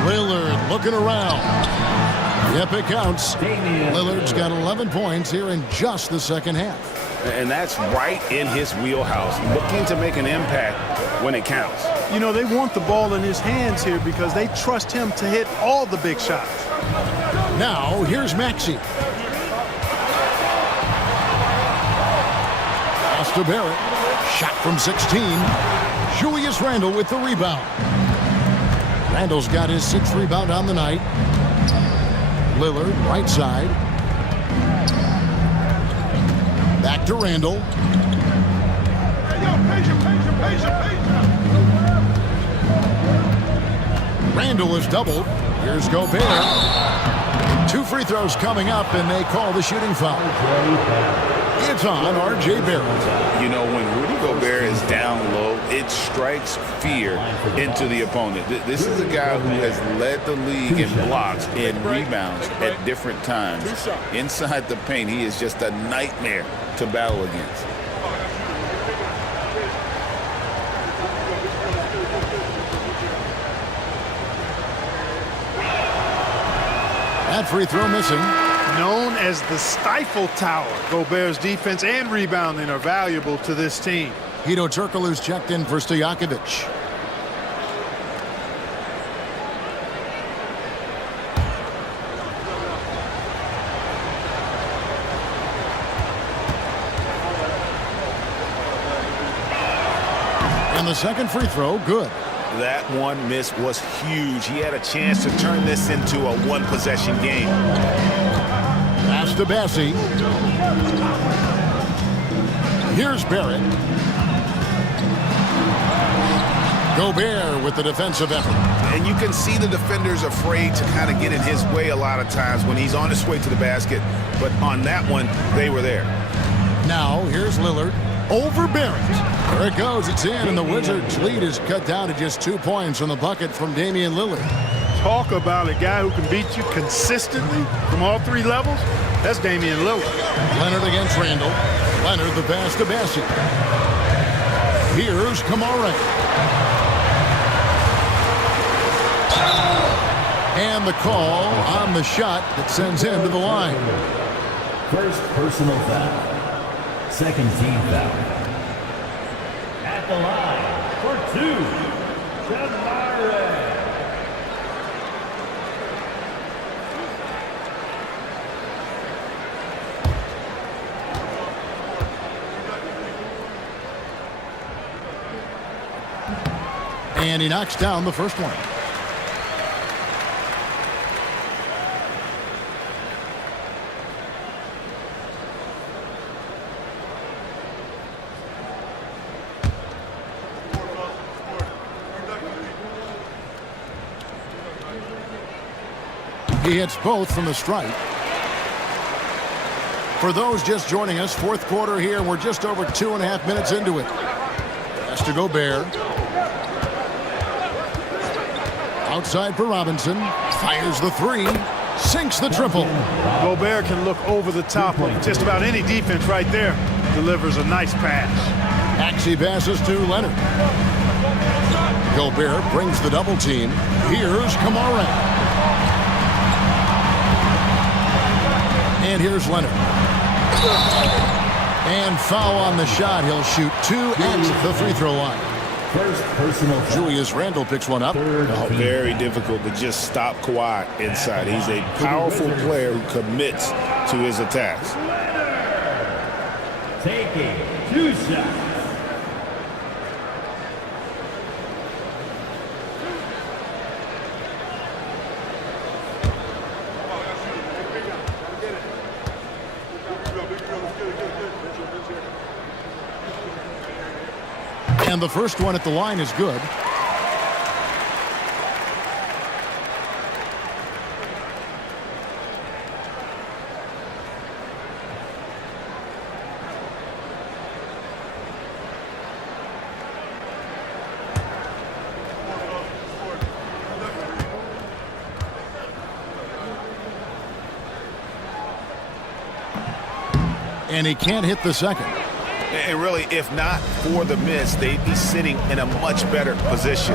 Lillard looking around. Yep, it counts. Lillard's got 11 points here in just the second half. And that's right in his wheelhouse, looking to make an impact when it counts. You know, they want the ball in his hands here because they trust him to hit all the big shots. Now, here's Maxey. Pass to Barrett. Shot from 16. Julius Randle with the rebound. Randle's got his 6th rebound on the night. Lillard, right side. Back to Randle. Randle is doubled. Here's Gobert. 2 free throws coming up, and they call the shooting foul. It's on R.J. Barrett. You know, when Rudy Gobert is down low, it strikes fear into the opponent. This is a guy who has led the league in blocks and rebounds at different times. Inside the paint, he is just a nightmare to battle against. That free throw missing. Known as the Stifle Tower, Gobert's defense and rebounding are valuable to this team. Hedo Turkoglu's checked in for Stojakovic. And the second free throw, good. That one miss was huge. He had a chance to turn this into a one-possession game. Pass to Bassey. Here's Barrett. Gobert with the defensive effort. And you can see the defenders afraid to kind of get in his way a lot of times when he's on his way to the basket. But on that one, they were there. Now, here's Lillard over Barrett. There it goes. It's in, and the Wizards' lead is cut down to just 2 points on the bucket from Damian Lillard. Talk about a guy who can beat you consistently from all 3 levels. That's Damian Lillard. Leonard against Randall. Leonard the pass to Bassey. Here's Kamara. And the call on the shot that sends him to the line. First personal foul. Second team foul. At the line for 2, Jamare. And he knocks down the first one. He hits both from the stripe. For those just joining us, fourth quarter here. We're just over 2.5 minutes into it. Has to Gobert. Outside for Robinson. Fires the 3. Sinks the triple. Gobert can look over the top of just about any defense right there. Delivers a nice pass. Maxey passes to Leonard. Gobert brings the double team. Here's Kamara. And here's Leonard. And foul on the shot. He'll shoot 2 at the free throw line. First personal foul. Julius Randle picks one up. Oh, very difficult to just stop Kawhi inside. He's a powerful player who commits to his attacks. Taking 2 shots. And the first one at the line is good. And he can't hit the second. And really, if not for the miss, they'd be sitting in a much better position.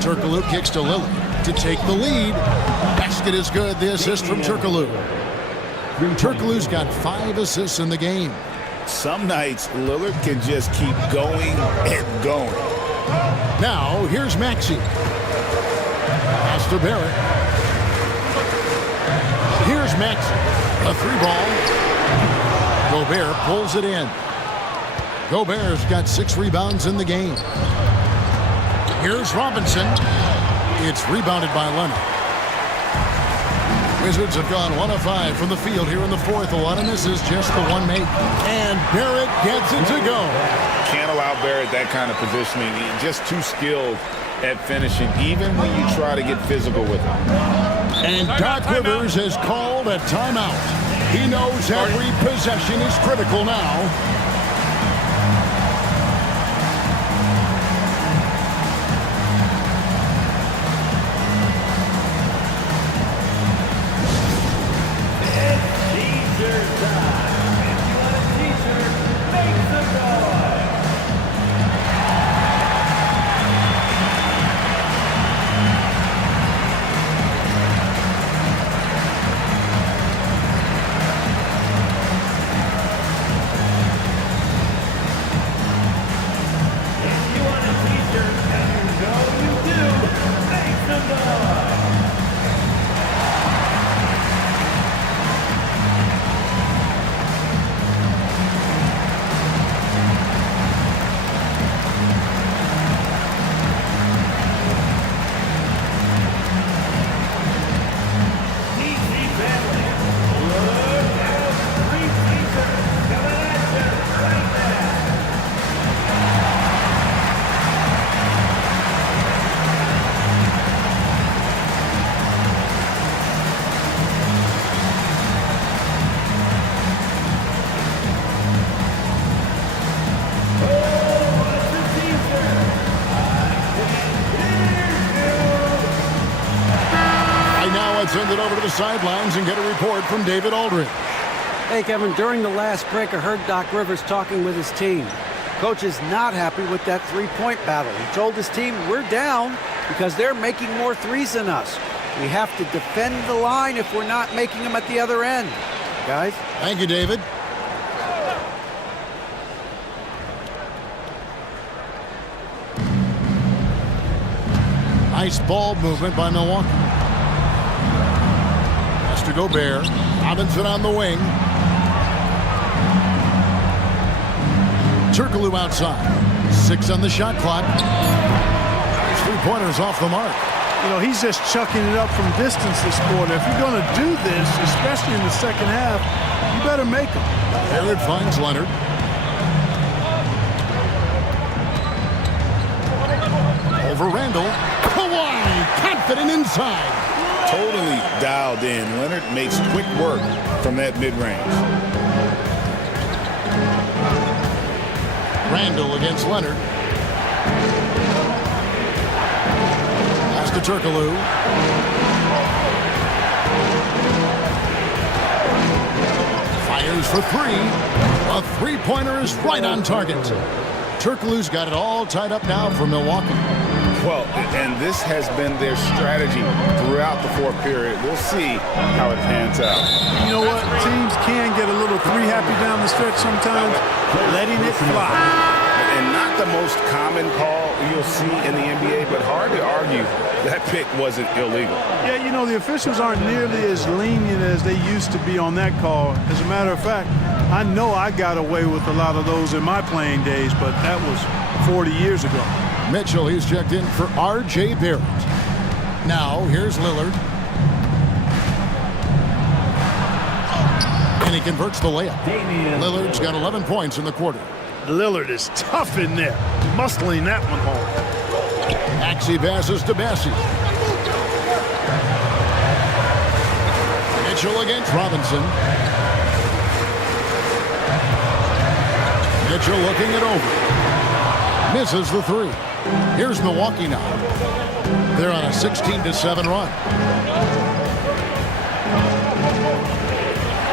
Turkoglu kicks to Lillard to take the lead. Basket is good. The assist from Turkoglu. Turkoglu's got 5 assists in the game. Some nights, Lillard can just keep going and going. Now, here's Maxey. Pass to Barrett. Here's Maxey. A 3-ball. Gobert pulls it in. Gobert's got 6 rebounds in the game. Here's Robinson. It's rebounded by Leonard. Wizards have gone 1 of 5 from the field here in the fourth. A lot of misses, just the one made. And Barrett gets it to go. Can't allow Barrett that kind of positioning. He's just too skilled at finishing, even when you try to get physical with him. And Doc Rivers has called a timeout. He knows every possession is critical now. Send it over to the sidelines and get a report from David Aldridge. Hey, Kevin, during the last break, I heard Doc Rivers talking with his team. Coach is not happy with that three-point battle. He told his team, we're down because they're making more threes than us. We have to defend the line if we're not making them at the other end. Guys? Thank you, David. Nice ball movement by Milwaukee. To Gobert. Robinson on the wing. Turkoglu outside. 6 on the shot clock. His three-pointers off the mark. You know, he's just chucking it up from distance this quarter. If you're going to do this, especially in the second half, you better make them. There it finds Leonard. Over Randall. Kawhi, confident inside. Totally dialed in. Leonard makes quick work from that mid-range. Randall against Leonard. Pass to Turkoglu. Fires for three. A three-pointer is right on target. Turkoglu's got it all tied up now for Milwaukee. Well, and this has been their strategy throughout the fourth period. We'll see how it pans out. You know what? Teams can get a little three-happy down the stretch sometimes, letting it fly. And not the most common call you'll see in the NBA, but hard to argue that pick wasn't illegal. Yeah, you know, the officials aren't nearly as lenient as they used to be on that call. As a matter of fact, I know I got away with a lot of those in my playing days, but that was 40 years ago. Mitchell, he's checked in for R.J. Barrett. Now, here's Lillard. And he converts the layup. Lillard's got 11 points in the quarter. Lillard is tough in there, muscling that one home. Maxey passes to Bassi. Mitchell against Robinson. Mitchell looking it over. Misses the three. Here's Milwaukee now. They're on a 16-7 run.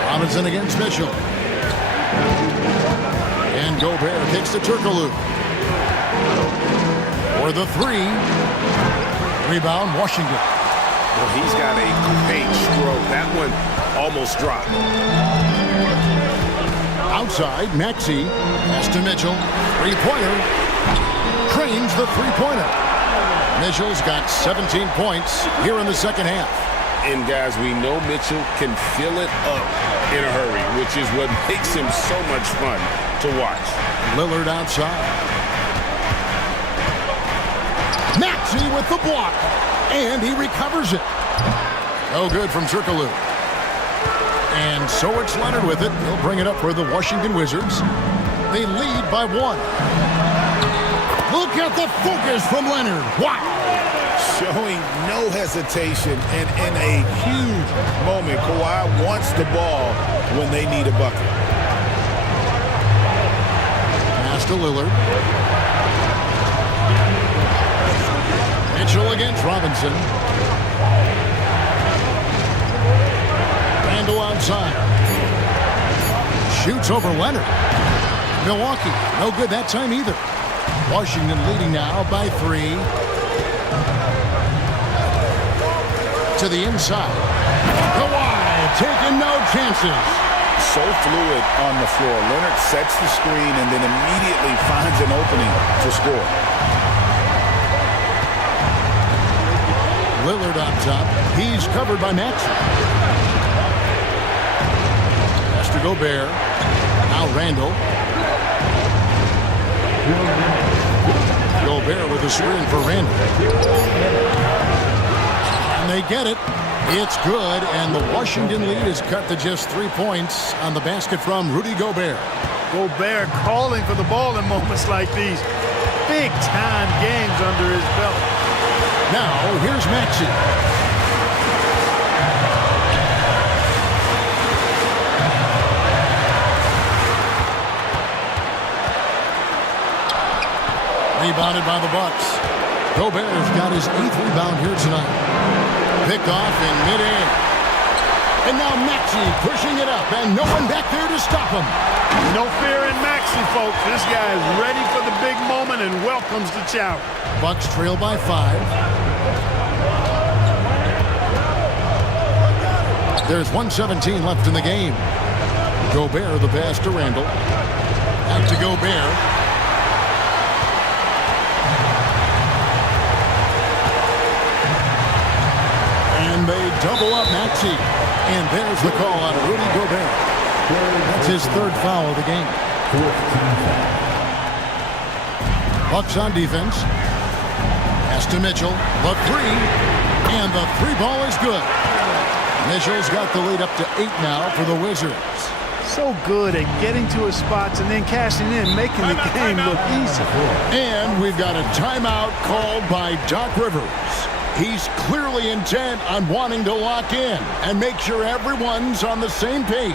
Robinson against Mitchell. And Gobert takes to Turkoglu. For the three. Rebound, Washington. Well, he's got a great stroke. That one almost dropped. Outside, Maxey. Pass to Mitchell. Three-pointer. Trains the three-pointer. Mitchell's got 17 points here in the second half. And guys, we know Mitchell can fill it up in a hurry, which is what makes him so much fun to watch. Lillard outside. Maxey with the block. And he recovers it. No good from Turkoglu. And so it's Leonard with it. He'll bring it up for the Washington Wizards. They lead by one. Look Look at the focus from Leonard. Wow. Showing no hesitation and in a huge moment. Kawhi wants the ball when they need a bucket. Pass to Lillard. Mitchell against Robinson. Randle outside. Shoots over Leonard. Milwaukee, no good that time either. Washington leading now by 3. To the inside. Kawhi taking no chances. So fluid on the floor. Leonard sets the screen and then immediately finds an opening to score. Lillard on top. He's covered by Maxey. Pass to Gobert. Now Randle. Gobert with a screen for Randle. And they get it. It's good, and the Washington lead is cut to just 3 points on the basket from Rudy Gobert. Gobert calling for the ball in moments like these. Big-time games under his belt. Now, here's Maxey. Rebounded by the Bucks. Gobert has got his 8th rebound here tonight. Picked off in midair. And now Maxey pushing it up, and no one back there to stop him. No fear in Maxey, folks. This guy is ready for the big moment and welcomes the challenge. Bucks trail by 5. There's 1:17 left in the game. Gobert the pass to Randle. Back to Gobert. And they double up Maxey. And there's the call on Rudy Gobert. That's his 3rd foul of the game. Bucks on defense. Pass to Mitchell. The 3. And the 3 ball is good. Mitchell's got the lead up to 8 now for the Wizards. So good at getting to his spots and then cashing in, making the game look easy. And we've got a timeout called by Doc Rivers. He's clearly intent on wanting to lock in and make sure everyone's on the same page.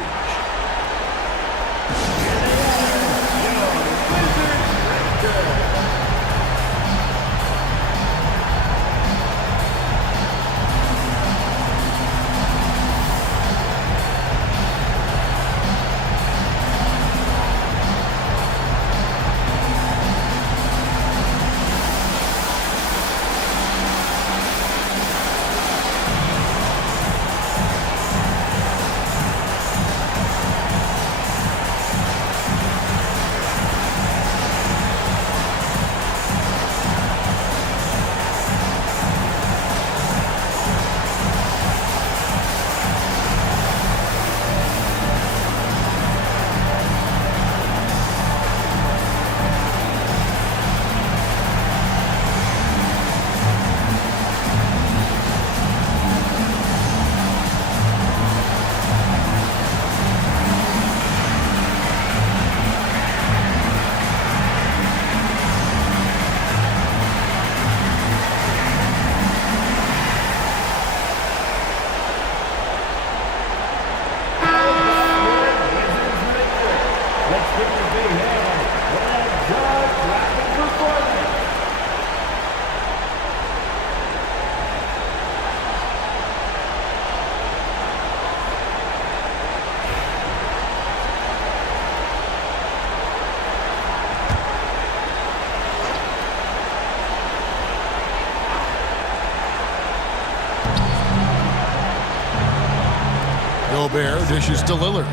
Gobert dishes to Lillard.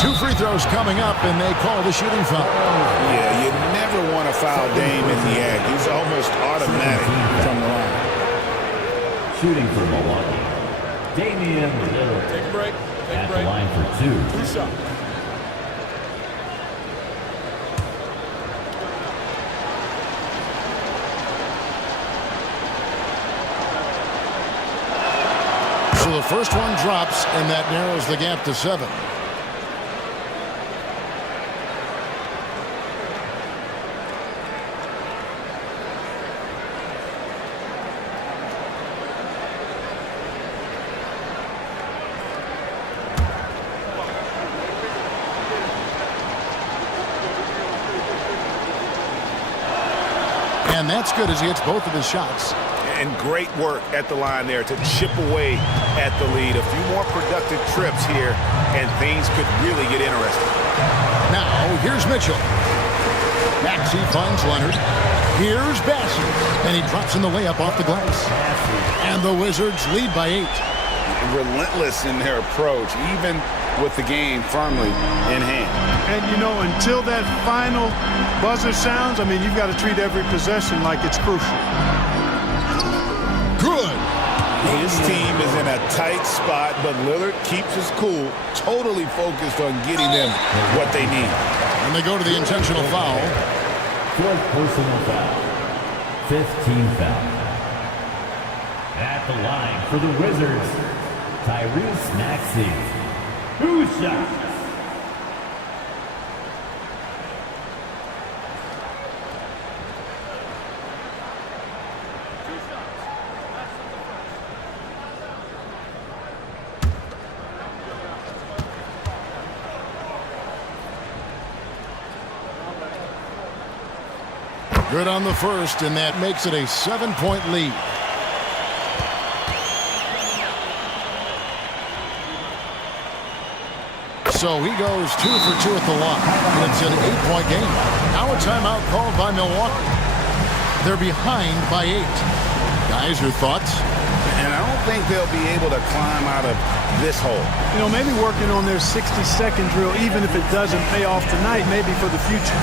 2 free throws coming up, and they call the shooting foul. Yeah, you never want to foul Dame in the act. He's almost automatic from the line. Shooting for Milwaukee, Damian Lillard. Take a break. Take a At break. the line for 2. 2 shots. So the first one drops, and that narrows the gap to 7. And that's good as he hits both of his shots. And great work at the line there to chip away at the lead. A few more productive trips here, and things could really get interesting. Now, here's Mitchell. Maxey finds Leonard. Here's Bassett. And he drops in the layup off the glass. And the Wizards lead by 8. Relentless in their approach, even with the game firmly in hand. And, you know, until that final buzzer sounds, I mean, you've got to treat every possession like it's crucial. Good. His team is in a tight spot, but Lillard keeps his cool, totally focused on getting them what they need. And they go to the intentional foul. 4th personal foul. 5th team foul. At the line for the Wizards, Tyrese Maxey. 2 shots. Good on the first, and that makes it a 7-point lead. So he goes 2 for 2 at the line, and it's an 8-point game. Now a timeout called by Milwaukee. They're behind by 8. Guys, your thoughts? And I don't think they'll be able to climb out of this hole. You know, maybe working on their 60-second drill, even if it doesn't pay off tonight, maybe for the future.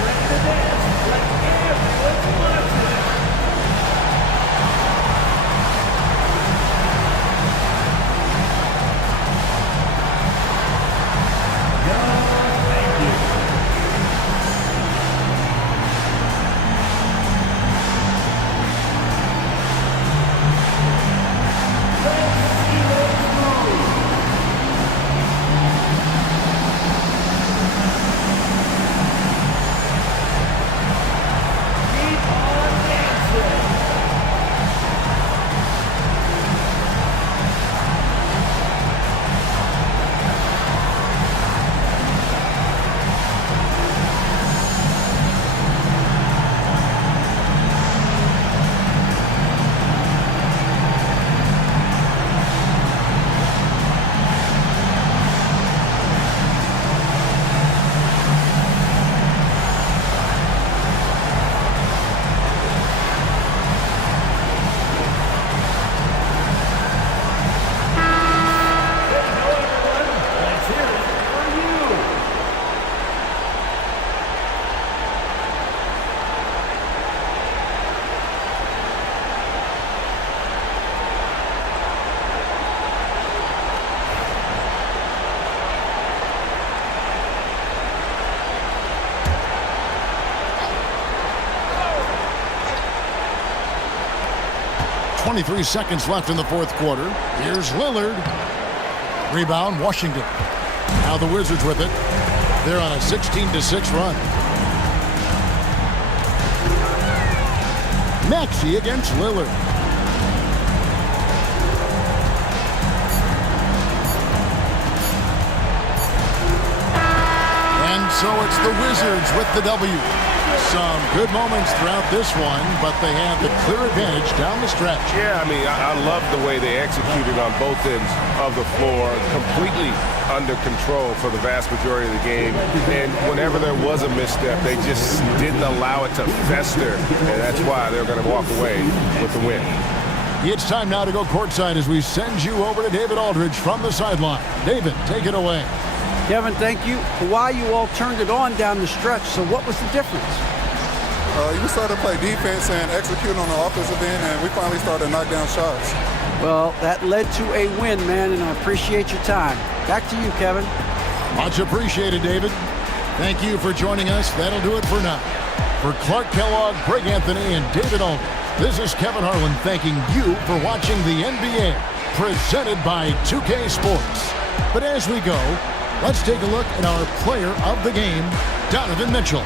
.23 seconds left in the 4th quarter. Here's Lillard. Rebound, Washington. Now the Wizards with it. They're on a 16-6 run. Maxey against Lillard. And so it's the Wizards with the W. Some good moments throughout this one, but they have the clear advantage down the stretch. Yeah, I mean, I love the way they executed on both ends of the floor, completely under control for the vast majority of the game. And whenever there was a misstep, they just didn't allow it to fester, and that's why they're going to walk away with the win. It's time now to go courtside as we send you over to David Aldridge from the sideline. David, take it away. Kevin, thank you. Kawhi, you all turned it on down the stretch, so what was the difference? You started to play defense and execute on the offensive end, and we finally started to knock down shots. Well, that led to a win, man, and I appreciate your time. Back to you, Kevin. Much appreciated, David. Thank you for joining us. That'll do it for now. For Clark Kellogg, Greg Anthony, and David Aldridge, this is Kevin Harlan thanking you for watching the NBA, presented by 2K Sports. But as we go, let's take a look at our player of the game, Donovan Mitchell.